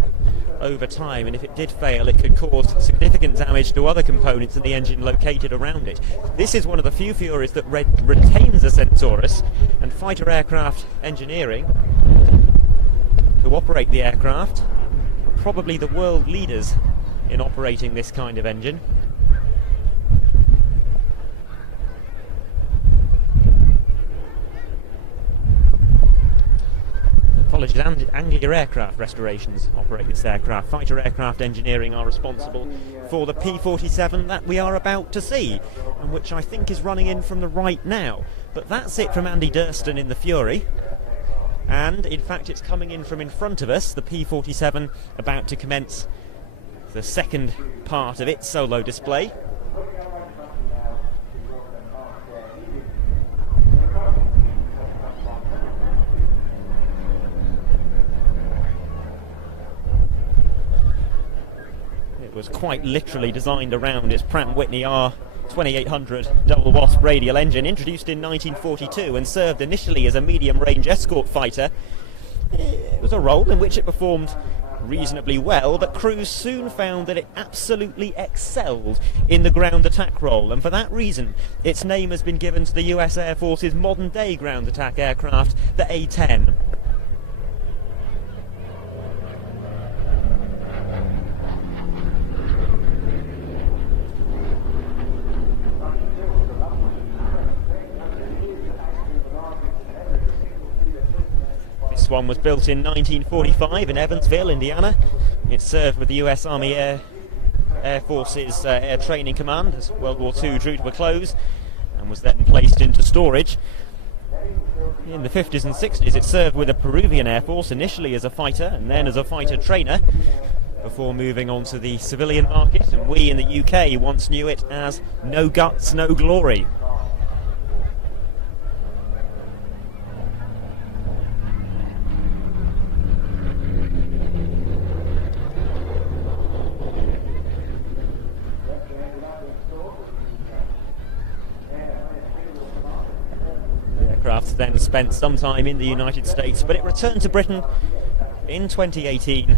over time, and if it did fail, it could cause significant damage to other components in the engine located around it. This is one of the few Furies that retains a Centaurus, and fighter aircraft engineering, who operate the aircraft, are probably the world leaders in operating this kind of engine. Apologies, Anglia Aircraft Restorations operate this aircraft. Fighter aircraft engineering are responsible for the P-47 that we are about to see, and which I think is running in from the right now. But that's it from Andy Durston in the Fury. And in fact, it's coming in from in front of us, the P-47 about to commence the second part of its solo display. Was quite literally designed around its Pratt & Whitney R2800 double wasp radial engine, introduced in 1942 and served initially as a medium-range escort fighter. It was a role in which it performed reasonably well, but crews soon found that it absolutely excelled in the ground attack role, and for that reason its name has been given to the US Air Force's modern-day ground attack aircraft, the A-10. This one was built in 1945 in Evansville, Indiana. It served with the US Army Air Force's Air Training Command as World War II drew to a close, and was then placed into storage. In the 50s and 60s it served with the Peruvian Air Force, initially as a fighter and then as a fighter trainer, before moving on to the civilian market, and we in the UK once knew it as no guts, no glory. Then spent some time in the United States, but it returned to Britain in 2018,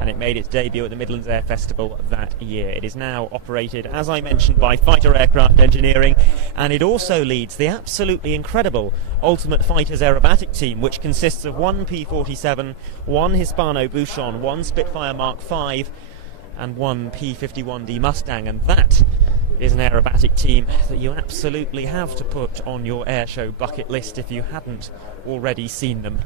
and and it made its debut at the Midlands Air Festival that year. It is now operated, as I mentioned, by Fighter Aircraft Engineering, and it also leads the absolutely incredible Ultimate Fighters Aerobatic team, which consists of one P-47, one Hispano-Buchon, one Spitfire Mark V, and one P-51D Mustang, and that is an aerobatic team that you absolutely have to put on your airshow bucket list if you hadn't already seen them.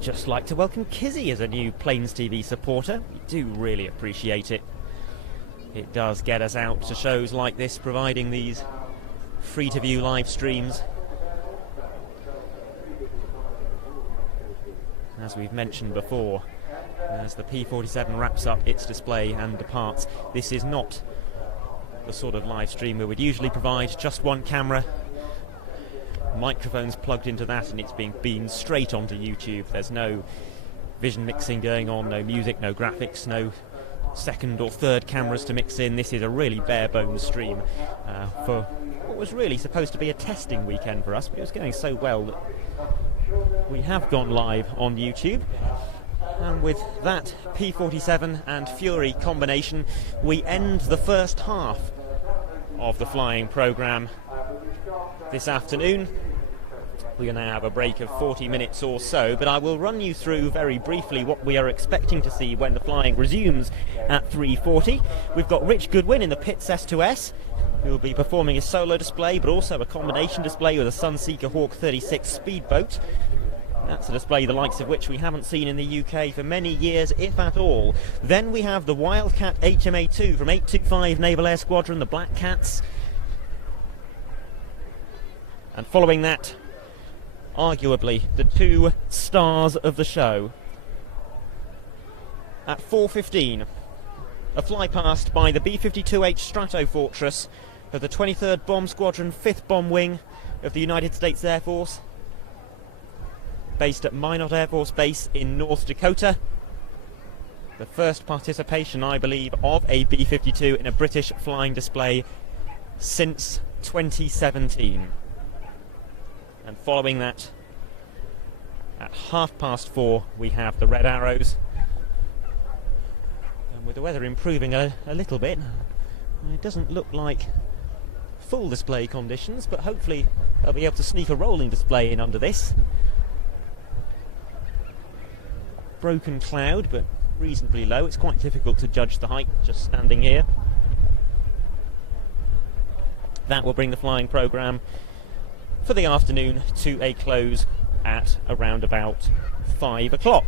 Just like to welcome Kizzy as a new Planes TV supporter. We do really appreciate it. It does get us out to shows like this, providing these free-to-view live streams. As we've mentioned before, as the P-47 wraps up its display and departs, this is not the sort of live stream we would usually provide just one camera, microphones plugged into that, and it's being beamed straight onto YouTube. There's no vision mixing going on, no music, no graphics, no second or third cameras to mix in. This is a really bare bones stream for what was really supposed to be a testing weekend for us, but it was going so well that we have gone live on YouTube. And with that P-47 and Fury combination, we end the first half of the flying programme this afternoon. We're going to have a break of 40 minutes or so, but I will run you through very briefly what we are expecting to see when the flying resumes at 3:40. We've got Rich Goodwin in the Pitts S2S, who will be performing a solo display, but also a combination display with a Sunseeker Hawk 36 speedboat. That's a display the likes of which we haven't seen in the UK for many years, if at all. Then we have the Wildcat HMA2 from 825 Naval Air Squadron, the Black Cats. And following that, arguably the two stars of the show. At 4:15, a flypast by the B-52H Stratofortress of the 23rd Bomb Squadron, 5th Bomb Wing of the United States Air Force, based at Minot Air Force Base in North Dakota. The first participation, I believe, of a B-52 in a British flying display since 2017. And following that, at 4:30, we have the Red Arrows. And with the weather improving a little bit, it doesn't look like full display conditions, but hopefully they'll be able to sneak a rolling display in under this. Broken cloud, but reasonably low. It's quite difficult to judge the height just standing here. That will bring the flying programme for the afternoon to a close at around about 5 o'clock.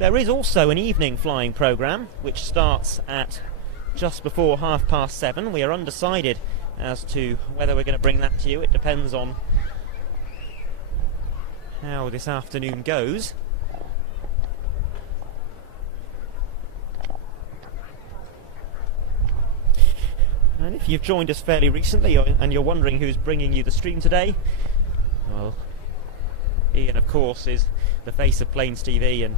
There is also an evening flying programme which starts at just before 7:30. We are undecided as to whether we're going to bring that to you. It depends on how this afternoon goes. And if you've joined us fairly recently and you're wondering who's bringing you the stream today, well, Ian, of course, is the face of Planes TV, and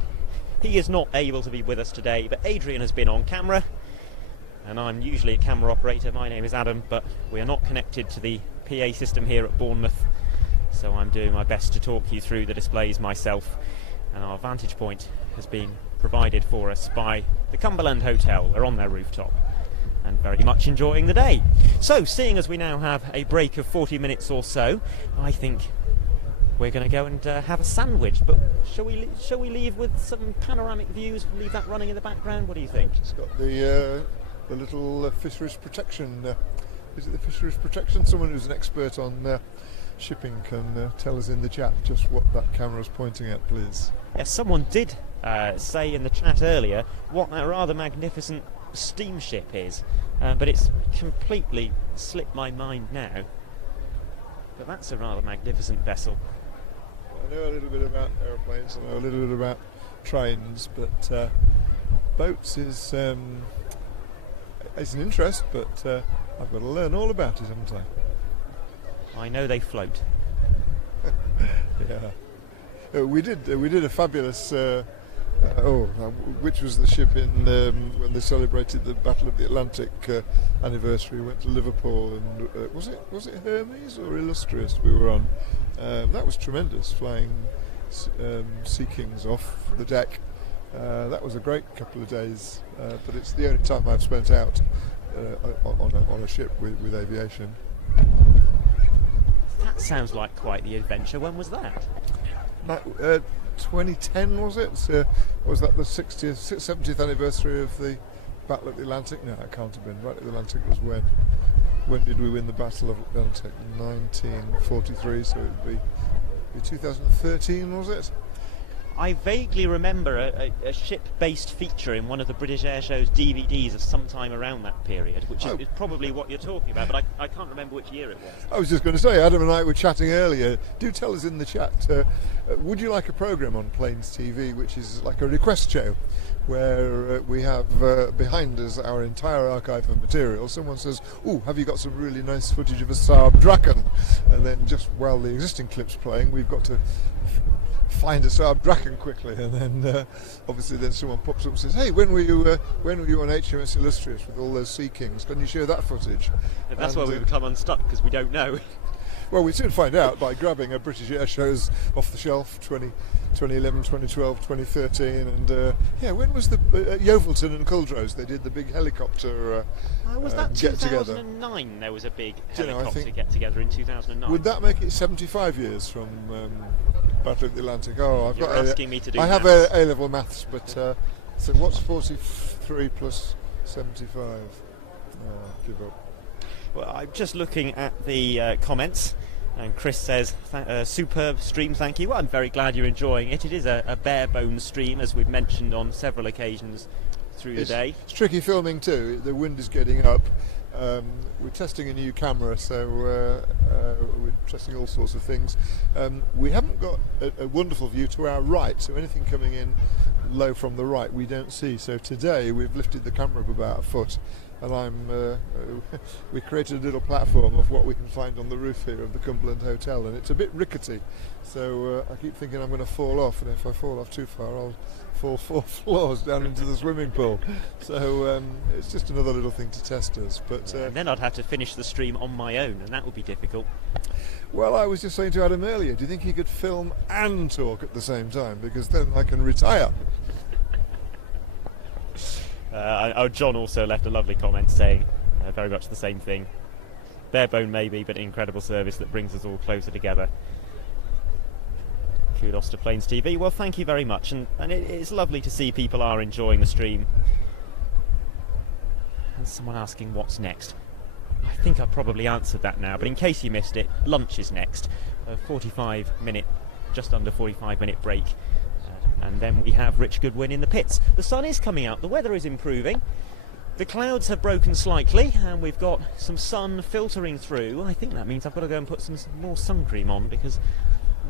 he is not able to be with us today, but Adrian has been on camera, and I'm usually a camera operator. My name is Adam, but we are not connected to the PA system here at Bournemouth, so I'm doing my best to talk you through the displays myself, and our vantage point has been provided for us by the Cumberland Hotel. We're on their rooftop and very much enjoying the day. So, seeing as we now have a break of 40 minutes or so, I think we're going to go and have a sandwich. But shall we leave with some panoramic views? Leave that running in the background. What do you think? It's got the little fisheries protection. Is it the fisheries protection? Someone who's an expert on shipping can tell us in the chat just what that camera's pointing at, please. Yes, someone did say in the chat earlier what that rather magnificent steamship is, but it's completely slipped my mind now. But that's a rather magnificent vessel. I know a little bit about aeroplanes, I know a little bit about trains, but boats is an interest, but I've got to learn all about it, haven't I? I know they float. Yeah, we did a fabulous. Which was the ship in when they celebrated the Battle of the Atlantic anniversary? Went to Liverpool, and was it Hermes or Illustrious we were on? That was tremendous, flying Sea Kings off the deck. That was a great couple of days, but it's the only time I've spent out on a ship with aviation. That sounds like quite the adventure. When was that? 2010 was it? Was that the 70th anniversary of the Battle of the Atlantic? No, it can't have been. Battle of the Atlantic was when? When did we win the Battle of the Atlantic? 1943, so it would be 2013, was it? I vaguely remember a ship-based feature in one of the British Air Show's DVDs of some time around that period, which is probably what you're talking about, but I can't remember which year it was. I was just going to say, Adam and I were chatting earlier. Do tell us in the chat, would you like a programme on Planes TV, which is like a request show, where we have behind us our entire archive of material. Someone says, "Oh, have you got some really nice footage of a Saab Draken?" And then just while the existing clip's playing, we've got to find a Saab Draken quickly, and then obviously then someone pops up and says, "Hey, when were you on HMS Illustrious with all those Sea Kings? Can you share that footage?" And that's why we become unstuck, because we don't know. Well, we soon find out by grabbing a British Air Shows off the shelf, 2011, 2012, 2013, and when was the Yeovilton and Culdrose? They did the big helicopter was that get together. 2009? There was a big I helicopter think, get together in 2009. Would that make it 75 years from Battle of the Atlantic? Oh, You're asking me to do. I have A-level maths, but so what's 43 plus 75? Oh, give up. Well, I'm just looking at the comments, and Chris says, superb stream, thank you. Well, I'm very glad you're enjoying it. It is a bare bones stream, as we've mentioned on several occasions through the day. It's tricky filming too. The wind is getting up. We're testing a new camera, so we're testing all sorts of things. We haven't got a wonderful view to our right, so anything coming in low from the right we don't see. So today we've lifted the camera up about a foot, and we created a little platform of what we can find on the roof here of the Cumberland Hotel, and it's a bit rickety, so I keep thinking I'm going to fall off, and if I fall off too far I'll fall 4 floors down into the swimming pool. So it's just another little thing to test us. But and then I'd have to finish the stream on my own, and that would be difficult. Well, I was just saying to Adam earlier, do you think he could film and talk at the same time? Because then I can retire. John also left a lovely comment saying very much the same thing. Barebone maybe, but incredible service that brings us all closer together. Kudos to Planes TV. Well, thank you very much, and it's lovely to see people are enjoying the stream. And someone asking what's next. I think I probably answered that now, but in case you missed it, lunch is next. Just under 45-minute break. And then we have Rich Goodwin in the pits. The sun is coming out, the weather is improving. The clouds have broken slightly, and we've got some sun filtering through. I think that means I've got to go and put some more sun cream on, because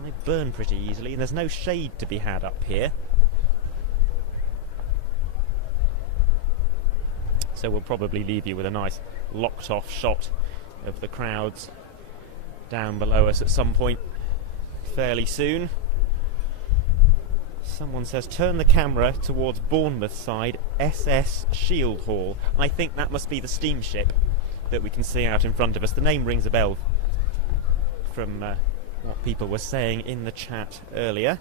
they burn pretty easily, and there's no shade to be had up here. So we'll probably leave you with a nice locked off shot of the crowds down below us at some point fairly soon. Someone says, turn the camera towards Bournemouth side, SS Shield Hall. I think that must be the steamship that we can see out in front of us. The name rings a bell from what people were saying in the chat earlier.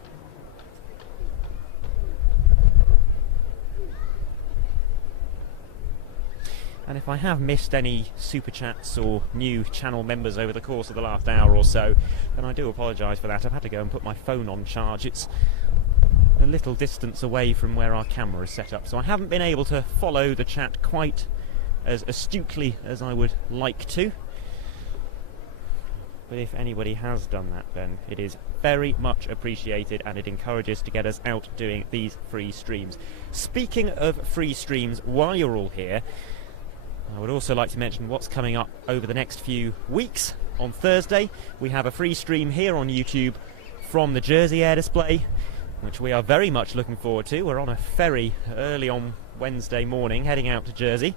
And if I have missed any super chats or new channel members over the course of the last hour or so, then I do apologise for that. I've had to go and put my phone on charge. It's a little distance away from where our camera is set up, so I haven't been able to follow the chat quite as astutely as I would like to. But if anybody has done that, then it is very much appreciated, and it encourages to get us out doing these free streams. Speaking of free streams, while you're all here, I would also like to mention what's coming up over the next few weeks. On Thursday, we have a free stream here on YouTube from the Jersey Air Display, which we are very much looking forward to. We're on a ferry early on Wednesday morning, heading out to Jersey.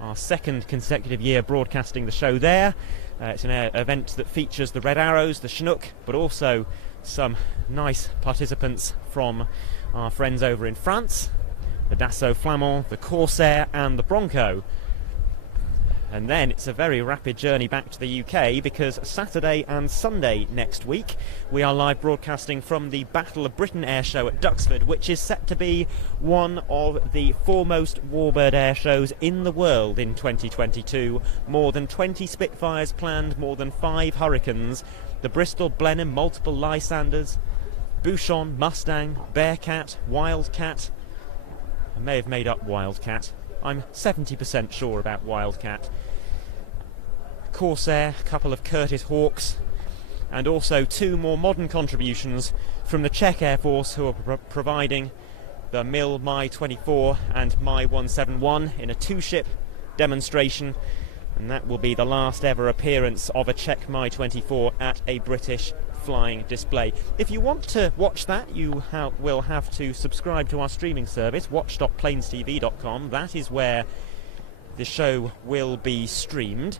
Our second consecutive year broadcasting the show there. It's an event that features the Red Arrows, the Chinook, but also some nice participants from our friends over in France, the Dassault Flamand, the Corsair and the Bronco. And then it's a very rapid journey back to the UK, because Saturday and Sunday next week we are live broadcasting from the Battle of Britain air show at Duxford, which is set to be one of the foremost warbird air shows in the world in 2022. More than 20 Spitfires planned, more than 5 Hurricanes, the Bristol Blenheim multiple Lysanders, Bouchon, Mustang, Bearcat, Wildcat. I may have made up Wildcat. I'm 70% sure about Wildcat. Corsair, a couple of Curtiss Hawks, and also 2 more modern contributions from the Czech Air Force, who are providing the MIL Mi-24 and Mi-171 in a 2-ship demonstration, and that will be the last ever appearance of a Czech Mi-24 at a British flying display. If you want to watch that, you will have to subscribe to our streaming service, watch.planestv.com. That is where the show will be streamed.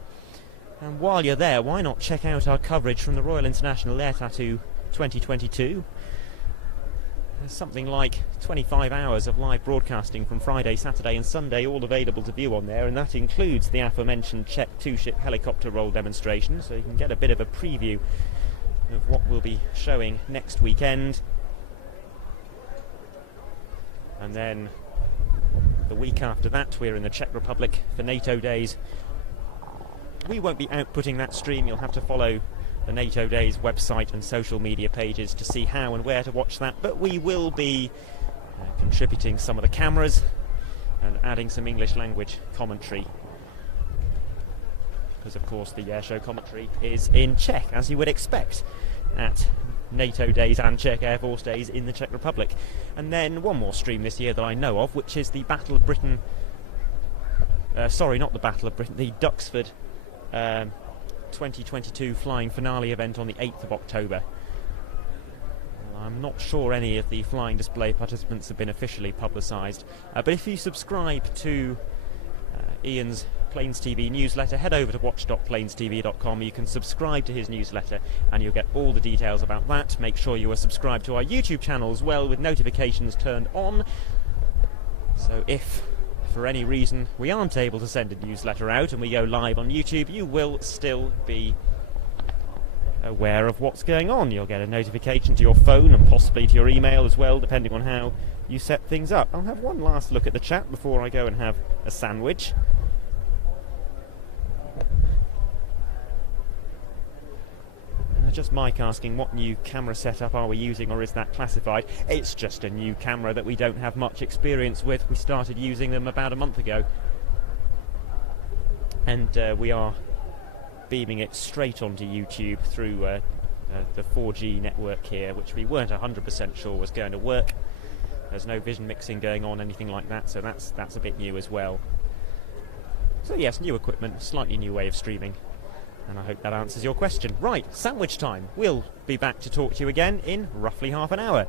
And while you're there, why not check out our coverage from the Royal International Air Tattoo 2022? There's something like 25 hours of live broadcasting from Friday, Saturday and Sunday, all available to view on there, and that includes the aforementioned Czech 2-ship helicopter roll demonstration, so you can get a bit of a preview of what we'll be showing next weekend. And then the week after that we're in the Czech Republic for NATO Days. We won't be outputting that stream. You'll have to follow the NATO Days website and social media pages to see how and where to watch that, but we will be contributing some of the cameras and adding some English language commentary, because of course the airshow commentary is in Czech, as you would expect at NATO Days and Czech Air Force Days in the Czech Republic. And then one more stream this year that I know of, which is the Battle of Britain, sorry, not the Battle of Britain, the Duxford 2022 flying finale event on the 8th of October. Well, I'm not sure any of the flying display participants have been officially publicised, but if you subscribe to Ian's Planes TV newsletter, head over to watch.planestv.com. You can subscribe to his newsletter and you'll get all the details about that. Make sure you are subscribed to our YouTube channel as well, with notifications turned on. So if for any reason we aren't able to send a newsletter out and we go live on YouTube, you will still be aware of what's going on. You'll get a notification to your phone and possibly to your email as well, depending on how you set things up. I'll have one last look at the chat before I go and have a sandwich. Just Mike asking, what new camera setup are we using, or is that classified? It's just a new camera that we don't have much experience with. We started using them about a month ago, and we are beaming it straight onto YouTube through the 4G network here, which we weren't 100% sure was going to work. There's no vision mixing going on, anything like that, so that's a bit new as well. So yes, new equipment, slightly new way of streaming. And I hope that answers your question. Right, sandwich time. We'll be back to talk to you again in roughly half an hour.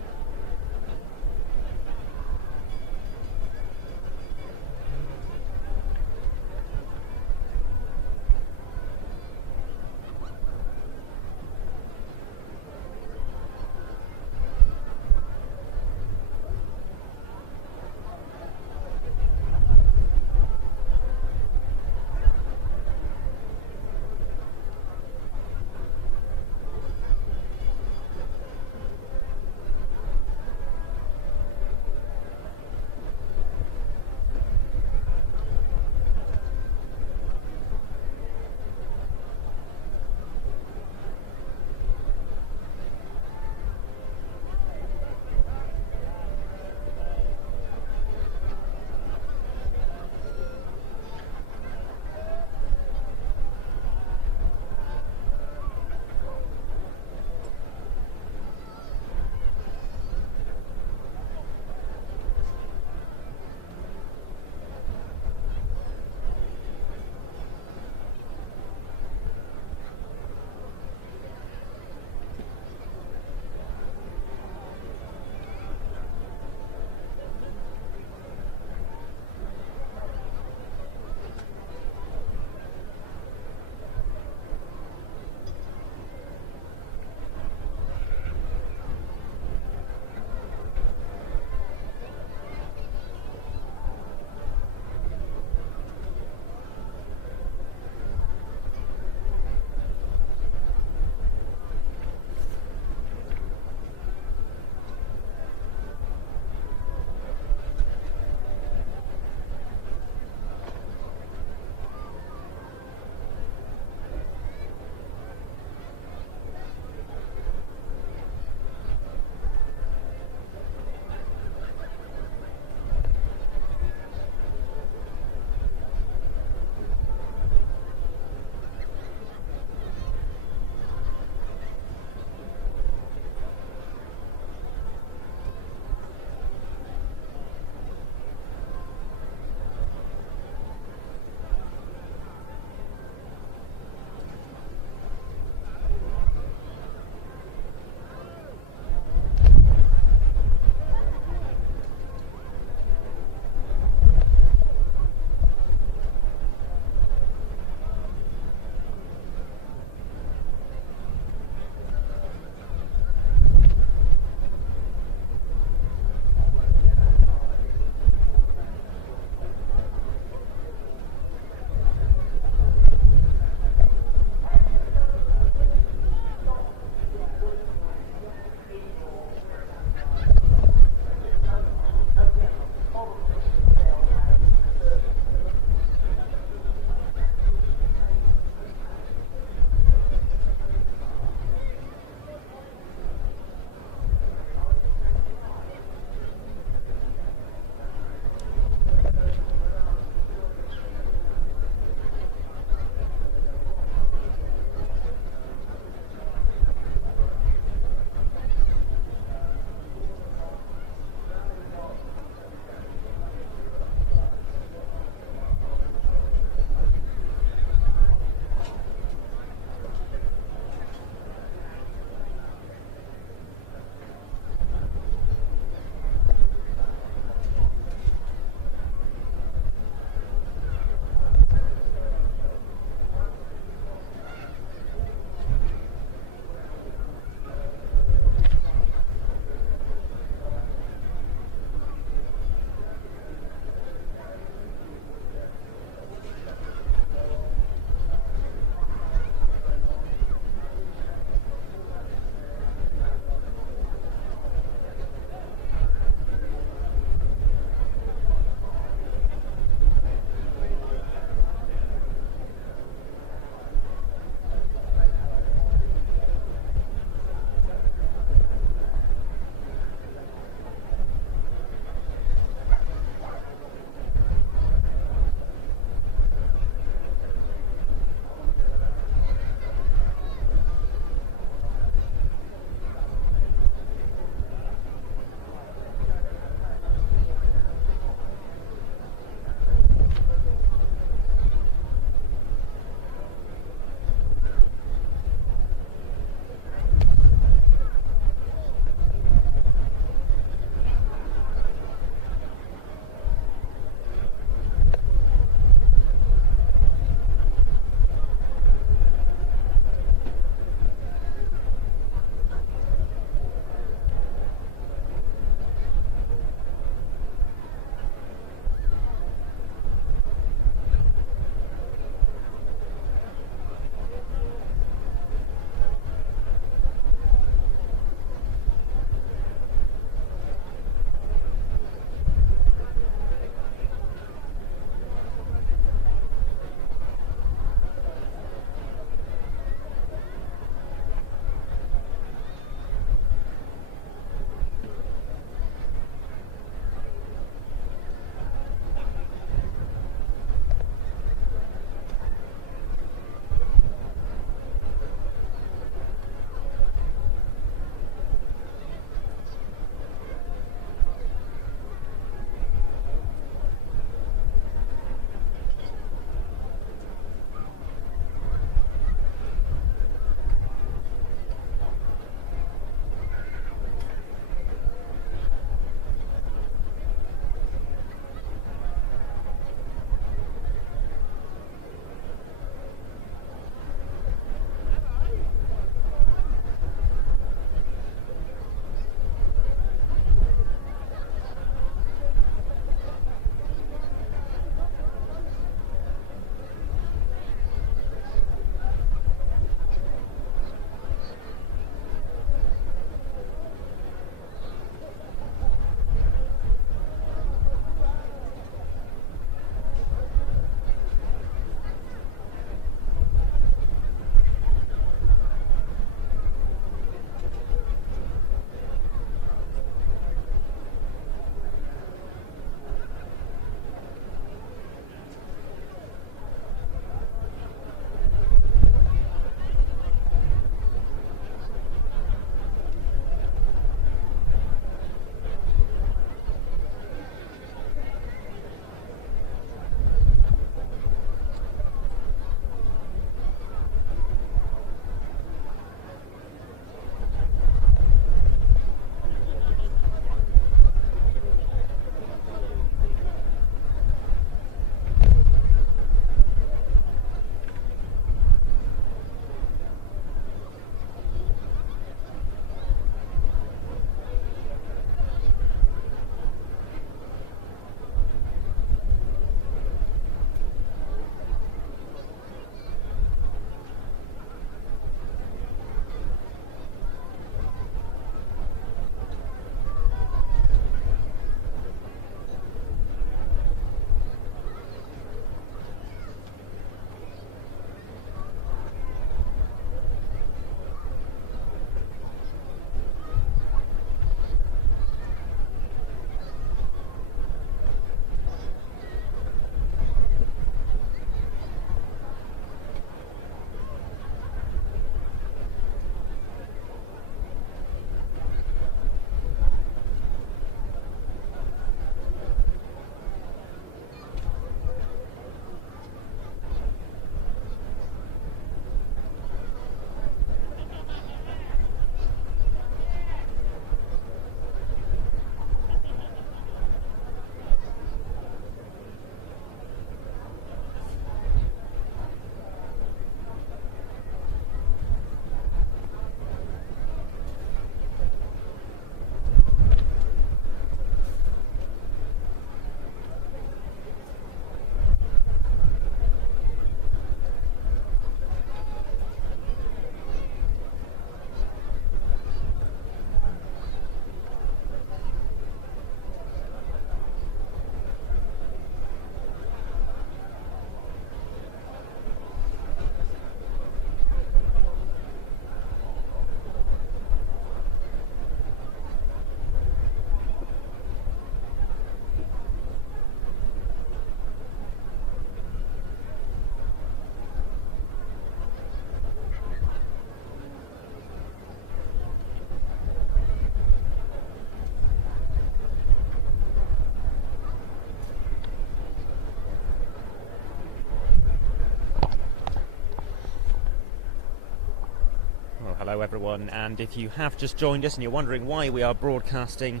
hello everyone, and if you have just joined us and you're wondering why we are broadcasting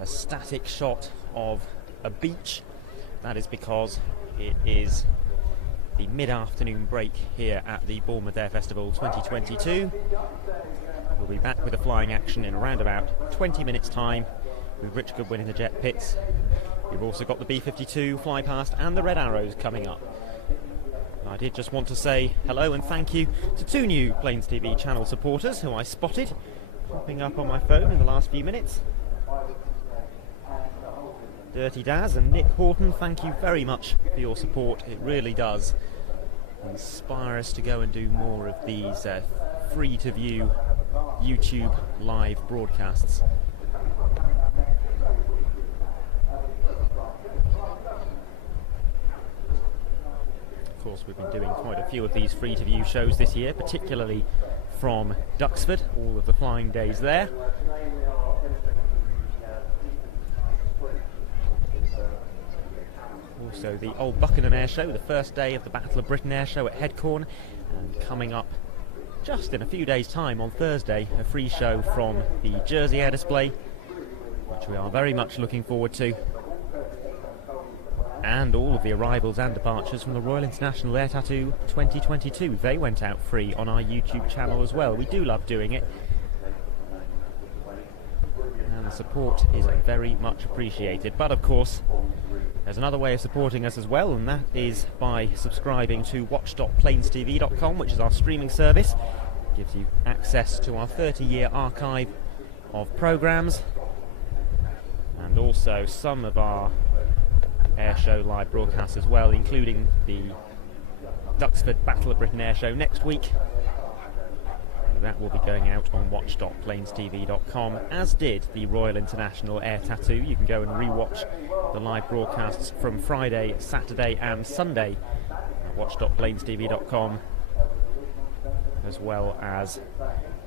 a static shot of a beach, that is because it is the mid-afternoon break here at the Bournemouth Air Festival 2022. We'll be back with the flying action in around about 20 minutes time with Rich Goodwin in the jet pits. We've also got the B-52 flypast and the Red Arrows coming up. I did just want to say hello and thank you to two new Planes TV channel supporters who I spotted popping up on my phone in the last few minutes. Dirty Daz and Nick Horton, thank you very much for your support. It really does inspire us to go and do more of these free-to-view YouTube live broadcasts. Of course, we've been doing quite a few of these free-to-view shows this year, particularly from Duxford, all of the flying days there. Also the Old Buckingham Air Show, the first day of the Battle of Britain Air Show at Headcorn, and coming up just in a few days' time on Thursday, a free show from the Jersey Air Display, which we are very much looking forward to. And all of the arrivals and departures from the Royal International Air Tattoo 2022. They went out free on our YouTube channel as well. We do love doing it. And the support is very much appreciated. But of course, there's another way of supporting us as well, and that is by subscribing to watch.planestv.com, which is our streaming service. It gives you access to our 30-year archive of programmes, and also some of our air show live broadcasts as well, including the Duxford Battle of Britain Air Show next week. That will be going out on watch.planestv.com, as did the Royal International Air Tattoo. You can go and re-watch the live broadcasts from Friday, Saturday and Sunday at watch.planestv.com, as well as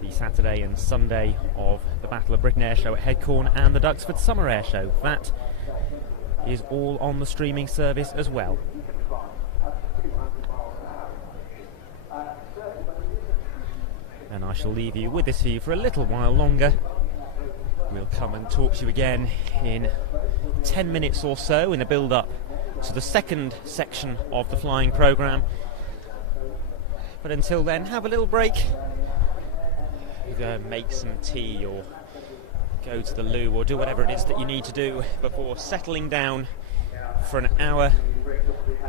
the Saturday and Sunday of the Battle of Britain Air Show at Headcorn and the Duxford Summer Air Show. That is all on the streaming service as well. And I shall leave you with this here for a little while longer. We'll come and talk to you again in 10 minutes or so in the build-up to the second section of the flying programme. But until then, have a little break. Go and make some tea or go to the loo or do whatever it is that you need to do before settling down for an hour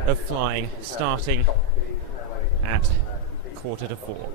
of flying, starting at 3:45.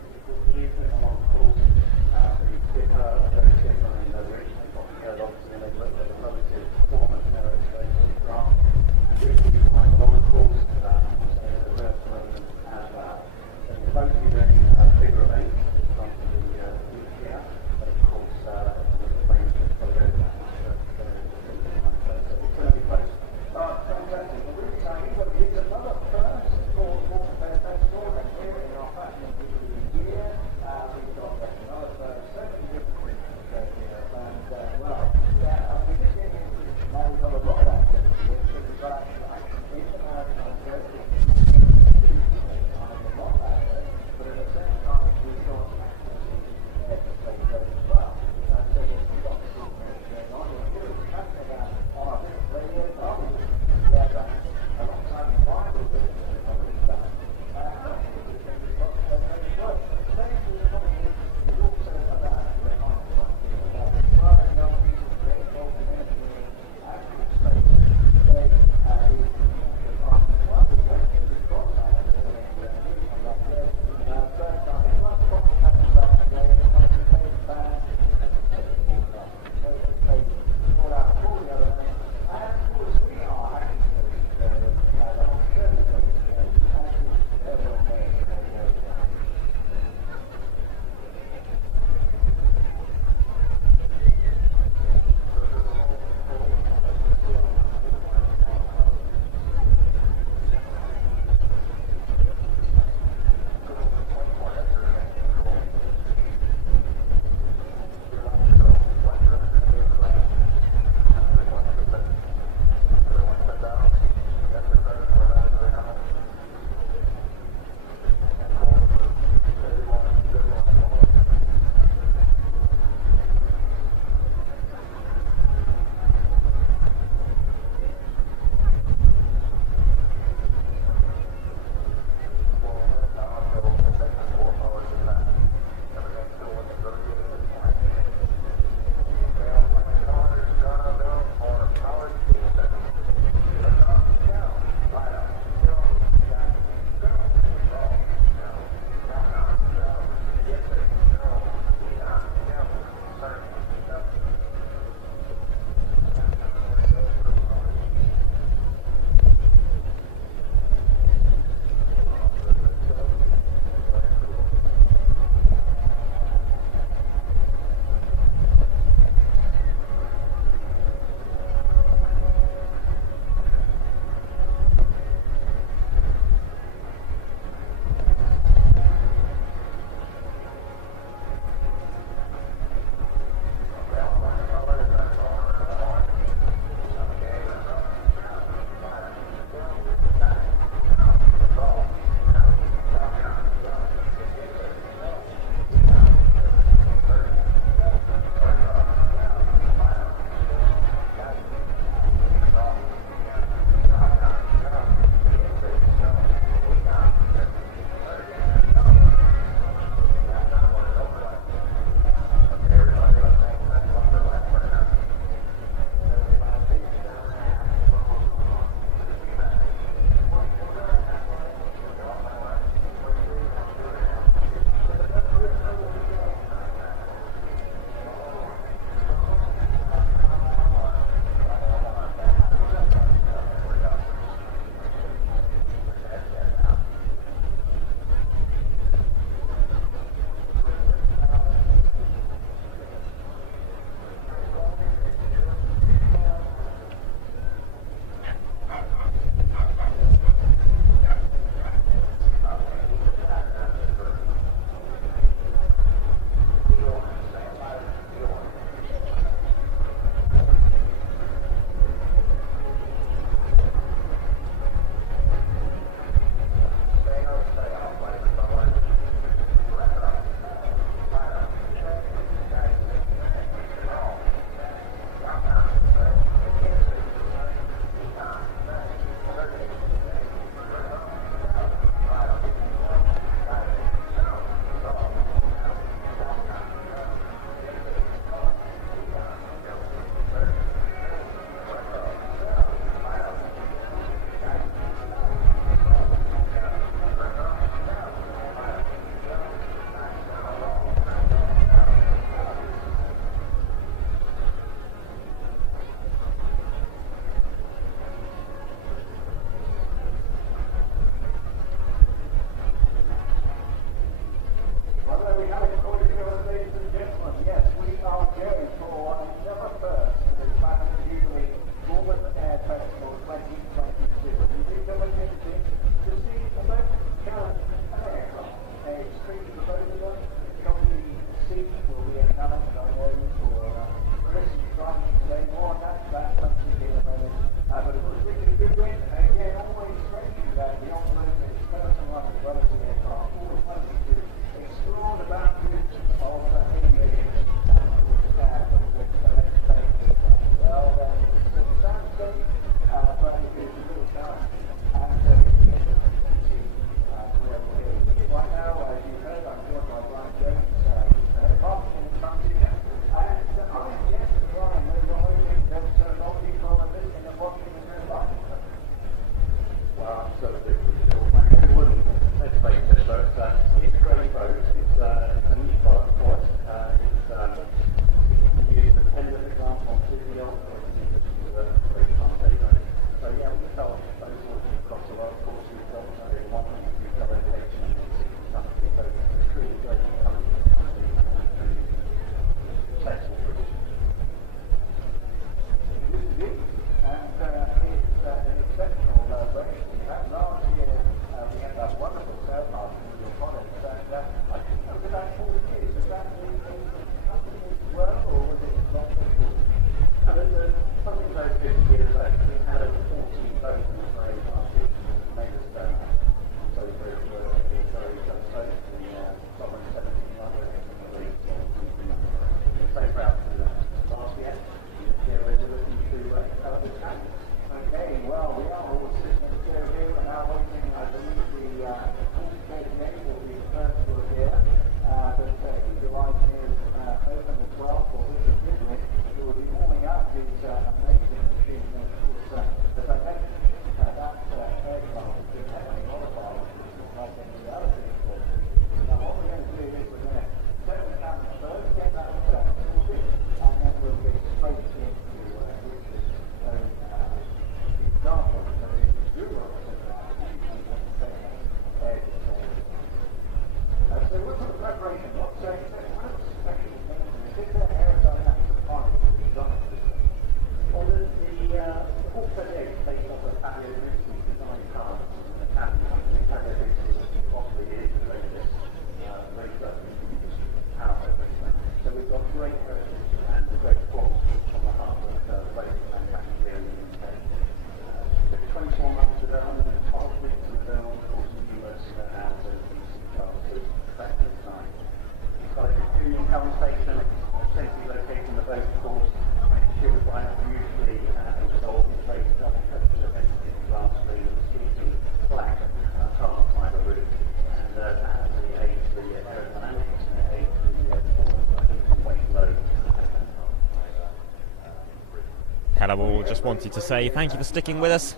Hello all, just wanted to say thank you for sticking with us.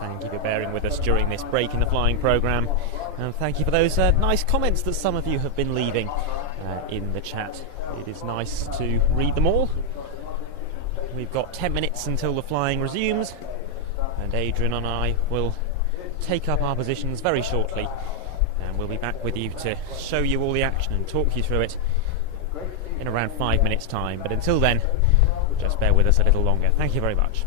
Thank you for bearing with us during this break in the flying programme. And thank you for those nice comments that some of you have been leaving in the chat. It is nice to read them all. We've got 10 minutes until the flying resumes, and Adrian and I will take up our positions very shortly, and we'll be back with you to show you all the action and talk you through it in around 5 minutes' time. But until then, just bear with us a little longer. Thank you very much.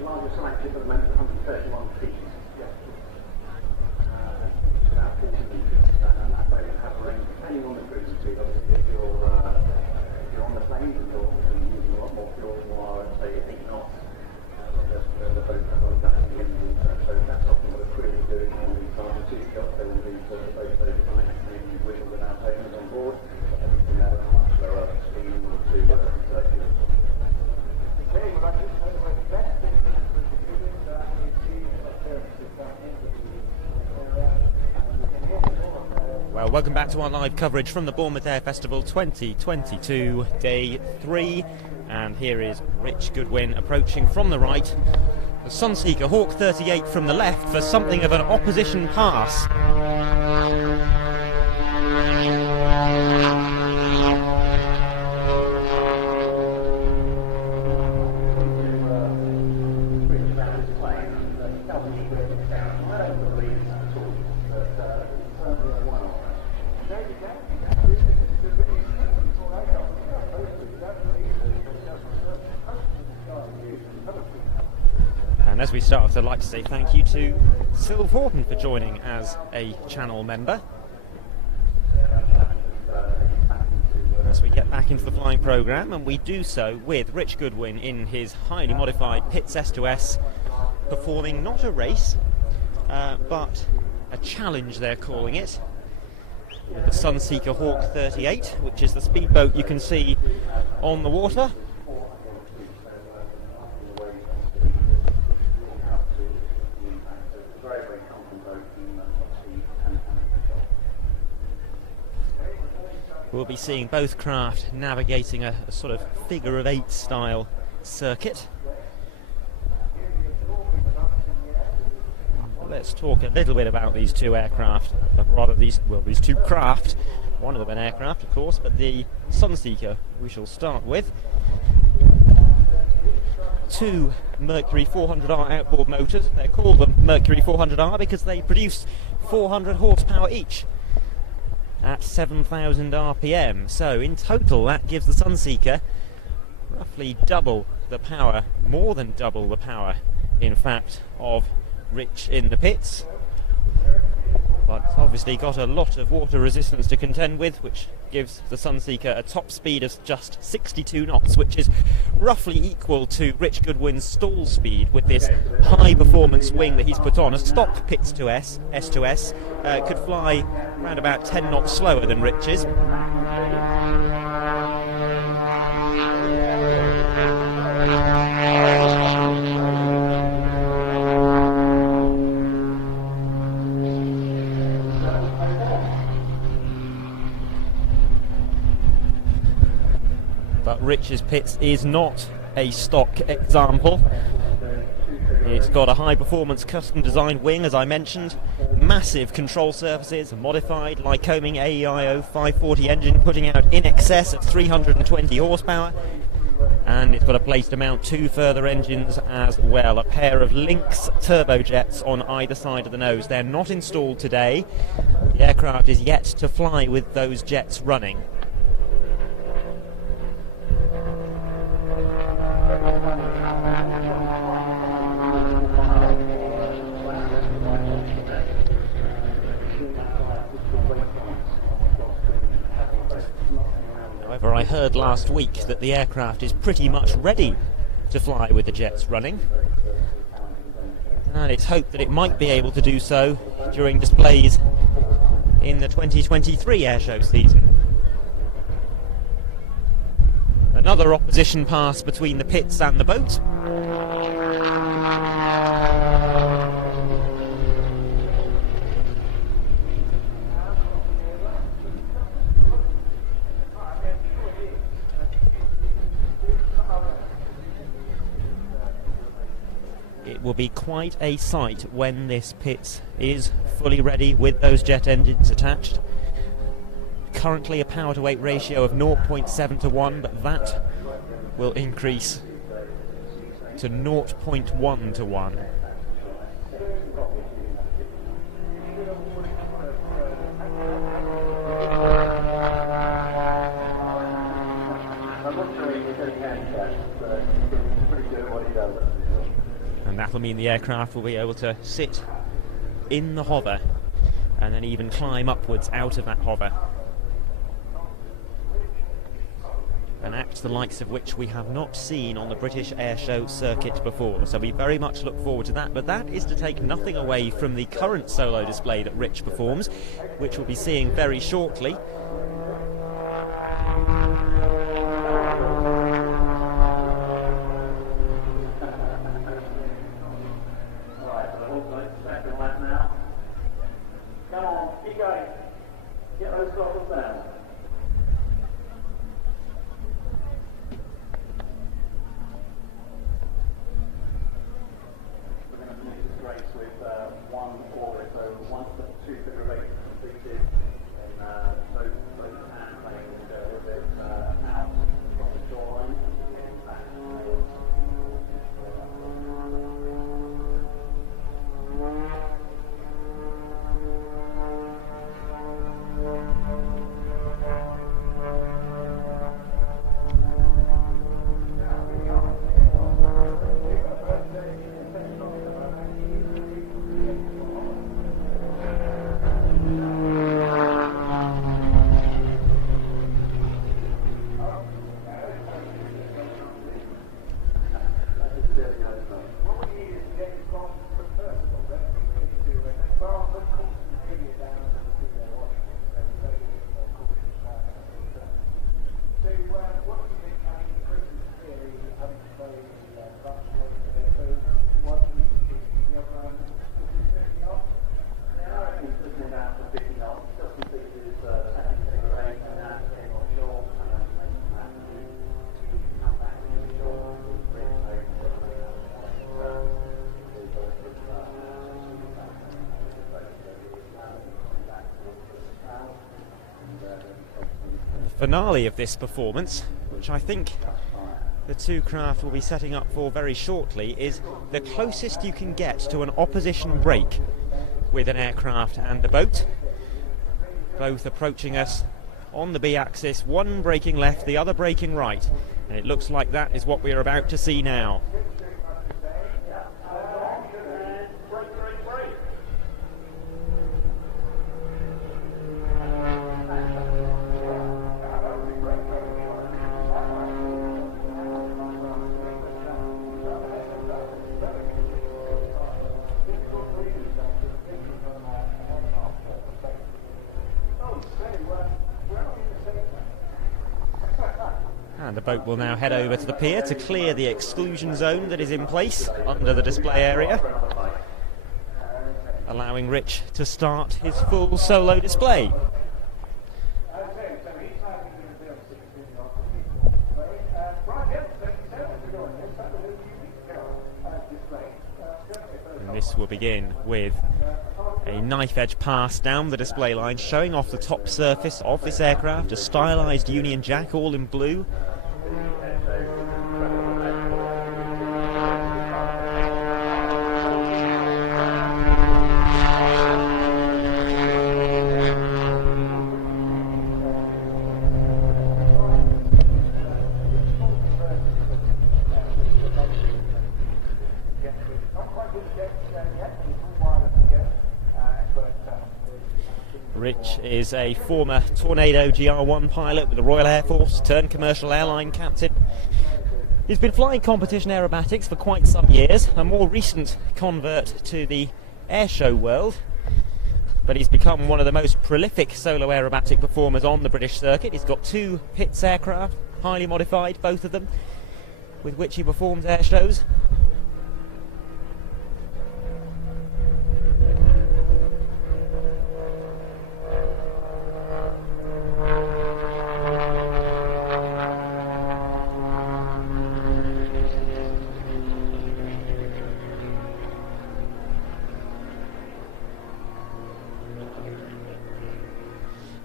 The largest flagship at the moment is 131 feet. About 40 metres. And that boat has a range, depending on the cruising speed, obviously, if you're on the planes and you're using a lot more fuel than you are at, say, 8 knots, the boat has on that at the end of the water. So that's often what a crew is doing on these larger two shots. They will leave the boat so designed to be with or without owners on board. Everything at a much lower speed to fuel. Well, welcome back to our live coverage from the Bournemouth Air Festival 2022, Day 3. And here is Rich Goodwin approaching from the right. The Sunseeker Hawk 38 from the left for something of an opposition pass. And as we start off, I'd like to say thank you to Sylv Horton for joining as a channel member. As we get back into the flying programme, and we do so with Rich Goodwin in his highly modified Pitts S2S, performing not a race, but a challenge they're calling it, with the Sunseeker Hawk 38, which is the speedboat you can see on the water. We'll be seeing both craft navigating a sort of figure-of-8 style circuit. Let's talk a little bit about these two aircraft, rather these two craft. One of them an aircraft, of course, but the Sunseeker we shall start with. Two Mercury 400R outboard motors. They call them Mercury 400R because they produce 400 horsepower each at 7,000 RPM. So in total that gives the Sunseeker roughly double the power, more than double the power, in fact, of Rich in the pits. But it's obviously got a lot of water resistance to contend with, which gives the Sunseeker a top speed of just 62 knots, which is roughly equal to Rich Goodwin's stall speed with this high performance wing that he's put on. A stock Pitts S2S could fly around about 10 knots slower than Rich's. But Rich's Pitts is not a stock example. It's got a high performance custom designed wing, as I mentioned, massive control surfaces, a modified Lycoming AEIO 540 engine putting out in excess of 320 horsepower, and it's got a place to mount two further engines as well, a pair of Lynx turbojets on either side of the nose. They're not installed today. The aircraft is yet to fly with those jets running. However, I heard last week that the aircraft is pretty much ready to fly with the jets running, and it's hoped that it might be able to do so during displays in the 2023 airshow season. Another opposition pass between the pits and the boat. It will be quite a sight when this pit is fully ready with those jet engines attached. Currently a power to weight ratio of 0.7 to 1, but that will increase to 0.1 to 1. And that'll mean the aircraft will be able to sit in the hover and then even climb upwards out of that hover. An act the likes of which we have not seen on the British Airshow circuit before. So we very much look forward to that, but that is to take nothing away from the current solo display that Rich performs, which we'll be seeing very shortly. Come on, keep going. Get those throttles down. We're going to finish this race with one orbit, so once the 2 figure race is completed, then those airplanes will go a bit out from the shoreline and back towards. Finale of this performance, which I think the two craft will be setting up for very shortly, is the closest you can get to an opposition break with an aircraft and a boat. Both approaching us on the B axis, one braking left, the other braking right, and it looks like that is what we are about to see now. And the boat will now head over to the pier to clear the exclusion zone that is in place under the display area, allowing Rich to start his full solo display. And this will begin with a knife edge pass down the display line, showing off the top surface of this aircraft, a stylised Union Jack all in blue. Rich is a former Tornado GR1 pilot with the Royal Air Force, turned commercial airline captain. He's been flying competition aerobatics for quite some years, a more recent convert to the airshow world, but he's become one of the most prolific solo aerobatic performers on the British circuit. He's got 2 Pitts aircraft, highly modified, both of them, with which he performs airshows.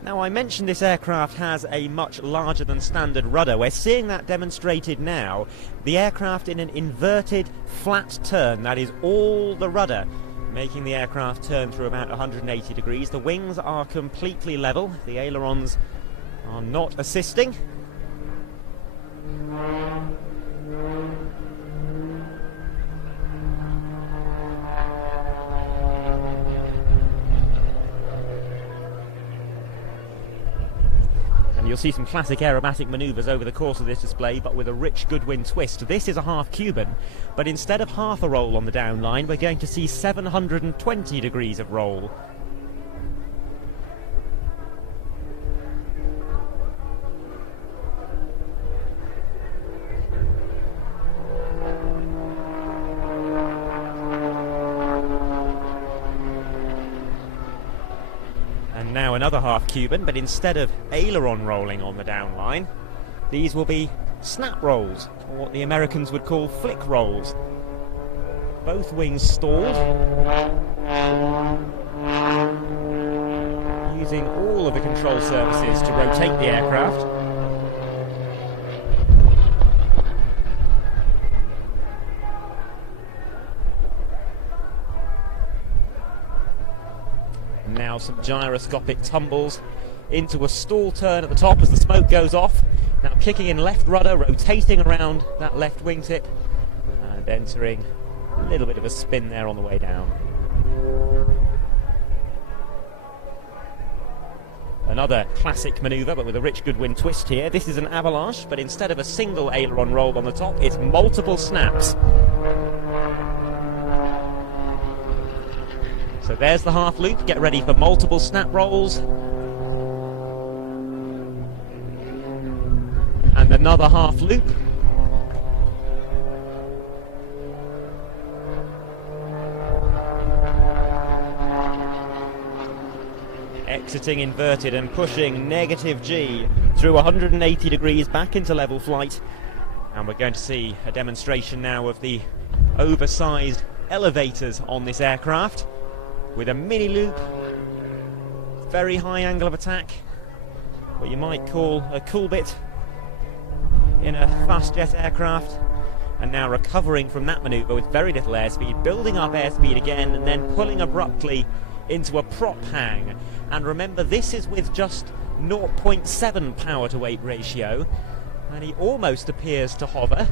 Now, I mentioned this aircraft has a much larger than standard rudder. We're seeing that demonstrated now. The aircraft in an inverted flat turn, that is all the rudder, making the aircraft turn through about 180 degrees. The wings are completely level. The ailerons are not assisting. And you'll see some classic aerobatic manoeuvres over the course of this display, but with a rich Goodwin twist. This is a half Cuban, but instead of half a roll on the down line, we're going to see 720 degrees of roll. Now another half Cuban, but instead of aileron rolling on the down line, these will be snap rolls, or what the Americans would call flick rolls. Both wings stalled, using all of the control surfaces to rotate the aircraft. Now some gyroscopic tumbles into a stall turn at the top as the smoke goes off. Now kicking in left rudder, rotating around that left wingtip and entering a little bit of a spin there on the way down. Another classic manoeuvre, but with a rich Goodwin twist here. This is an avalanche, but instead of a single aileron roll on the top, it's multiple snaps. So there's the half loop. Get ready for multiple snap rolls. And another half loop. Exiting inverted and pushing negative G through 180 degrees back into level flight. And we're going to see a demonstration now of the oversized elevators on this aircraft, with a mini loop, very high angle of attack, what you might call a cool bit in a fast jet aircraft, and now recovering from that manoeuvre with very little airspeed, building up airspeed again, and then pulling abruptly into a prop hang. And remember, this is with just 0.7 power to weight ratio, and he almost appears to hover.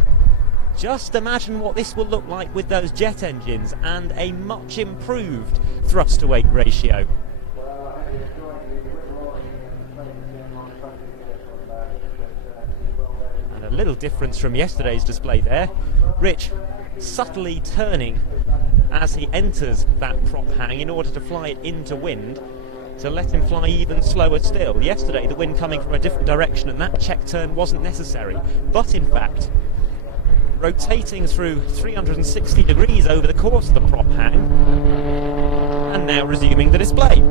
Just imagine what this will look like with those jet engines and a much improved thrust to weight ratio. And a little difference from yesterday's display there. Rich subtly turning as he enters that prop hang in order to fly it into wind, to let him fly even slower still. Yesterday the wind coming from a different direction and that check turn wasn't necessary, but in fact rotating through 360 degrees over the course of the prop hang, and now resuming the display.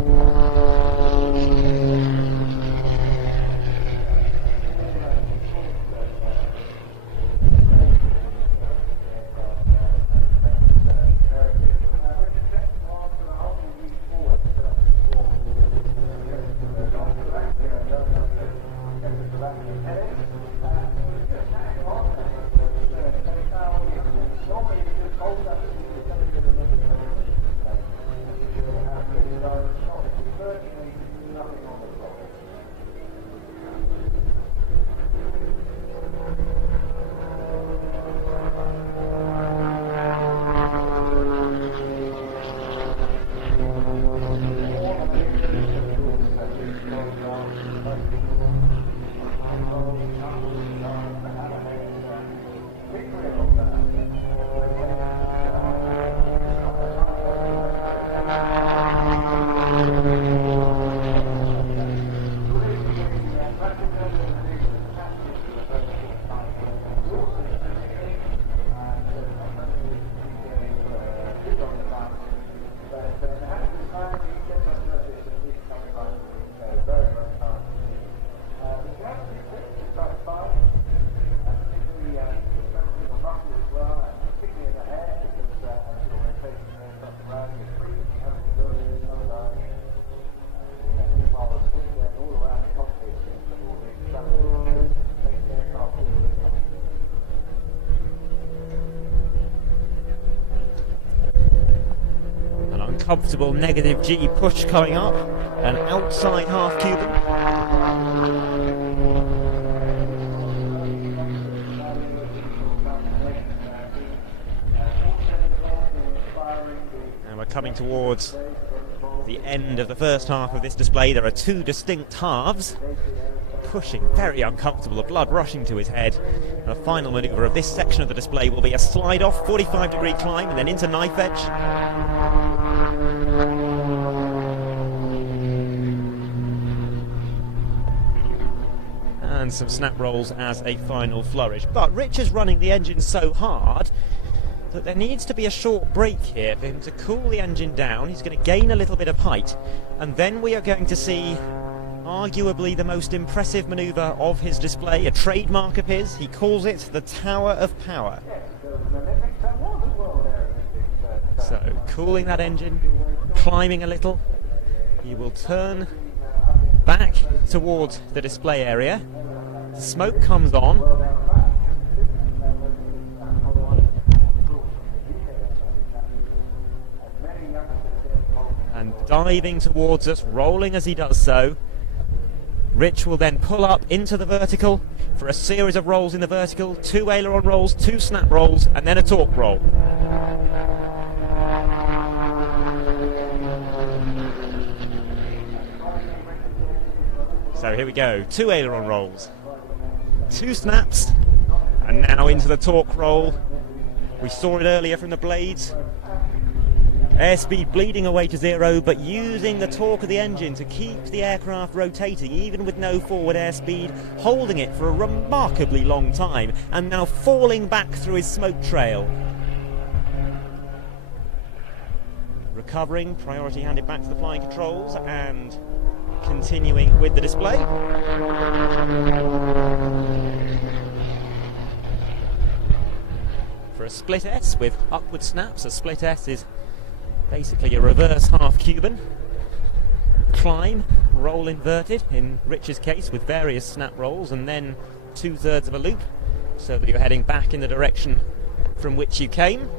Comfortable negative G push coming up, an outside half Cuban. And we're coming towards the end of the first half of this display. There are two distinct halves. Pushing, very uncomfortable, the blood rushing to his head. The final manoeuvre of this section of the display will be a slide off, 45-degree climb, and then into knife edge. And some snap rolls as a final flourish. But Rich is running the engine so hard that there needs to be a short break here for him to cool the engine down. He's going to gain a little bit of height, and then we are going to see arguably the most impressive manoeuvre of his display, a trademark of his. He calls it the Tower of Power. So, cooling that engine, climbing a little, he will turn back towards the display area. The smoke comes on. And diving towards us, rolling as he does so. Rich will then pull up into the vertical for a series of rolls in the vertical, 2 aileron rolls, 2 snap rolls, and then a torque roll. So here we go, 2 aileron rolls, 2 snaps, and now into the torque roll. We saw it earlier from the blades. Airspeed bleeding away to 0, but using the torque of the engine to keep the aircraft rotating, even with no forward airspeed, holding it for a remarkably long time, and now falling back through his smoke trail. Recovering, priority handed back to the flying controls, and continuing with the display. For a split S with upward snaps, a split S is basically a reverse half Cuban. Climb, roll inverted, in Rich's case with various snap rolls, and then 2/3 of a loop, so that you're heading back in the direction from which you came.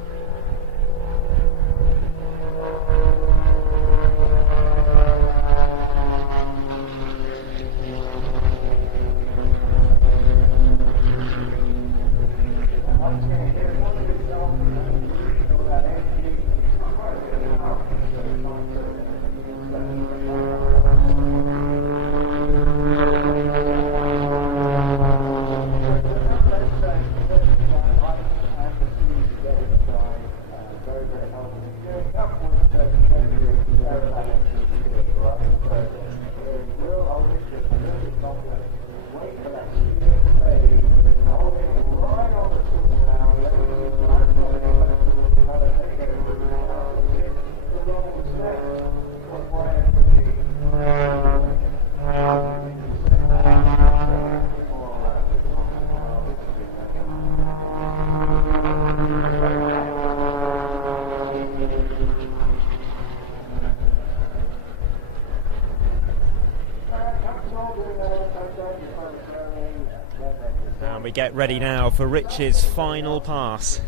We get ready now for Rich's final pass.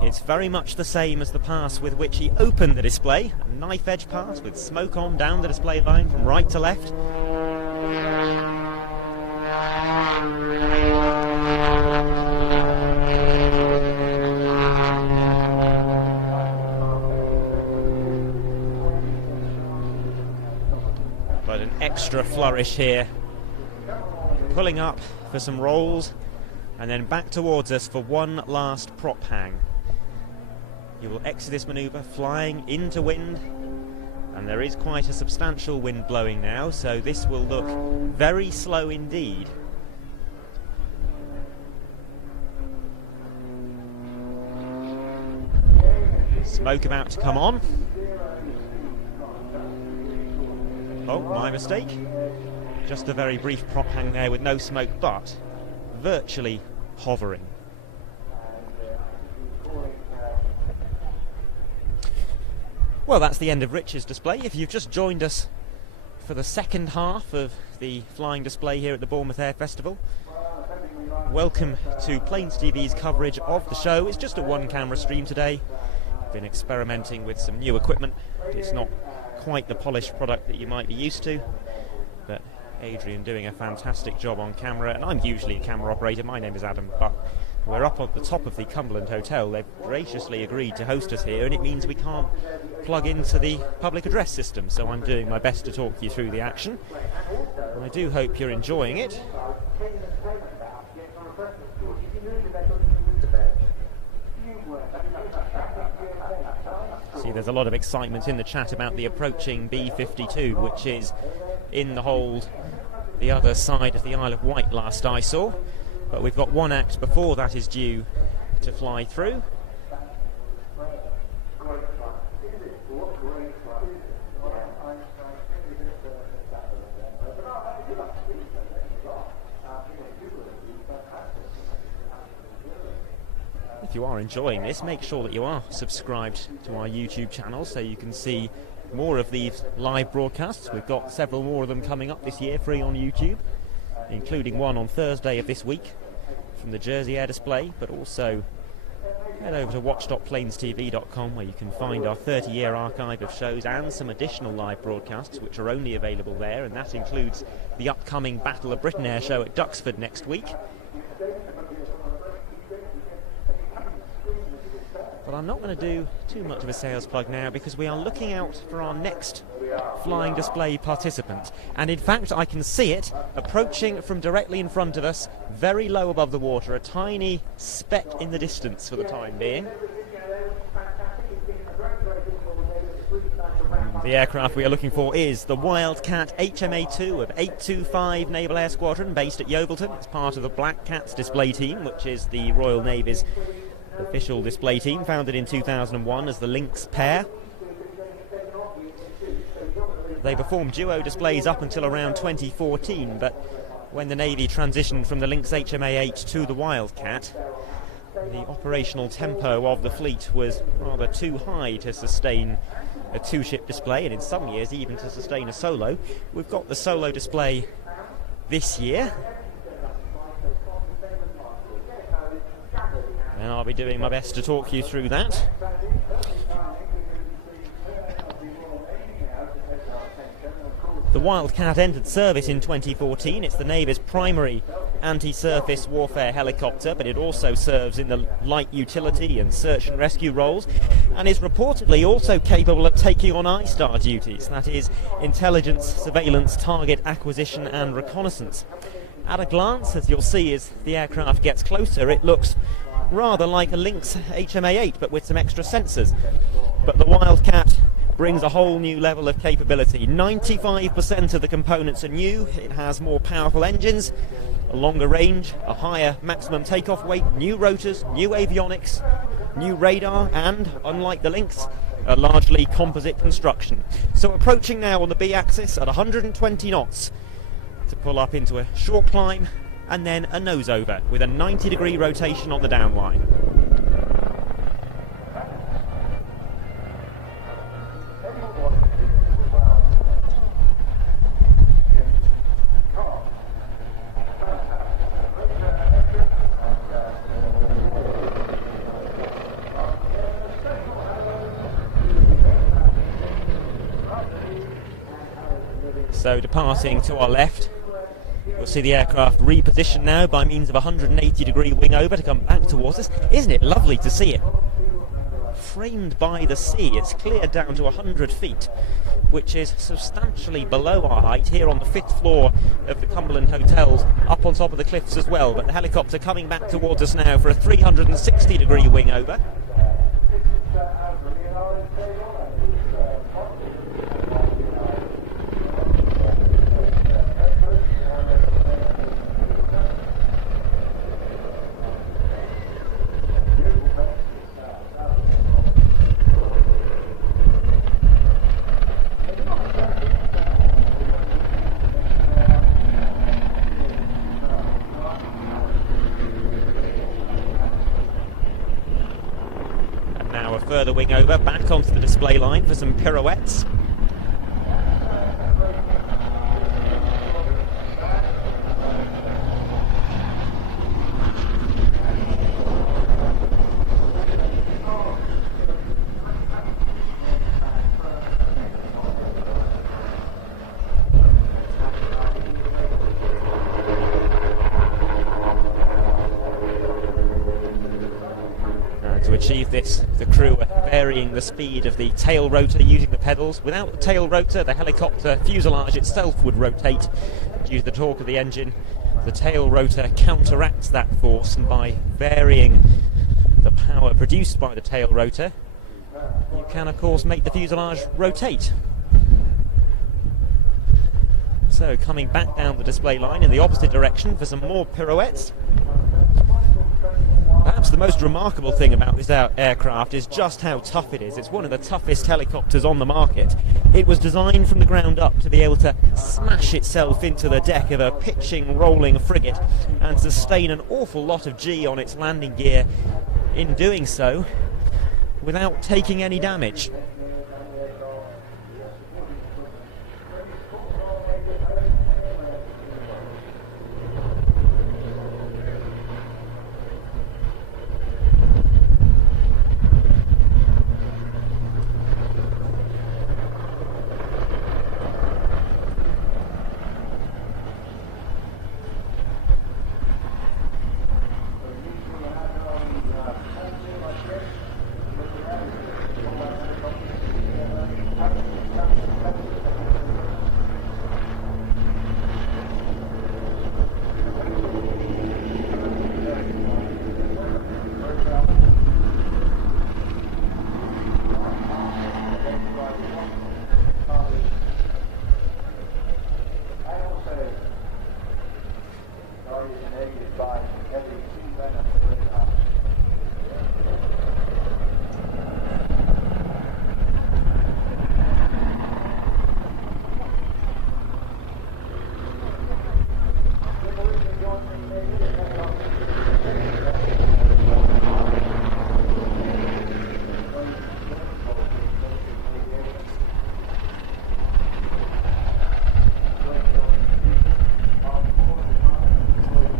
It's very much the same as the pass with which he opened the display, a knife edge pass with smoke on down the display line from right to left. But an extra flourish here, pulling up for some rolls and then back towards us for one last prop hang. You will exit this manoeuvre flying into wind, and there is quite a substantial wind blowing now, so this will look very slow indeed. Smoke about to come on. Oh, my mistake. Just a very brief prop hang there with no smoke, but virtually hovering. Well, that's the end of Rich's display. If you've just joined us for the second half of the flying display here at the Bournemouth Air Festival, welcome to Plains TV's coverage of the show. It's just a one-camera stream today. Been experimenting with some new equipment. It's not quite the polished product that you might be used to, but Adrian doing a fantastic job on camera, and I'm usually a camera operator. My name is Adam, but We're up at the top of the Cumberland Hotel. They've graciously agreed to host us here, and it means we can't plug into the public address system, so I'm doing my best to talk you through the action. I do hope you're enjoying it. See, there's a lot of excitement in the chat about the approaching B-52, which is in the hold the other side of the Isle of Wight last I saw. But we've got one act before that is due to fly through. If you are enjoying this, make sure that you are subscribed to our YouTube channel so you can see more of these live broadcasts. We've got several more of them coming up this year free on YouTube, including one on Thursday of this week from the Jersey Air Display, but also head over to watch.planestv.com where you can find our 30-year archive of shows and some additional live broadcasts which are only available there, and that includes the upcoming Battle of Britain Air Show at Duxford next week. But I'm not going to do too much of a sales plug now because we are looking out for our next flying display participant. And in fact, I can see it approaching from directly in front of us, very low above the water, a tiny speck in the distance for the time being. The aircraft we are looking for is the Wildcat HMA-2 of 825 Naval Air Squadron, based at Yeovilton. It's part of the Black Cats display team, which is the Royal Navy's official display team, founded in 2001 as the Lynx pair. They performed duo displays up until around 2014, but when the Navy transitioned from the Lynx HMA-8 to the Wildcat, the operational tempo of the fleet was rather too high to sustain a two-ship display, and in some years even to sustain a solo. We've got the solo display this year, and I'll be doing my best to talk you through that. The Wildcat entered service in 2014. It's the Navy's primary anti-surface warfare helicopter, but it also serves in the light utility and search and rescue roles, and is reportedly also capable of taking on ISTAR duties, that is, intelligence, surveillance, target acquisition and reconnaissance. At a glance, as you'll see as the aircraft gets closer, it looks rather like a Lynx HMA-8 but with some extra sensors. But the Wildcat brings a whole new level of capability. 95% of the components are new. It has more powerful engines, a longer range, a higher maximum takeoff weight, new rotors, new avionics, new radar, and, unlike the Lynx, a largely composite construction. So approaching now on the B-axis at 120 knots to pull up into a short climb and then a nose over with a 90-degree rotation on the downline. So departing to our left, you'll see the aircraft repositioned now by means of a 180-degree wing over to come back towards us. Isn't it lovely to see it? Framed by the sea, it's cleared down to 100 feet, which is substantially below our height here on the 5th floor of the Cumberland Hotels, up on top of the cliffs as well. But the helicopter coming back towards us now for a 360-degree wing over. Further wing over, back onto the display line for some pirouettes. this, the crew are varying the speed of the tail rotor using the pedals. Without the tail rotor, the helicopter fuselage itself would rotate due to the torque of the engine. The tail rotor counteracts that force, and by varying the power produced by the tail rotor, you can of course make the fuselage rotate. So coming back down the display line in the opposite direction for some more pirouettes. Perhaps the most remarkable thing about this aircraft is just how tough it is. It's one of the toughest helicopters on the market. It was designed from the ground up to be able to smash itself into the deck of a pitching, rolling frigate and sustain an awful lot of G on its landing gear in doing so without taking any damage.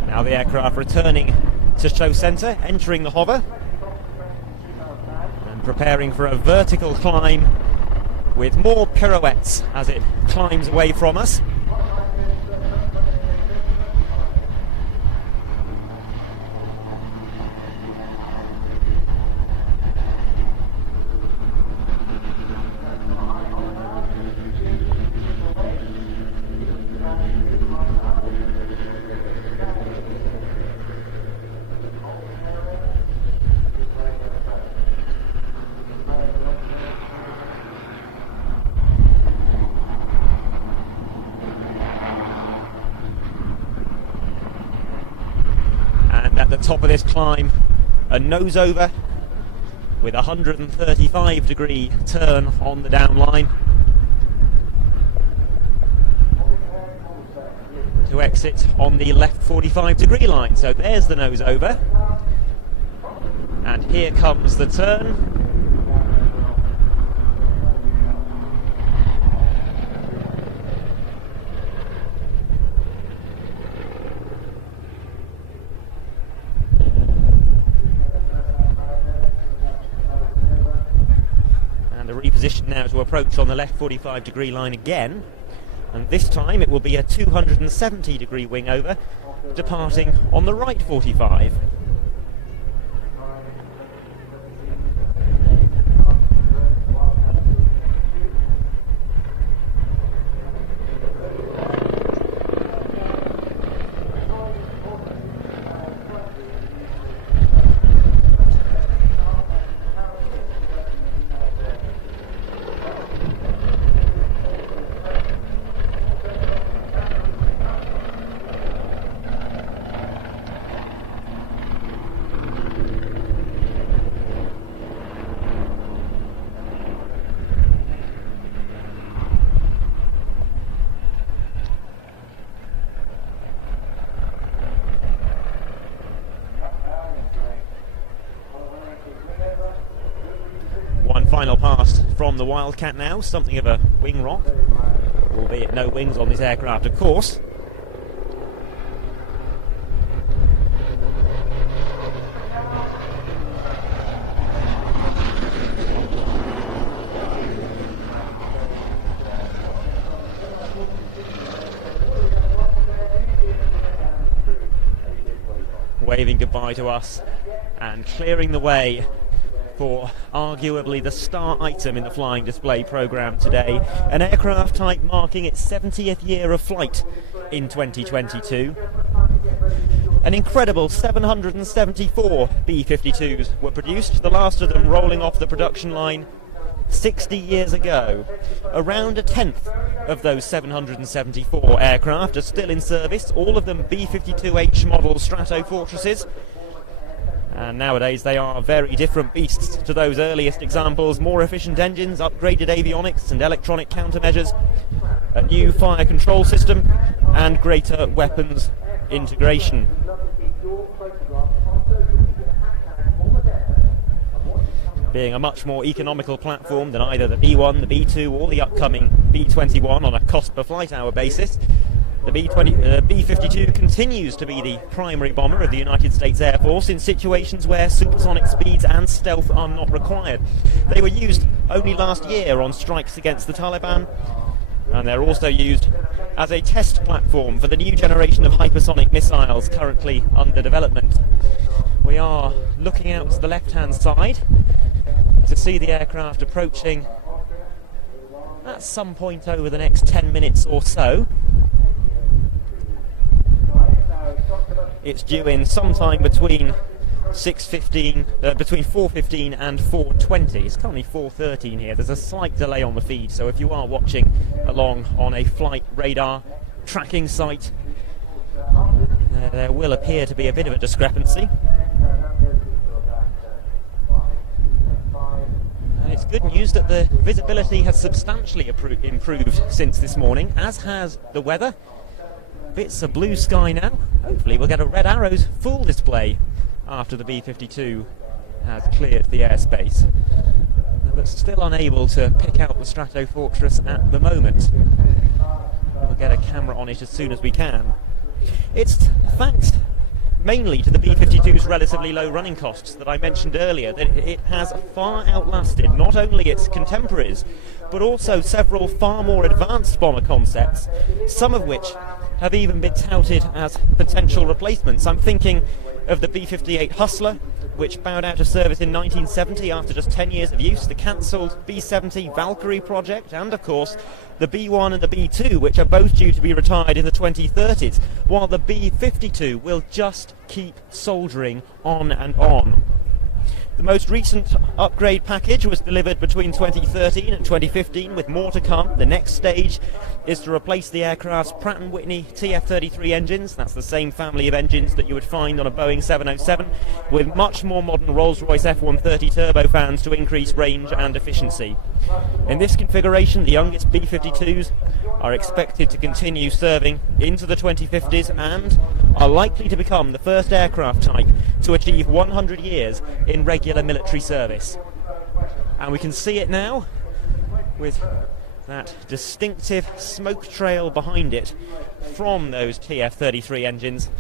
Now the aircraft returning to show centre, entering the hover and preparing for a vertical climb with more pirouettes as it climbs away from us. At the top of this climb, a nose over with a 135-degree turn on the downline to exit on the left 45-degree line. So there's the nose over, and here comes the turn. Reposition now to approach on the left 45-degree line again, and this time it will be a 270-degree wing over, departing on the right 45. Final pass from the Wildcat now, something of a wing rock, albeit no wings on this aircraft of course. Waving goodbye to us and clearing the way for arguably the star item in the flying display programme today. An aircraft type marking its 70th year of flight in 2022. An incredible 774 B-52s were produced, the last of them rolling off the production line 60 years ago. Around a tenth of those 774 aircraft are still in service, all of them B-52H model Stratofortresses. And nowadays they are very different beasts to those earliest examples. More efficient engines, upgraded avionics and electronic countermeasures, a new fire control system and greater weapons integration. Being a much more economical platform than either the B-1, the B-2 or the upcoming B-21 on a cost per flight hour basis, the B-52 continues to be the primary bomber of the United States Air Force in situations where supersonic speeds and stealth are not required. They were used only last year on strikes against the Taliban, and they're also used as a test platform for the new generation of hypersonic missiles currently under development. We are looking out to the left-hand side to see the aircraft approaching at some point over the next 10 minutes or so. It's due in sometime between 4:15 and 4:20. It's currently 4:13 here. There's a slight delay on the feed, so if you are watching along on a flight radar tracking site, there will appear to be a bit of a discrepancy. And it's good news that the visibility has substantially improved since this morning, as has the weather. Bits of blue sky now. Hopefully we'll get a Red Arrows full display after the B-52 has cleared the airspace. But still unable to pick out the Stratofortress at the moment. We'll get a camera on it as soon as we can. It's thanks mainly to the B-52's relatively low running costs that I mentioned earlier that it has far outlasted not only its contemporaries but also several far more advanced bomber concepts, some of which have even been touted as potential replacements. I'm thinking of the B-58 Hustler, which bowed out of service in 1970 after just 10 years of use, the cancelled B-70 Valkyrie project, and of course the B-1 and the B-2, which are both due to be retired in the 2030s, while the B-52 will just keep soldiering on and on. The most recent upgrade package was delivered between 2013 and 2015, with more to come. The next stage is to replace the aircraft's Pratt & Whitney TF-33 engines. That's the same family of engines that you would find on a Boeing 707, with much more modern Rolls-Royce F-130 turbofans to increase range and efficiency. In this configuration, the youngest B-52s are expected to continue serving into the 2050s and are likely to become the first aircraft type to achieve 100 years in regular military service. And we can see it now with that distinctive smoke trail behind it from those TF-33 engines.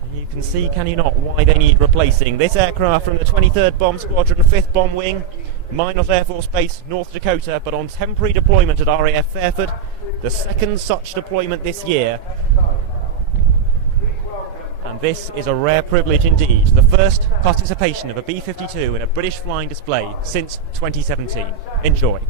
And you can see, can you not, why they need replacing. This aircraft from the 23rd Bomb Squadron, 5th Bomb Wing, Minot Air Force Base, North Dakota, but on temporary deployment at RAF Fairford, the second such deployment this year. And this is a rare privilege indeed, the first participation of a B-52 in a British flying display since 2017. Enjoy.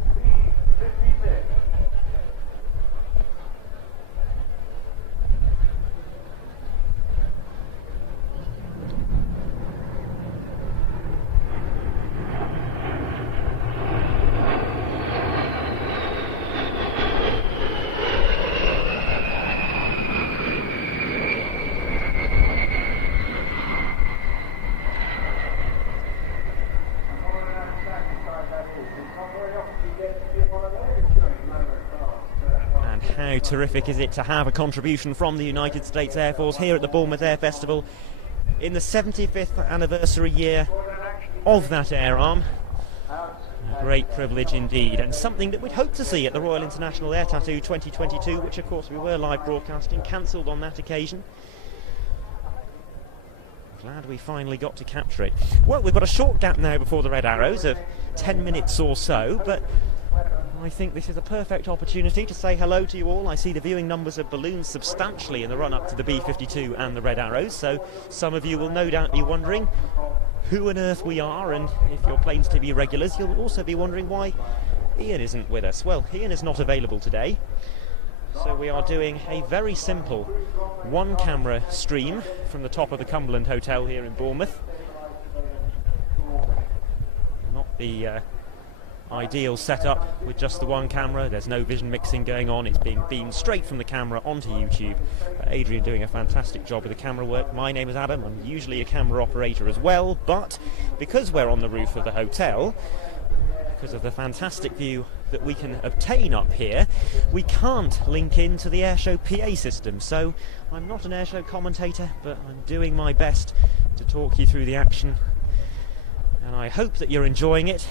How terrific is it to have a contribution from the United States Air Force here at the Bournemouth Air Festival in the 75th anniversary year of that air arm. A great privilege indeed, and something that we'd hope to see at the Royal International Air Tattoo 2022, which of course we were live broadcasting, cancelled on that occasion. Glad we finally got to capture it. Well, we've got a short gap now before the Red Arrows of 10 minutes or so, but I think this is a perfect opportunity to say hello to you all. I see the viewing numbers have ballooned substantially in the run-up to the B-52 and the Red Arrows, so some of you will no doubt be wondering who on earth we are, and if you're Planes TV regulars, you'll also be wondering why Ian isn't with us. Well, Ian is not available today, so we are doing a very simple one-camera stream from the top of the Cumberland Hotel here in Bournemouth. Not the ideal setup with just the one camera. There's no vision mixing going on. It's being beamed straight from the camera onto YouTube. Adrian doing a fantastic job with the camera work. My name is Adam. I'm usually a camera operator as well, but because we're on the roof of the hotel, because of the fantastic view that we can obtain up here, we can't link into the airshow PA system. So I'm not an airshow commentator, but I'm doing my best to talk you through the action, and I hope that you're enjoying it.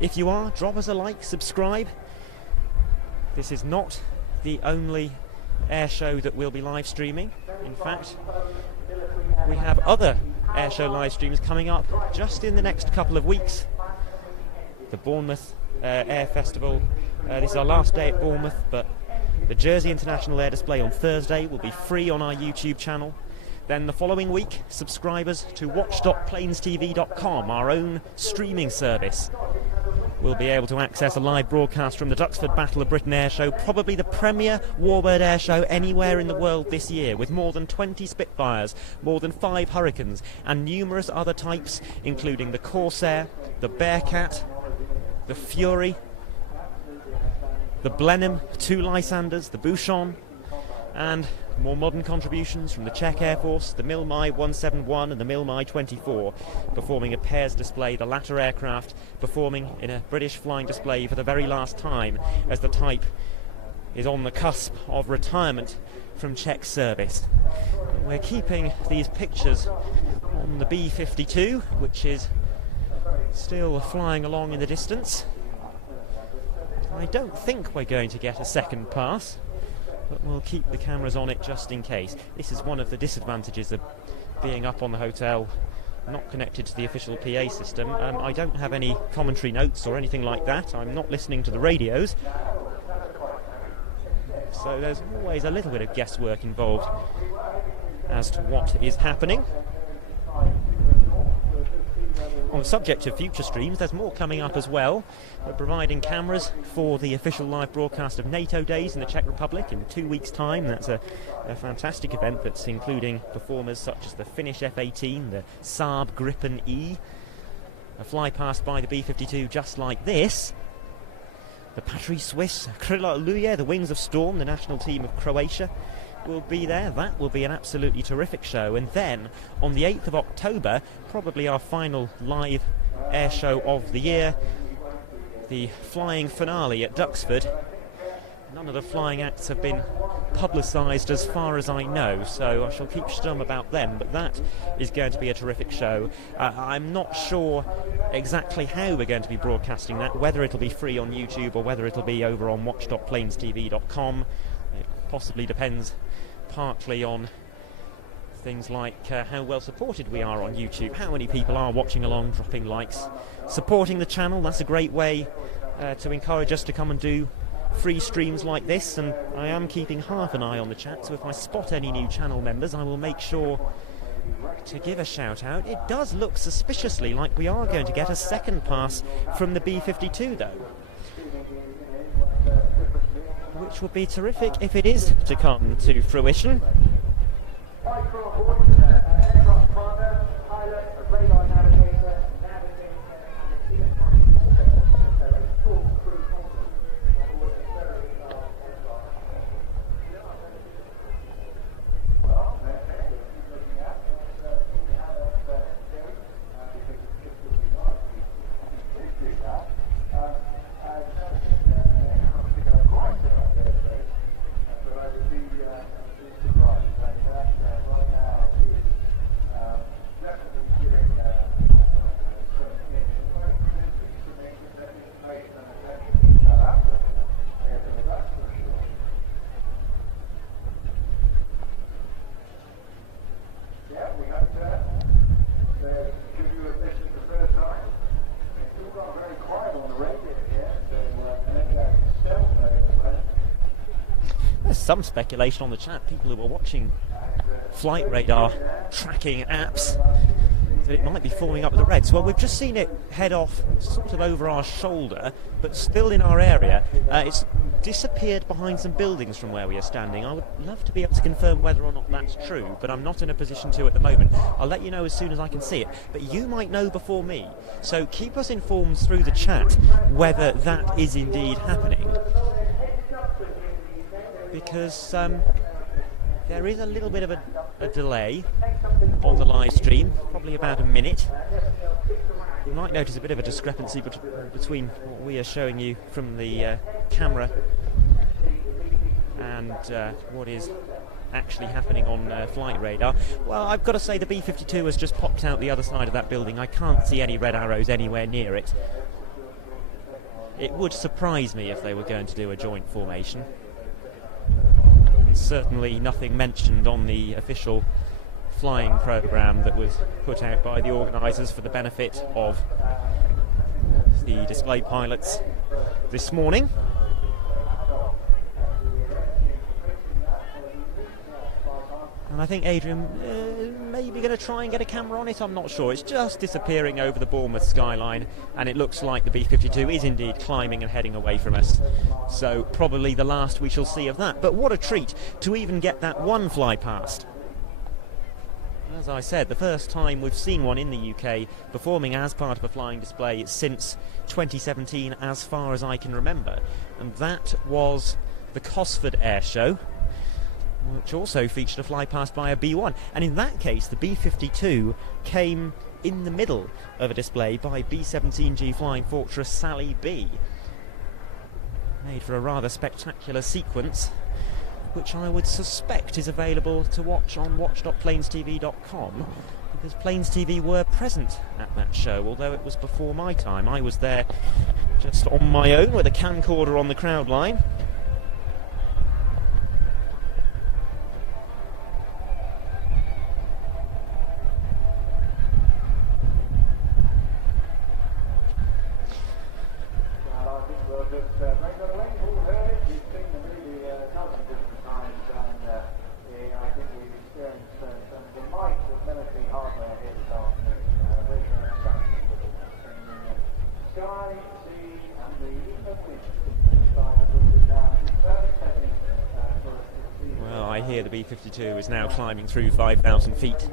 If you are, drop us a like, subscribe. This is not the only air show that we'll be live streaming. In fact, we have other air show live streams coming up just in the next couple of weeks. The Bournemouth Air Festival, this is our last day at Bournemouth, but the Jersey International Air Display on Thursday will be free on our YouTube channel. Then the following week, subscribers to watch.planestv.com, our own streaming service, will be able to access a live broadcast from the Duxford Battle of Britain Air Show, probably the premier warbird air show anywhere in the world this year, with more than 20 Spitfires, more than 5 Hurricanes, and numerous other types, including the Corsair, the Bearcat, the Fury, the Blenheim, 2 Lysanders, the Bouchon, and more modern contributions from the Czech Air Force, the Milmai 171 and the Milmai 24, performing a pairs display, the latter aircraft performing in a British flying display for the very last time, as the type is on the cusp of retirement from Czech service. We're keeping these pictures on the B-52, which is still flying along in the distance. I don't think we're going to get a second pass, but we'll keep the cameras on it just in case. This is one of the disadvantages of being up on the hotel, not connected to the official PA system. I don't have any commentary notes or anything like that. I'm not listening to the radios, so there's always a little bit of guesswork involved as to what is happening. On the subject of future streams, there's more coming up as well. We're providing cameras for the official live broadcast of NATO Days in the Czech Republic in 2 weeks' time. That's a fantastic event that's including performers such as the Finnish F-18, the Saab Gripen E, a flypast by the B-52 just like this, the Patrie Suisse, Kryla Luye, the Wings of Storm, the national team of Croatia, will be there. That will be an absolutely terrific show. And then on the 8th of October, probably our final live air show of the year, the flying finale at Duxford. None of the flying acts have been publicised as far as I know, so I shall keep stum about them, but that is going to be a terrific show. I'm not sure exactly how we're going to be broadcasting that, whether it'll be free on YouTube or whether it'll be over on watch.planestv.com. It possibly depends partly on things like how well supported we are on YouTube, how many people are watching along, dropping likes, supporting the channel. That's a great way to encourage us to come and do free streams like this, and I am keeping half an eye on the chat, so if I spot any new channel members I will make sure to give a shout out. It does look suspiciously like we are going to get a second pass from the B-52 though, which would be terrific if it is to come to fruition. some speculation on the chat, people who are watching flight radar tracking apps, that it might be forming up the Reds. Well, we've just seen it head off sort of over our shoulder, but still in our area. It's disappeared behind some buildings from where we are standing. I would love to be able to confirm whether or not that's true, but I'm not in a position to at the moment. I'll let you know as soon as I can see it, but you might know before me. So keep us informed through the chat whether that is indeed happening, because there is a little bit of a delay on the live stream, probably about a minute. You might notice a bit of a discrepancy between what we are showing you from the camera and what is actually happening on flight radar. Well, I've got to say the B-52 has just popped out the other side of that building. I can't see any red arrows anywhere near it. It would surprise me if they were going to do a joint formation. And certainly nothing mentioned on the official flying programme that was put out by the organisers for the benefit of the display pilots this morning. And I think Adrian maybe going to try and get a camera on it, I'm not sure. It's just disappearing over the Bournemouth skyline, and it looks like the B-52 is indeed climbing and heading away from us. So probably the last we shall see of that. But what a treat to even get that one fly past. As I said, the first time we've seen one in the UK performing as part of a flying display since 2017, as far as I can remember. And that was the Cosford Air Show, which also featured a fly past by a B-1. And in that case, the B-52 came in the middle of a display by B-17G Flying Fortress Sally B. Made for a rather spectacular sequence, which I would suspect is available to watch on watch.planestv.com, because Planes TV were present at that show, although it was before my time. I was there just on my own with a camcorder on the crowd line. The B-52 is now climbing through 5,000 feet,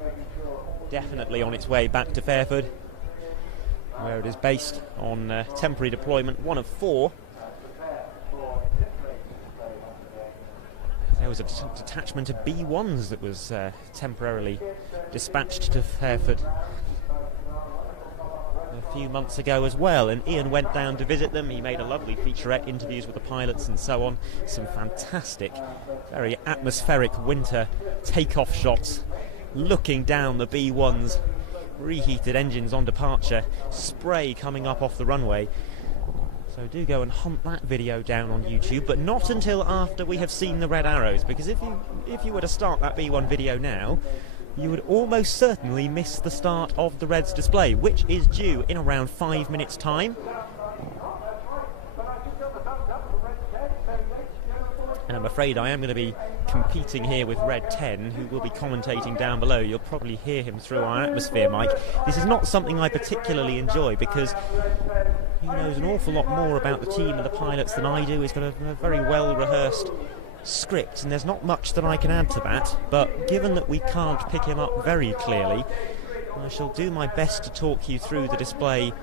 definitely on its way back to Fairford, where it is based on temporary deployment, one of 4. There was a detachment of B-1s that was temporarily dispatched to Fairford a few months ago as well, and Ian went down to visit them. He made a lovely featurette, interviews with the pilots and so on. Some fantastic, very atmospheric winter takeoff shots, looking down the B-1's reheated engines on departure, spray coming up off the runway. So do go and hunt that video down on YouTube, but not until after we have seen the red arrows, because if you were to start that B-1 video now, you would almost certainly miss the start of the Reds display, which is due in around 5 minutes' time. And I'm afraid I am going to be competing here with Red 10, who will be commentating down below. You'll probably hear him through our atmosphere mic. This is not something I particularly enjoy, because he knows an awful lot more about the team and the pilots than I do. He's got a very well-rehearsed script, and there's not much that I can add to that, but given that we can't pick him up very clearly, I shall do my best to talk you through the display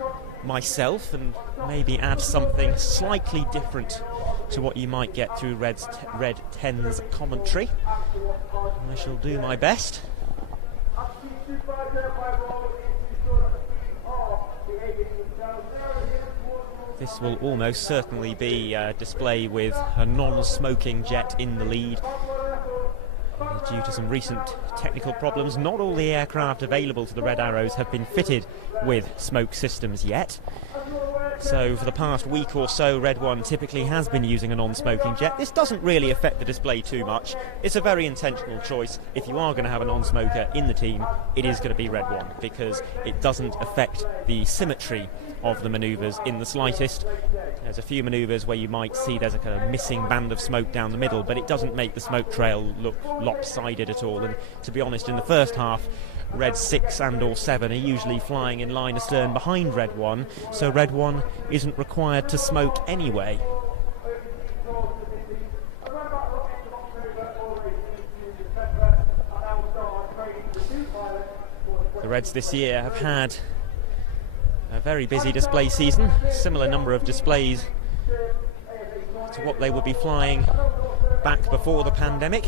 myself and maybe add something slightly different to what you might get through Red 10's commentary. I shall do my best. This will almost certainly be a display with a non-smoking jet in the lead. Due to some recent technical problems, not all the aircraft available to the Red Arrows have been fitted with smoke systems yet. So for the past week or so, Red One typically has been using a non-smoking jet. This doesn't really affect the display too much. It's a very intentional choice. If you are going to have a non-smoker in the team, it is going to be Red One, because it doesn't affect the symmetry of the manoeuvres in the slightest. There's a few manoeuvres where you might see there's a kind of missing band of smoke down the middle, but it doesn't make the smoke trail look lopsided at all. And to be honest, in the first half, Red 6 and or 7 are usually flying in line astern behind Red 1, so Red 1 isn't required to smoke anyway. The Reds this year have had a very busy display season, similar number of displays to what they would be flying back before the pandemic.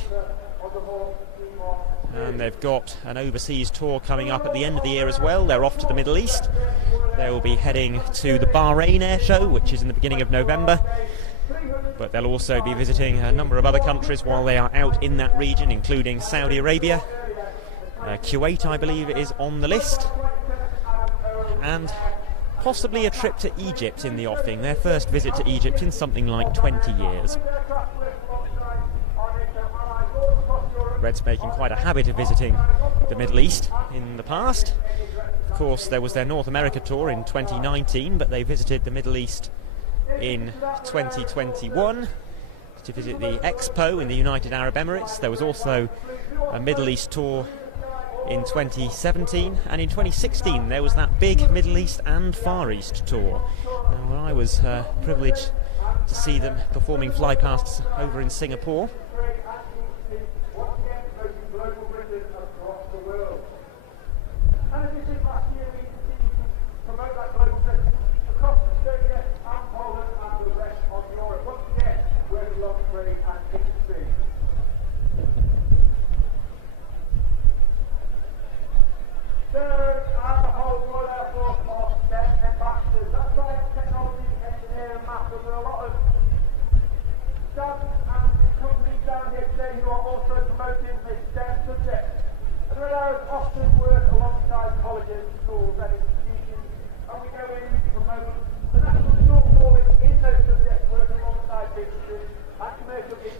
And they've got an overseas tour coming up at the end of the year as well. They're off to the Middle East. They will be heading to the Bahrain Air Show, which is in the beginning of November. But they'll also be visiting a number of other countries while they are out in that region, including Saudi Arabia. Kuwait, I believe, is on the list. And possibly a trip to Egypt in the offing. Their first visit to Egypt in something like 20 years. Reds making quite a habit of visiting the Middle East in the past. Of course, there was their North America tour in 2019, but they visited the Middle East in 2021 to visit the Expo in the United Arab Emirates. There was also a Middle East tour in 2017, and in 2016 there was that big Middle East and Far East tour. Now, I was privileged to see them performing flypasts over in Singapore.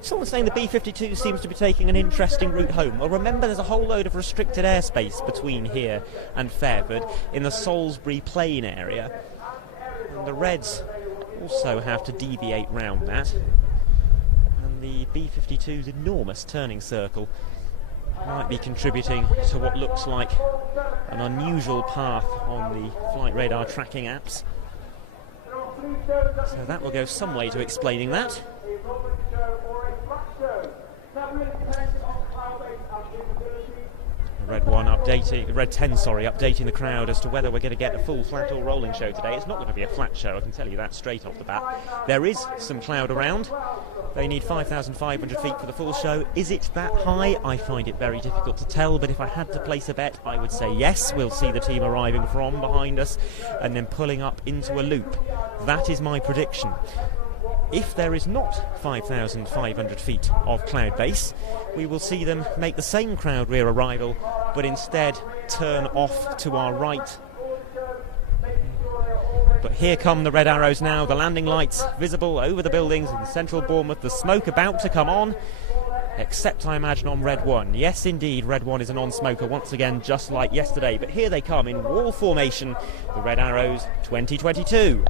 Someone's saying the B-52 seems to be taking an interesting route home. Well, remember, there's a whole load of restricted airspace between here and Fairford in the Salisbury Plain area. And the Reds also have to deviate round that. And the B-52's enormous turning circle might be contributing to what looks like an unusual path on the flight radar tracking apps. So that will go some way to explaining that. Red 10 updating the crowd as to whether we're going to get a full flat or rolling show today. It's not going to be a flat show, I can tell you that straight off the bat. There is some cloud around. They need 5,500 feet for the full show. Is it that high? I find it very difficult to tell, but if I had to place a bet, I would say yes. We'll see the team arriving from behind us and then pulling up into a loop. That is my prediction. If there is not 5,500 feet of cloud base, we will see them make the same crowd rear arrival, but instead turn off to our right. But here come the red arrows now, the landing lights visible over the buildings in central Bournemouth, the smoke about to come on, except I imagine on Red 1. Yes, indeed, Red 1 is a non-smoker once again, just like yesterday, but here they come in wall formation, the red arrows 2022.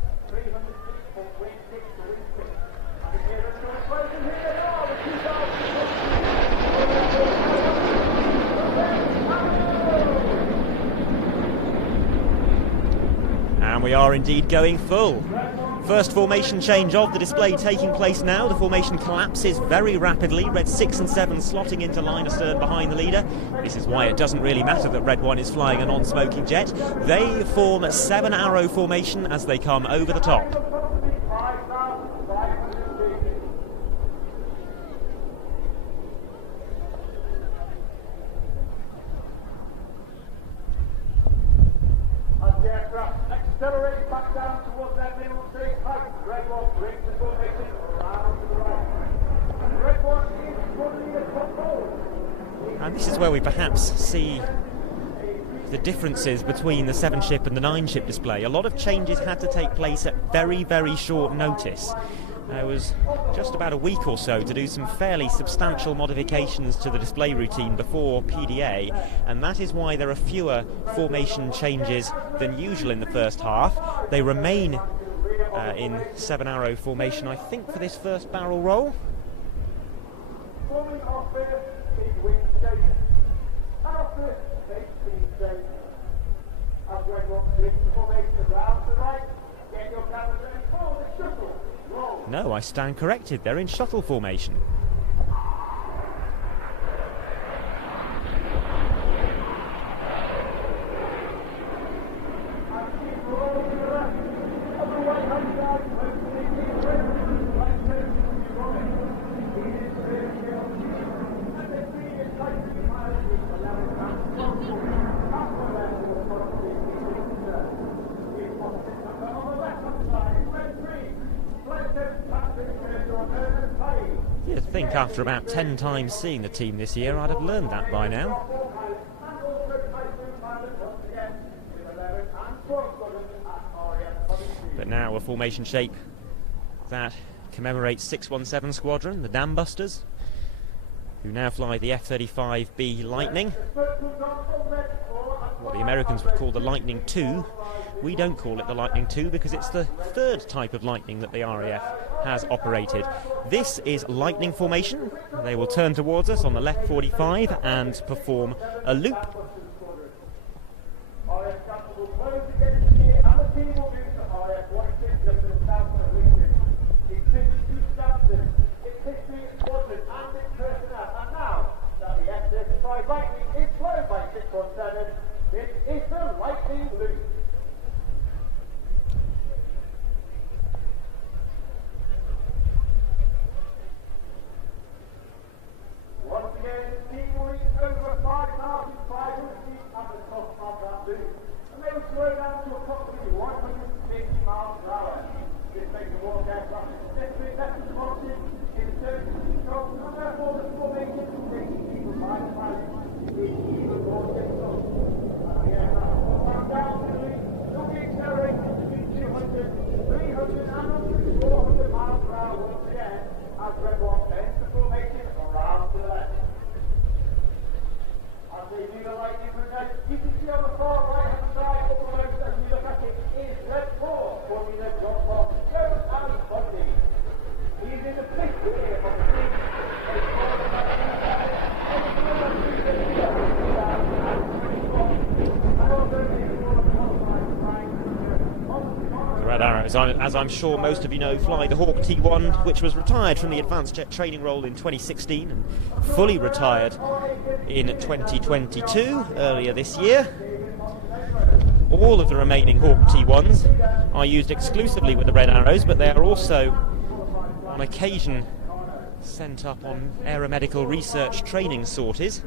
And we are indeed going full. First formation change of the display taking place now. The formation collapses very rapidly. Red 6 and 7 slotting into line astern behind the leader. This is why it doesn't really matter that Red 1 is flying a non-smoking jet. They form a 7-arrow formation as they come over the top. Accelerate back down towards their minimum stage height. Red 1 brings the formation around to the right. And Red 1 is running the top forward. And this is where we perhaps see the differences between the 7-ship and the 9-ship display. A lot of changes had to take place at very, very short notice. There was just about a week or so to do some fairly substantial modifications to the display routine before PDA, and that is why there are fewer formation changes than usual in the first half. They remain in 7-arrow formation, I think, for this first barrel roll. No, I stand corrected. They're in shuttle formation. You'd think after about 10 times seeing the team this year, I'd have learned that by now. But now a formation shape that commemorates 617 Squadron, the Dam Busters, who now fly the F-35B Lightning, what the Americans would call the Lightning II. We don't call it the Lightning II because it's the third type of Lightning that the RAF has operated. This is Lightning formation. They will turn towards us on the left 45 and perform a loop. As I'm sure most of you know, fly the Hawk T1, which was retired from the advanced jet training role in 2016 and fully retired in 2022, earlier this year. All of the remaining Hawk T1s are used exclusively with the Red Arrows, but they are also on occasion sent up on aeromedical research training sorties,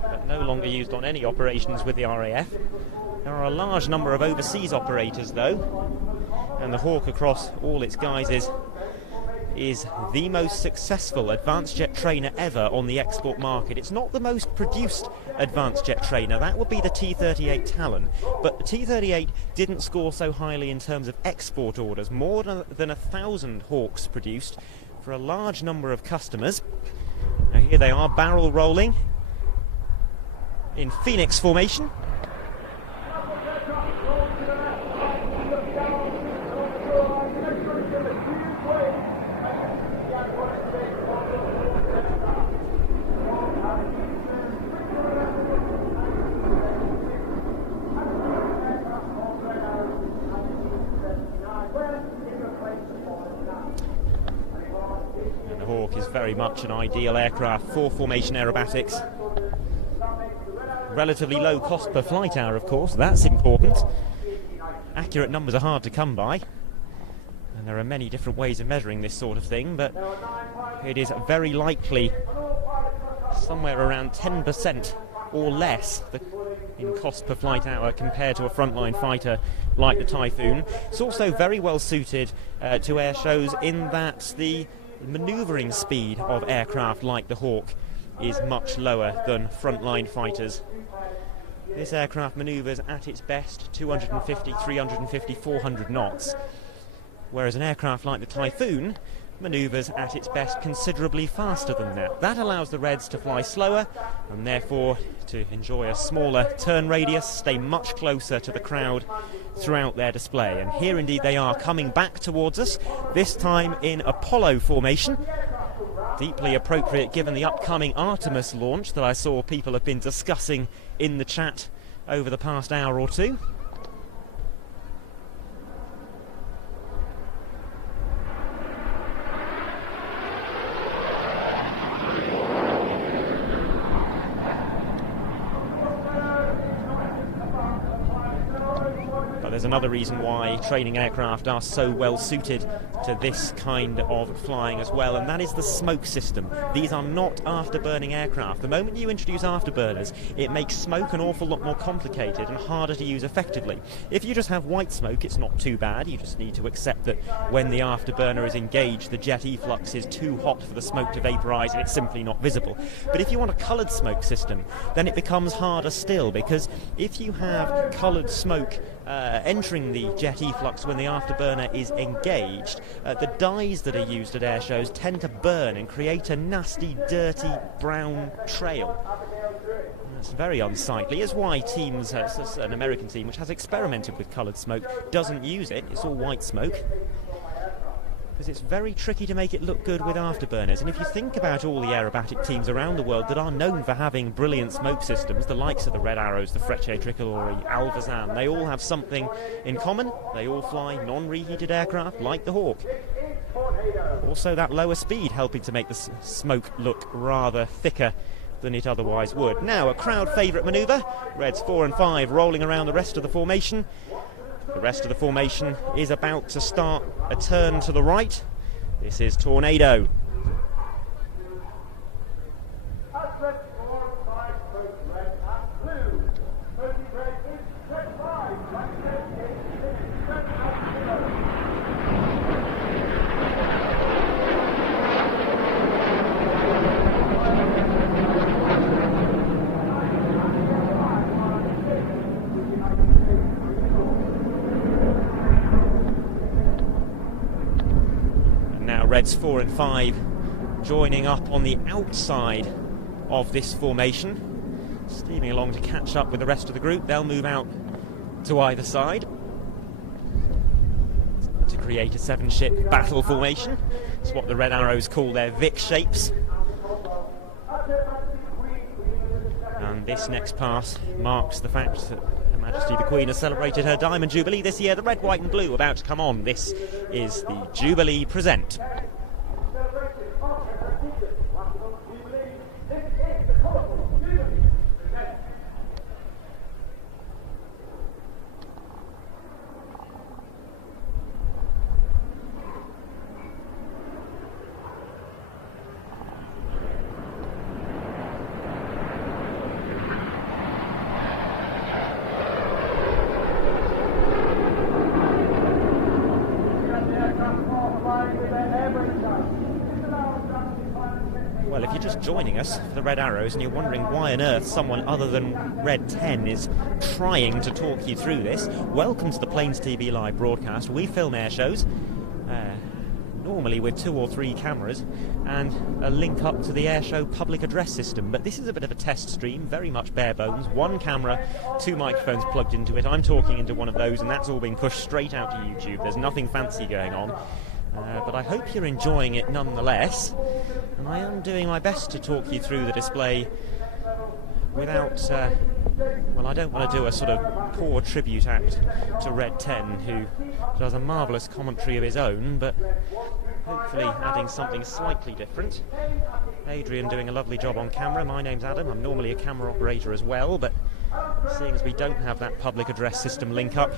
but no longer used on any operations with the RAF. There are a large number of overseas operators though, and the Hawk across all its guises is the most successful advanced jet trainer ever on the export market. It's not the most produced advanced jet trainer, that would be the T-38 Talon, but the T-38 didn't score so highly in terms of export orders. More than 1,000 Hawks produced for a large number of customers. Now here they are barrel rolling in Phoenix formation. Very much an ideal aircraft for formation aerobatics. Relatively low cost per flight hour, of course, that's important. Accurate numbers are hard to come by, and there are many different ways of measuring this sort of thing, but it is very likely somewhere around 10% or less in cost per flight hour compared to a frontline fighter like the Typhoon. It's also very well suited to air shows in that the manoeuvring speed of aircraft like the Hawk is much lower than frontline fighters. This aircraft manoeuvres at its best 250, 350, 400 knots, whereas an aircraft like the Typhoon manoeuvres at its best considerably faster than that. That allows the Reds to fly slower and therefore to enjoy a smaller turn radius, stay much closer to the crowd throughout their display. And here indeed they are coming back towards us, this time in Apollo formation. Deeply appropriate given the upcoming Artemis launch that I saw people have been discussing in the chat over the past hour or two. There's another reason why training aircraft are so well suited to this kind of flying as well, and that is the smoke system. These are not afterburning aircraft. The moment you introduce afterburners, it makes smoke an awful lot more complicated and harder to use effectively. If you just have white smoke, it's not too bad. You just need to accept that when the afterburner is engaged, the jet efflux is too hot for the smoke to vaporize and it's simply not visible. But if you want a colored smoke system, then it becomes harder still, because if you have colored smoke entering the jet efflux when the afterburner is engaged, the dyes that are used at air shows tend to burn and create a nasty, dirty brown trail. It's very unsightly. It's why teams, an American team which has experimented with coloured smoke, doesn't use it. It's all white smoke, because it's very tricky to make it look good with afterburners. And if you think about all the aerobatic teams around the world that are known for having brilliant smoke systems, the likes of the Red Arrows, the Frecce Tricolori, Alvazan, they all have something in common. They all fly non-reheated aircraft like the Hawk. Also that lower speed helping to make the smoke look rather thicker than it otherwise would. Now a crowd favourite manoeuvre, Reds 4 and 5 rolling around the rest of the formation. The rest of the formation is about to start a turn to the right. This is Tornado. Reds 4 and 5 joining up on the outside of this formation, steaming along to catch up with the rest of the group. They'll move out to either side to create a 7-ship battle formation. It's what the Red Arrows call their Vic shapes. And this next pass marks the fact that Her Majesty the Queen has celebrated her Diamond Jubilee this year. The red, white and blue about to come on. This is the Jubilee Present. Well, if you're just joining us for the Red Arrows and you're wondering why on earth someone other than Red 10 is trying to talk you through this, welcome to the Plains TV live broadcast. We film air shows, normally with 2 or 3 cameras and a link up to the airshow public address system. But this is a bit of a test stream, very much bare bones. 1 camera, 2 microphones plugged into it. I'm talking into one of those and that's all being pushed straight out to YouTube. There's nothing fancy going on. But I hope you're enjoying it nonetheless, and I am doing my best to talk you through the display without, well, I don't want to do a sort of poor tribute act to Red 10, who does a marvellous commentary of his own, but hopefully adding something slightly different. Adrian doing a lovely job on camera. My name's Adam, I'm normally a camera operator as well, but seeing as we don't have that public address system link up,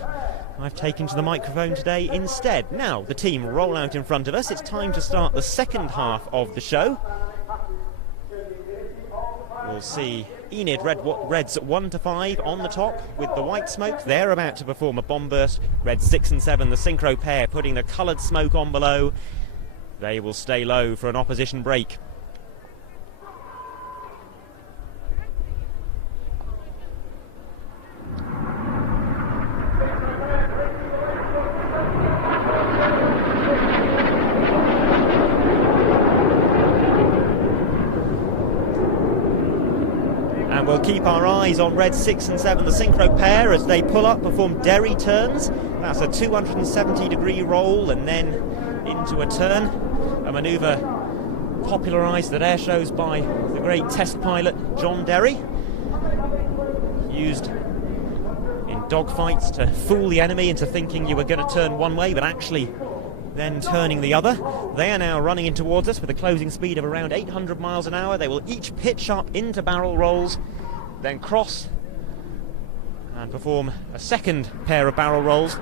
I've taken to the microphone today instead. Now, the team roll out in front of us. It's time to start the second half of the show. We'll see Enid Reds 1 to 5 on the top with the white smoke. They're about to perform a bomb burst. Reds 6 and 7, the synchro pair, putting the coloured smoke on below. They will stay low for an opposition break. we'll keep our eyes on Red 6 and 7, the synchro pair, as they pull up, perform derry turns. That's a 270-degree roll and then into a turn, a manoeuvre popularised at air shows by the great test pilot John Derry, used in dogfights to fool the enemy into thinking you were going to turn one way, but actually then turning the other. They are now running in towards us with a closing speed of around 800 miles an hour. They will each pitch up into barrel rolls, then cross and perform a second pair of barrel rolls.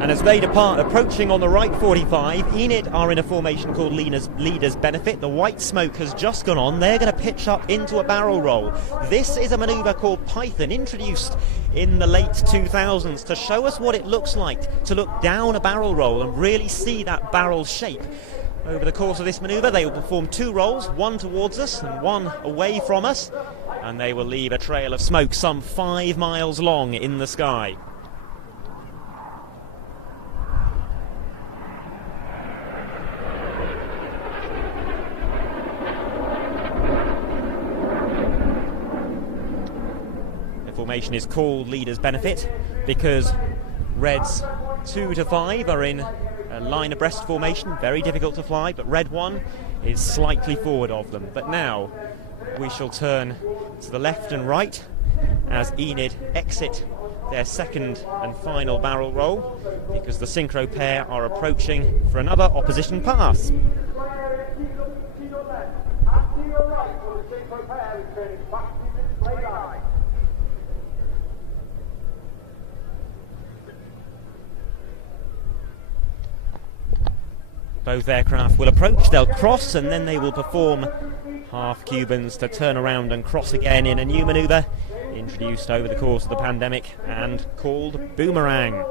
And as they depart, approaching on the right 45, Enid are in a formation called Leader's Benefit. The white smoke has just gone on. They're going to pitch up into a barrel roll. This is a manoeuvre called Python, introduced in the late 2000s to show us what it looks like to look down a barrel roll and really see that barrel shape. Over the course of this manoeuvre, they will perform two rolls, one towards us and one away from us, and they will leave a trail of smoke some 5 miles long in the sky. Formation is called Leader's Benefit because Reds 2 to 5 are in a line abreast formation, very difficult to fly, but Red 1 is slightly forward of them. But now we shall turn to the left and right as Enid exit their second and final barrel roll, because the synchro pair are approaching for another opposition pass. Both aircraft will approach, they'll cross, and then they will perform half Cubans to turn around and cross again in a new manoeuvre introduced over the course of the pandemic and called Boomerang.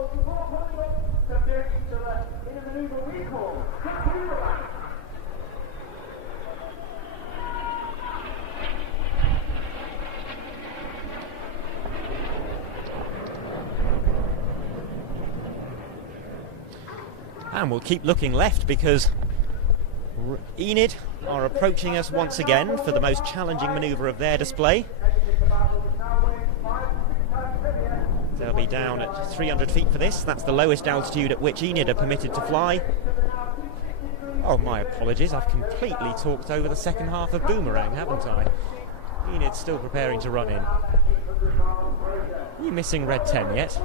And we'll keep looking left because Enid are approaching us once again for the most challenging manoeuvre of their display. They'll be down at 300 feet for this. That's the lowest altitude at which Enid are permitted to fly. Oh, my apologies. I've completely talked over the second half of Boomerang, haven't I? Enid's still preparing to run in. Are you missing Red 10 yet?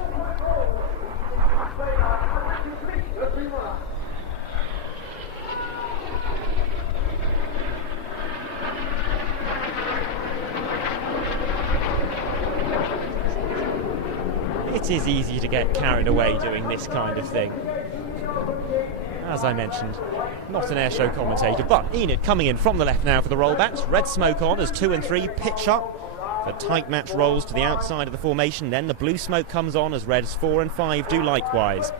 It is easy to get carried away doing this kind of thing. As I mentioned, not an airshow commentator, but Enid coming in from the left now for the rollbacks. Red smoke on as 2 and 3 pitch up for tight match rolls to the outside of the formation. Then the blue smoke comes on as Reds 4 and 5 do likewise.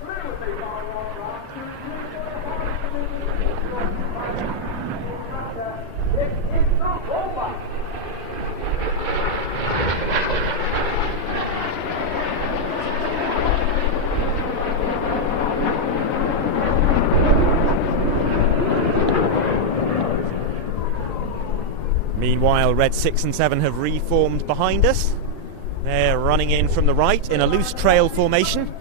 Meanwhile, Red 6 and 7 have reformed behind us. They're running in from the right in a loose trail formation.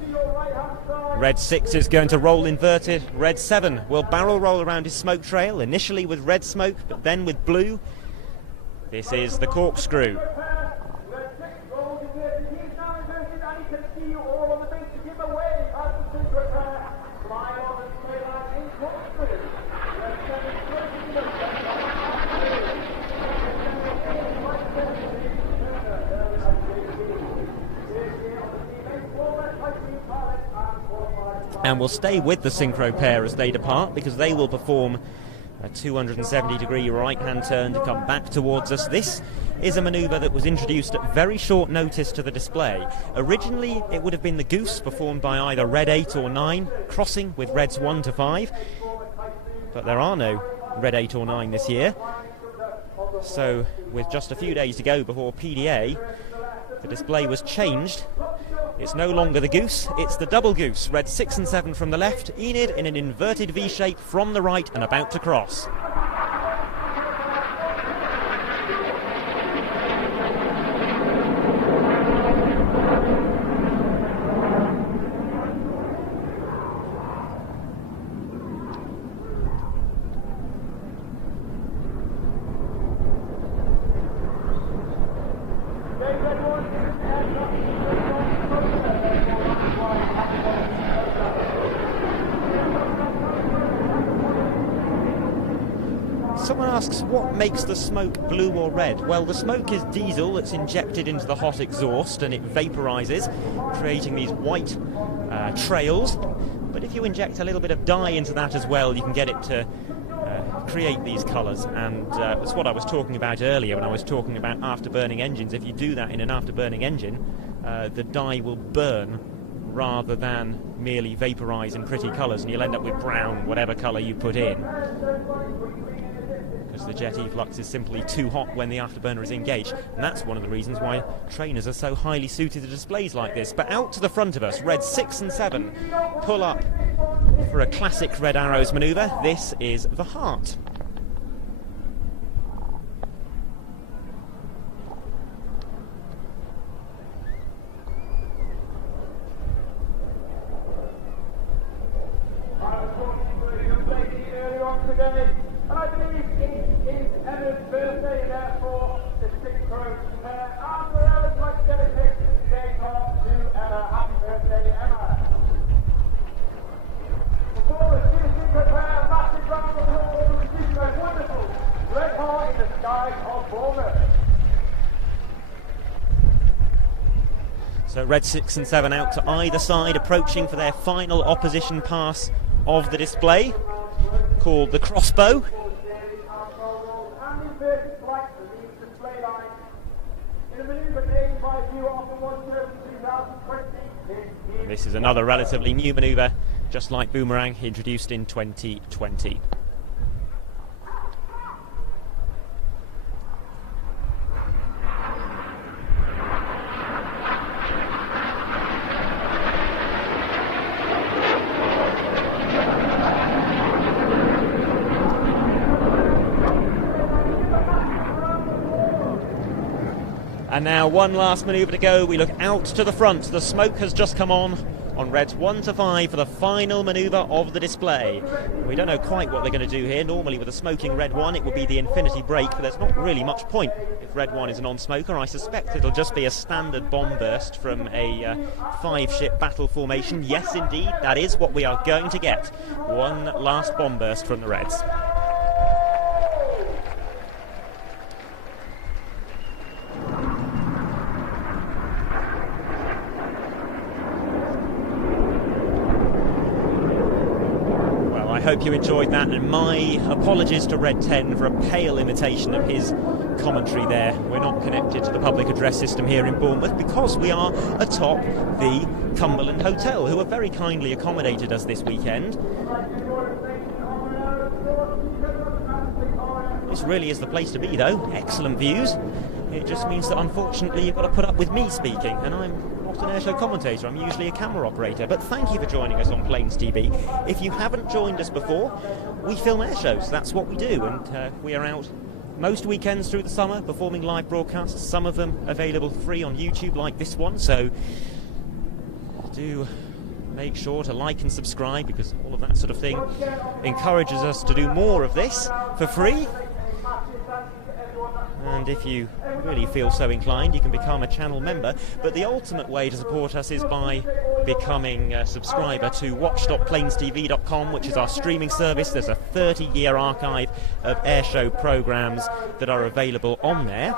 Red 6 is going to roll inverted. Red 7 will barrel roll around his smoke trail, initially with red smoke, but then with blue. This is the corkscrew. And we'll stay with the synchro pair as they depart, because they will perform a 270-degree right-hand turn to come back towards us. This is a manoeuvre that was introduced at very short notice to the display. Originally, it would have been the goose performed by either Red 8 or 9, crossing with Reds 1 to 5. But there are no Red 8 or 9 this year. So with just a few days to go before PDA, the display was changed. It's no longer the goose, it's the double goose. Red 6 and 7 from the left, Enid in an inverted V shape from the right and about to cross. Someone asks, what makes the smoke blue or red? Well, the smoke is diesel that's injected into the hot exhaust and it vaporizes, creating these white trails. But if you inject a little bit of dye into that as well, you can get it to create these colours. And that's what I was talking about earlier when I was talking about afterburning engines. If you do that in an afterburning engine, the dye will burn rather than merely vaporize in pretty colours, and you'll end up with brown, whatever colour you put in. Because the jet efflux is simply too hot when the afterburner is engaged, and that's one of the reasons why trainers are so highly suited to displays like this. But out to the front of us, Red 6 and 7 pull up for a classic Red Arrows manoeuvre. This is the Heart. And I believe it is Emma's birthday, and therefore the syncro. I would like to dedicate today's heart to Emma. Happy birthday, Emma. Before we see the syncro player, a massive round of applause for the syncro. Wonderful. Red Heart in the skies of Bournemouth. So Red 6 and 7 out to either side, approaching for their final opposition pass of the display, called the crossbow. This is another relatively new manoeuvre, just like Boomerang, introduced in 2020. And now one last manoeuvre to go. We look out to the front. The smoke has just come on Reds 1 to 5 for the final manoeuvre of the display. We don't know quite what they're going to do here. Normally with a smoking Red 1 it would be the infinity break, but there's not really much point if Red 1 is a non-smoker. I suspect it'll just be a standard bomb burst from a 5-ship battle formation. Yes indeed, that is what we are going to get. One last bomb burst from the Reds. I hope you enjoyed that, and my apologies to Red 10 for a pale imitation of his commentary there. We're not connected to the public address system here in Bournemouth because we are atop the Cumberland Hotel, who have very kindly accommodated us this weekend. This really is the place to be though. Excellent views. It just means that unfortunately you've got to put up with me speaking, and I'm not an airshow commentator, I'm usually a camera operator. But thank you for joining us on Plains TV. If you haven't joined us before, we film airshows, that's what we do, and we are out most weekends through the summer performing live broadcasts, some of them available free on YouTube like this one, so do make sure to like and subscribe, because all of that sort of thing encourages us to do more of this for free. And if you really feel so inclined, you can become a channel member. But the ultimate way to support us is by becoming a subscriber to watch.plainstv.com, which is our streaming service. There's a 30-year archive of airshow programmes that are available on there.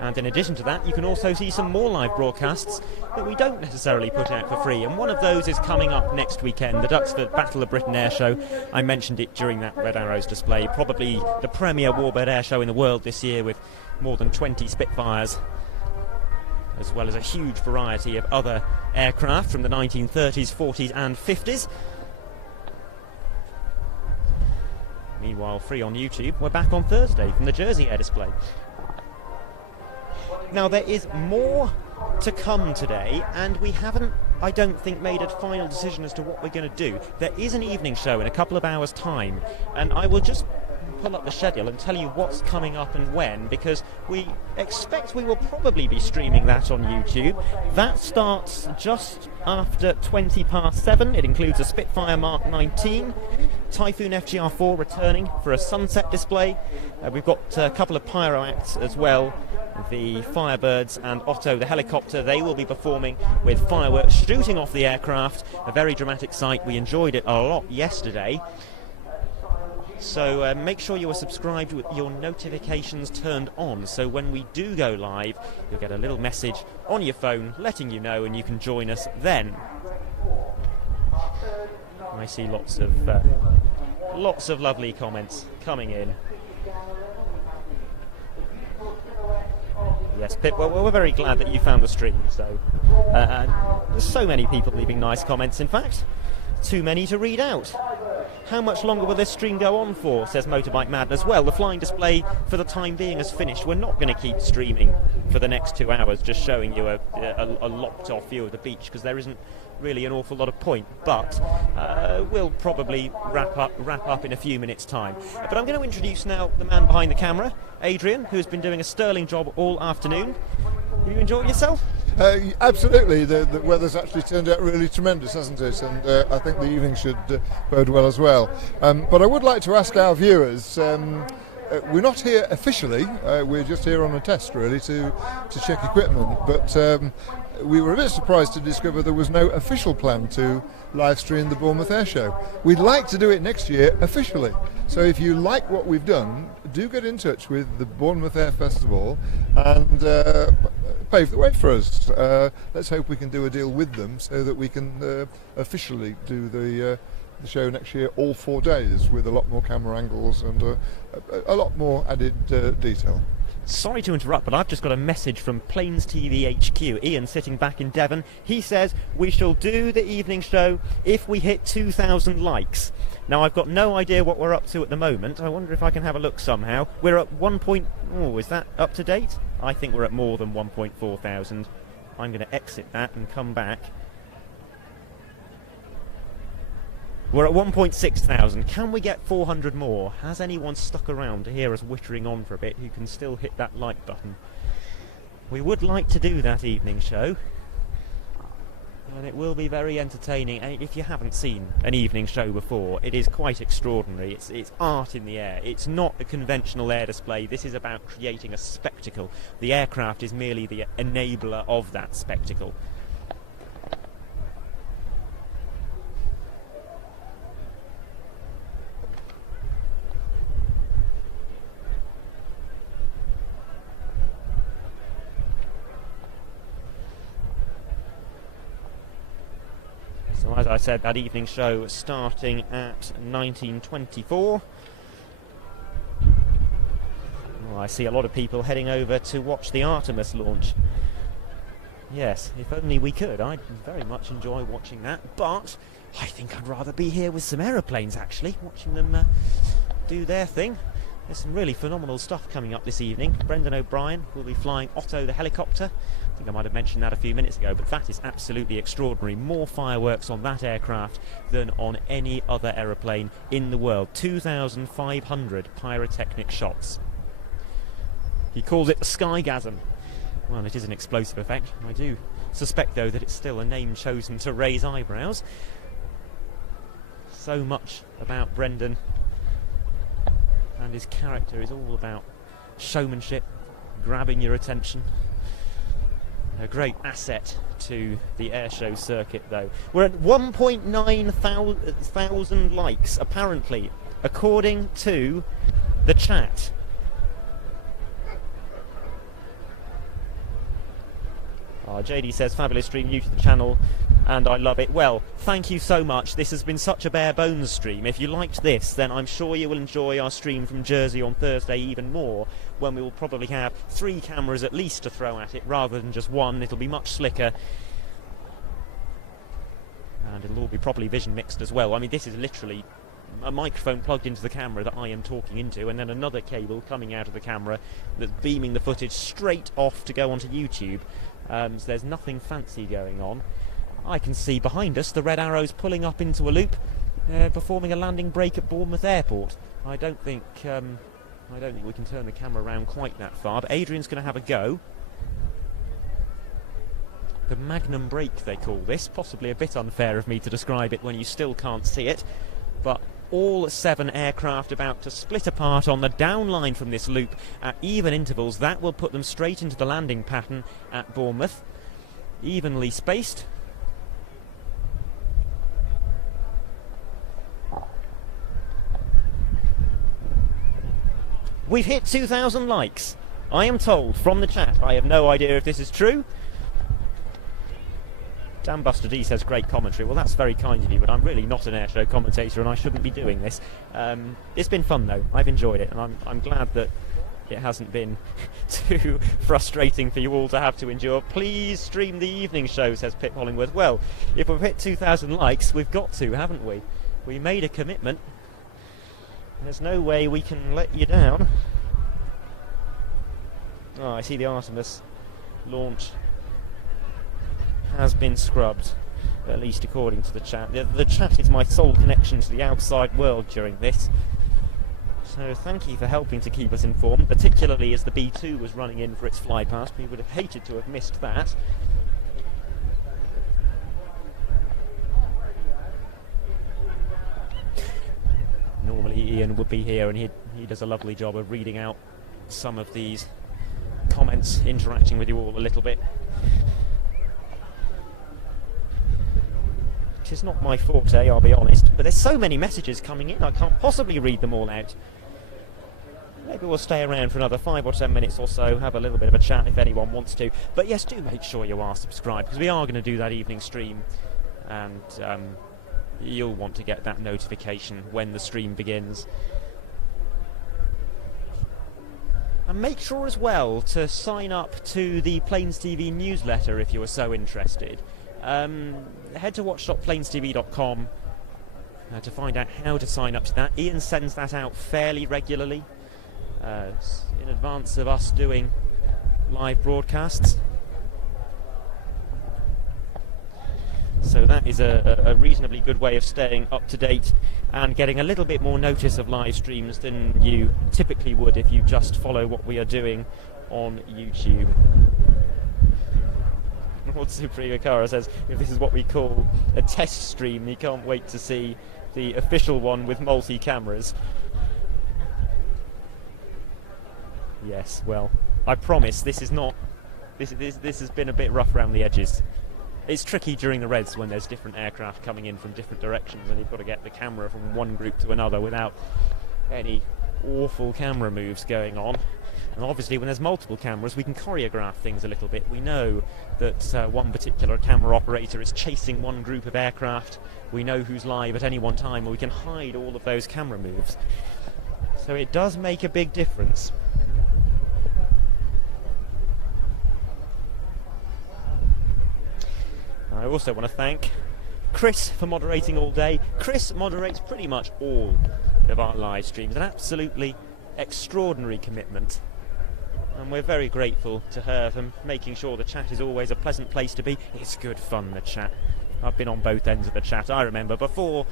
And in addition to that, you can also see some more live broadcasts that we don't necessarily put out for free. And one of those is coming up next weekend, the Duxford Battle of Britain Air Show. I mentioned it during that Red Arrows display. Probably the premier warbird air show in the world this year, with more than 20 Spitfires as well as a huge variety of other aircraft from the 1930s, 40s and 50s. Meanwhile, free on YouTube, we're back on Thursday from the Jersey Air Display. Now, there is more to come today, and we haven't, I don't think, made a final decision as to what we're going to do. There is an evening show in a couple of hours' time, and I will just pull up the schedule and tell you what's coming up and when, because we expect we will probably be streaming that on YouTube. That starts just after 7:20. It includes a Spitfire Mark 19, Typhoon FGR4 returning for a sunset display. We've got a couple of pyro acts as well. The Firebirds and Otto the helicopter, they will be performing with fireworks shooting off the aircraft. A very dramatic sight. We enjoyed it a lot yesterday. So make sure you are subscribed with your notifications turned on, so when we do go live, you'll get a little message on your phone letting you know, and you can join us then. I see lots of lovely comments coming in. Yes, Pip, well, we're very glad that you found the stream. So there's so many people leaving nice comments, in fact. Too many to read out. How much longer will this stream go on for, says Motorbike Madness. Well, the flying display for the time being has finished. We're not going to keep streaming for the next 2 hours, just showing you a locked off view of the beach, because there isn't really an awful lot of point. But we'll probably wrap up in a few minutes' time. But I'm going to introduce now the man behind the camera, Adrian, who's been doing a sterling job all afternoon. Have you enjoyed yourself? Absolutely. The weather's actually turned out really tremendous, hasn't it? And I think the evening should bode well as well. But I would like to ask our viewers, we're not here officially, we're just here on a test really to check equipment, but we were a bit surprised to discover there was no official plan to live stream the Bournemouth Air Show. We'd like to do it next year officially, so if you like what we've done, do get in touch with the Bournemouth Air Festival and pave the way for us. Let's hope we can do a deal with them so that we can officially do the show next year all 4 days with a lot more camera angles and a lot more added detail. Sorry to interrupt, but I've just got a message from Plains TV HQ. Ian, sitting back in Devon, he says we shall do the evening show if we hit 2,000 likes. Now, I've got no idea what we're up to at the moment. I wonder if I can have a look somehow. We're at 1. Is that up to date? I think we're at more than 1.4 thousand. I'm going to exit that and come back. We're at 1.6 thousand. Can we get 400 more? Has anyone stuck around to hear us wittering on for a bit who can still hit that like button? We would like to do that evening show, and it will be very entertaining. And if you haven't seen an evening show before, it is quite extraordinary. It's art in the air. It's not a conventional air display. This is about creating a spectacle. The aircraft is merely the enabler of that spectacle. So as I said, that evening show starting at 19:24. Well, I see a lot of people heading over to watch the Artemis launch. Yes, if only we could. I'd very much enjoy watching that, but I think I'd rather be here with some aeroplanes, actually, watching them do their thing. There's some really phenomenal stuff coming up this evening. Brendan O'Brien will be flying Otto the helicopter. I think I might have mentioned that a few minutes ago, but that is absolutely extraordinary. More fireworks on that aircraft than on any other aeroplane in the world. 2,500 pyrotechnic shots. He calls it the Skygasm. Well, it is an explosive effect. I do suspect, though, that it's still a name chosen to raise eyebrows. So much about Brendan and his character is all about showmanship, grabbing your attention. A great asset to the airshow circuit, though. We're at 1.9 thousand likes, apparently, according to the chat. JD says, fabulous stream, new to the channel, and I love it. Well, thank you so much. This has been such a bare bones stream. If you liked this, then I'm sure you will enjoy our stream from Jersey on Thursday even more, when we will probably have 3 cameras at least to throw at it, rather than just one. It'll be much slicker, and it'll all be properly vision mixed as well. I mean, this is literally a microphone plugged into the camera that I am talking into, and then another cable coming out of the camera that's beaming the footage straight off to go onto YouTube. So there's nothing fancy going on. I can see behind us the Red Arrows pulling up into a loop, performing a landing break at Bournemouth Airport. I don't think we can turn the camera around quite that far, but Adrian's going to have a go. The Magnum break, they call this. Possibly a bit unfair of me to describe it when you still can't see it, but all 7 aircraft about to split apart on the downline from this loop at even intervals. That will put them straight into the landing pattern at Bournemouth, evenly spaced. We've hit 2,000 likes, I am told, from the chat. I have no idea if this is true. Dan Buster D says, great commentary. Well, that's very kind of you, but I'm really not an airshow commentator and I shouldn't be doing this. It's been fun, though. I've enjoyed it, and I'm glad that it hasn't been too frustrating for you all to have to endure. Please stream the evening show, says Pip Hollingworth. Well, if we've hit 2,000 likes, we've got to, haven't we? We made a commitment. There's no way we can let you down. Oh, I see the Artemis launch has been scrubbed, at least according to the chat. The chat is my sole connection to the outside world during this. So thank you for helping to keep us informed, particularly as the B2 was running in for its flypast. We would have hated to have missed that. Normally Ian would be here, and he does a lovely job of reading out some of these comments, interacting with you all a little bit. Which is not my forte, I'll be honest, but there's so many messages coming in, I can't possibly read them all out. Maybe we'll stay around for another 5 or 10 minutes or so, have a little bit of a chat if anyone wants to. But yes, do make sure you are subscribed, because we are going to do that evening stream, and you'll want to get that notification when the stream begins. And make sure as well to sign up to the Planes TV newsletter if you are so interested. Head to watch.planestv.com to find out how to sign up to that. Ian sends that out fairly regularly in advance of us doing live broadcasts. So that is a reasonably good way of staying up to date and getting a little bit more notice of live streams than you typically would if you just follow what we are doing on YouTube. Lord Supreme Akara says, if this is what we call a test stream, he can't wait to see the official one with multi-cameras. Yes, well, I promise this is not... This has been a bit rough around the edges. It's tricky during the Reds when there's different aircraft coming in from different directions and you've got to get the camera from one group to another without any awful camera moves going on. And obviously when there's multiple cameras we can choreograph things a little bit. We know that one particular camera operator is chasing one group of aircraft. We know who's live at any one time, and we can hide all of those camera moves. So it does make a big difference. I also want to thank Chris for moderating all day. Chris moderates pretty much all of our live streams, an absolutely extraordinary commitment, and we're very grateful to her for making sure the chat is always a pleasant place to be. It's good fun, the chat. I've been on both ends of the chat. I remember before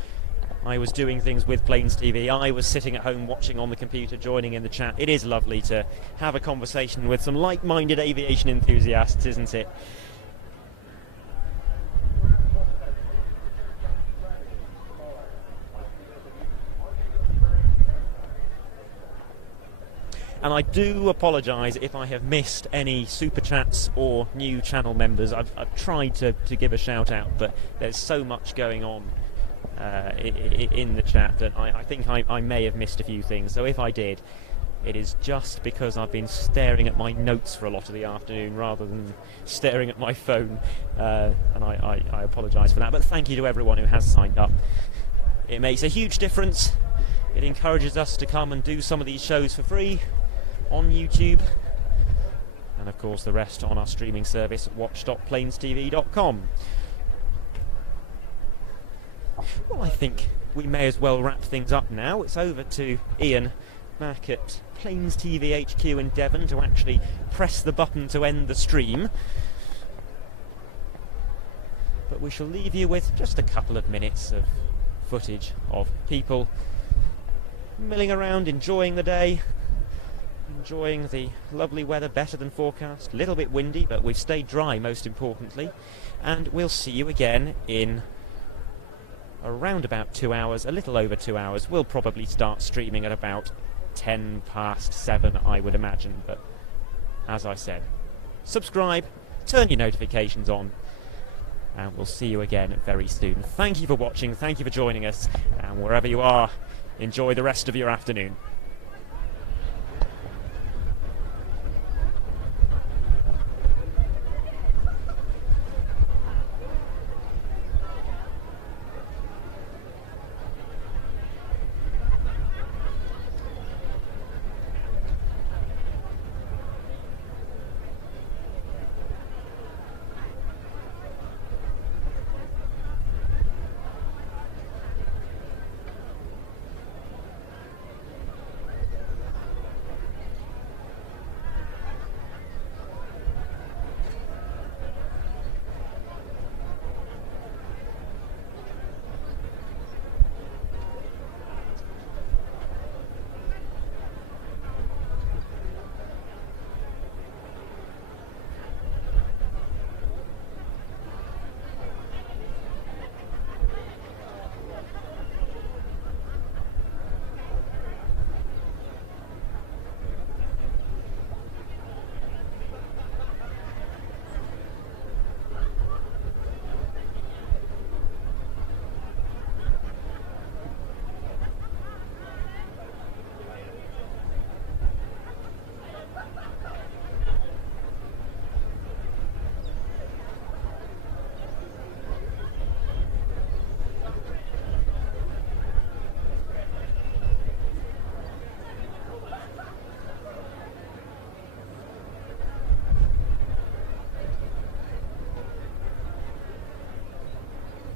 I was doing things with Planes TV, I was sitting at home watching on the computer, joining in the chat. It is lovely to have a conversation with some like-minded aviation enthusiasts, isn't it? And I do apologise if I have missed any super chats or new channel members. I've tried to give a shout out, but there's so much going on in the chat that I think I may have missed a few things. So if I did, it is just because I've been staring at my notes for a lot of the afternoon rather than staring at my phone, and I apologise for that, but thank you to everyone who has signed up. It makes a huge difference. It encourages us to come and do some of these shows for free on YouTube, and of course the rest on our streaming service at watch.planestv.com. Well, I think we may as well wrap things up now. It's over to Ian back at Plains TV HQ in Devon to actually press the button to end the stream. But we shall leave you with just a couple of minutes of footage of people milling around, enjoying the day, enjoying the lovely weather, better than forecast, a little bit windy, but we've stayed dry most importantly, and we'll see you again in around about 2 hours, a little over 2 hours. We'll probably start streaming at about 10 past 7, I would imagine, but as I said, subscribe, turn your notifications on, and we'll see you again very soon. Thank you for watching, thank you for joining us, and wherever you are, enjoy the rest of your afternoon.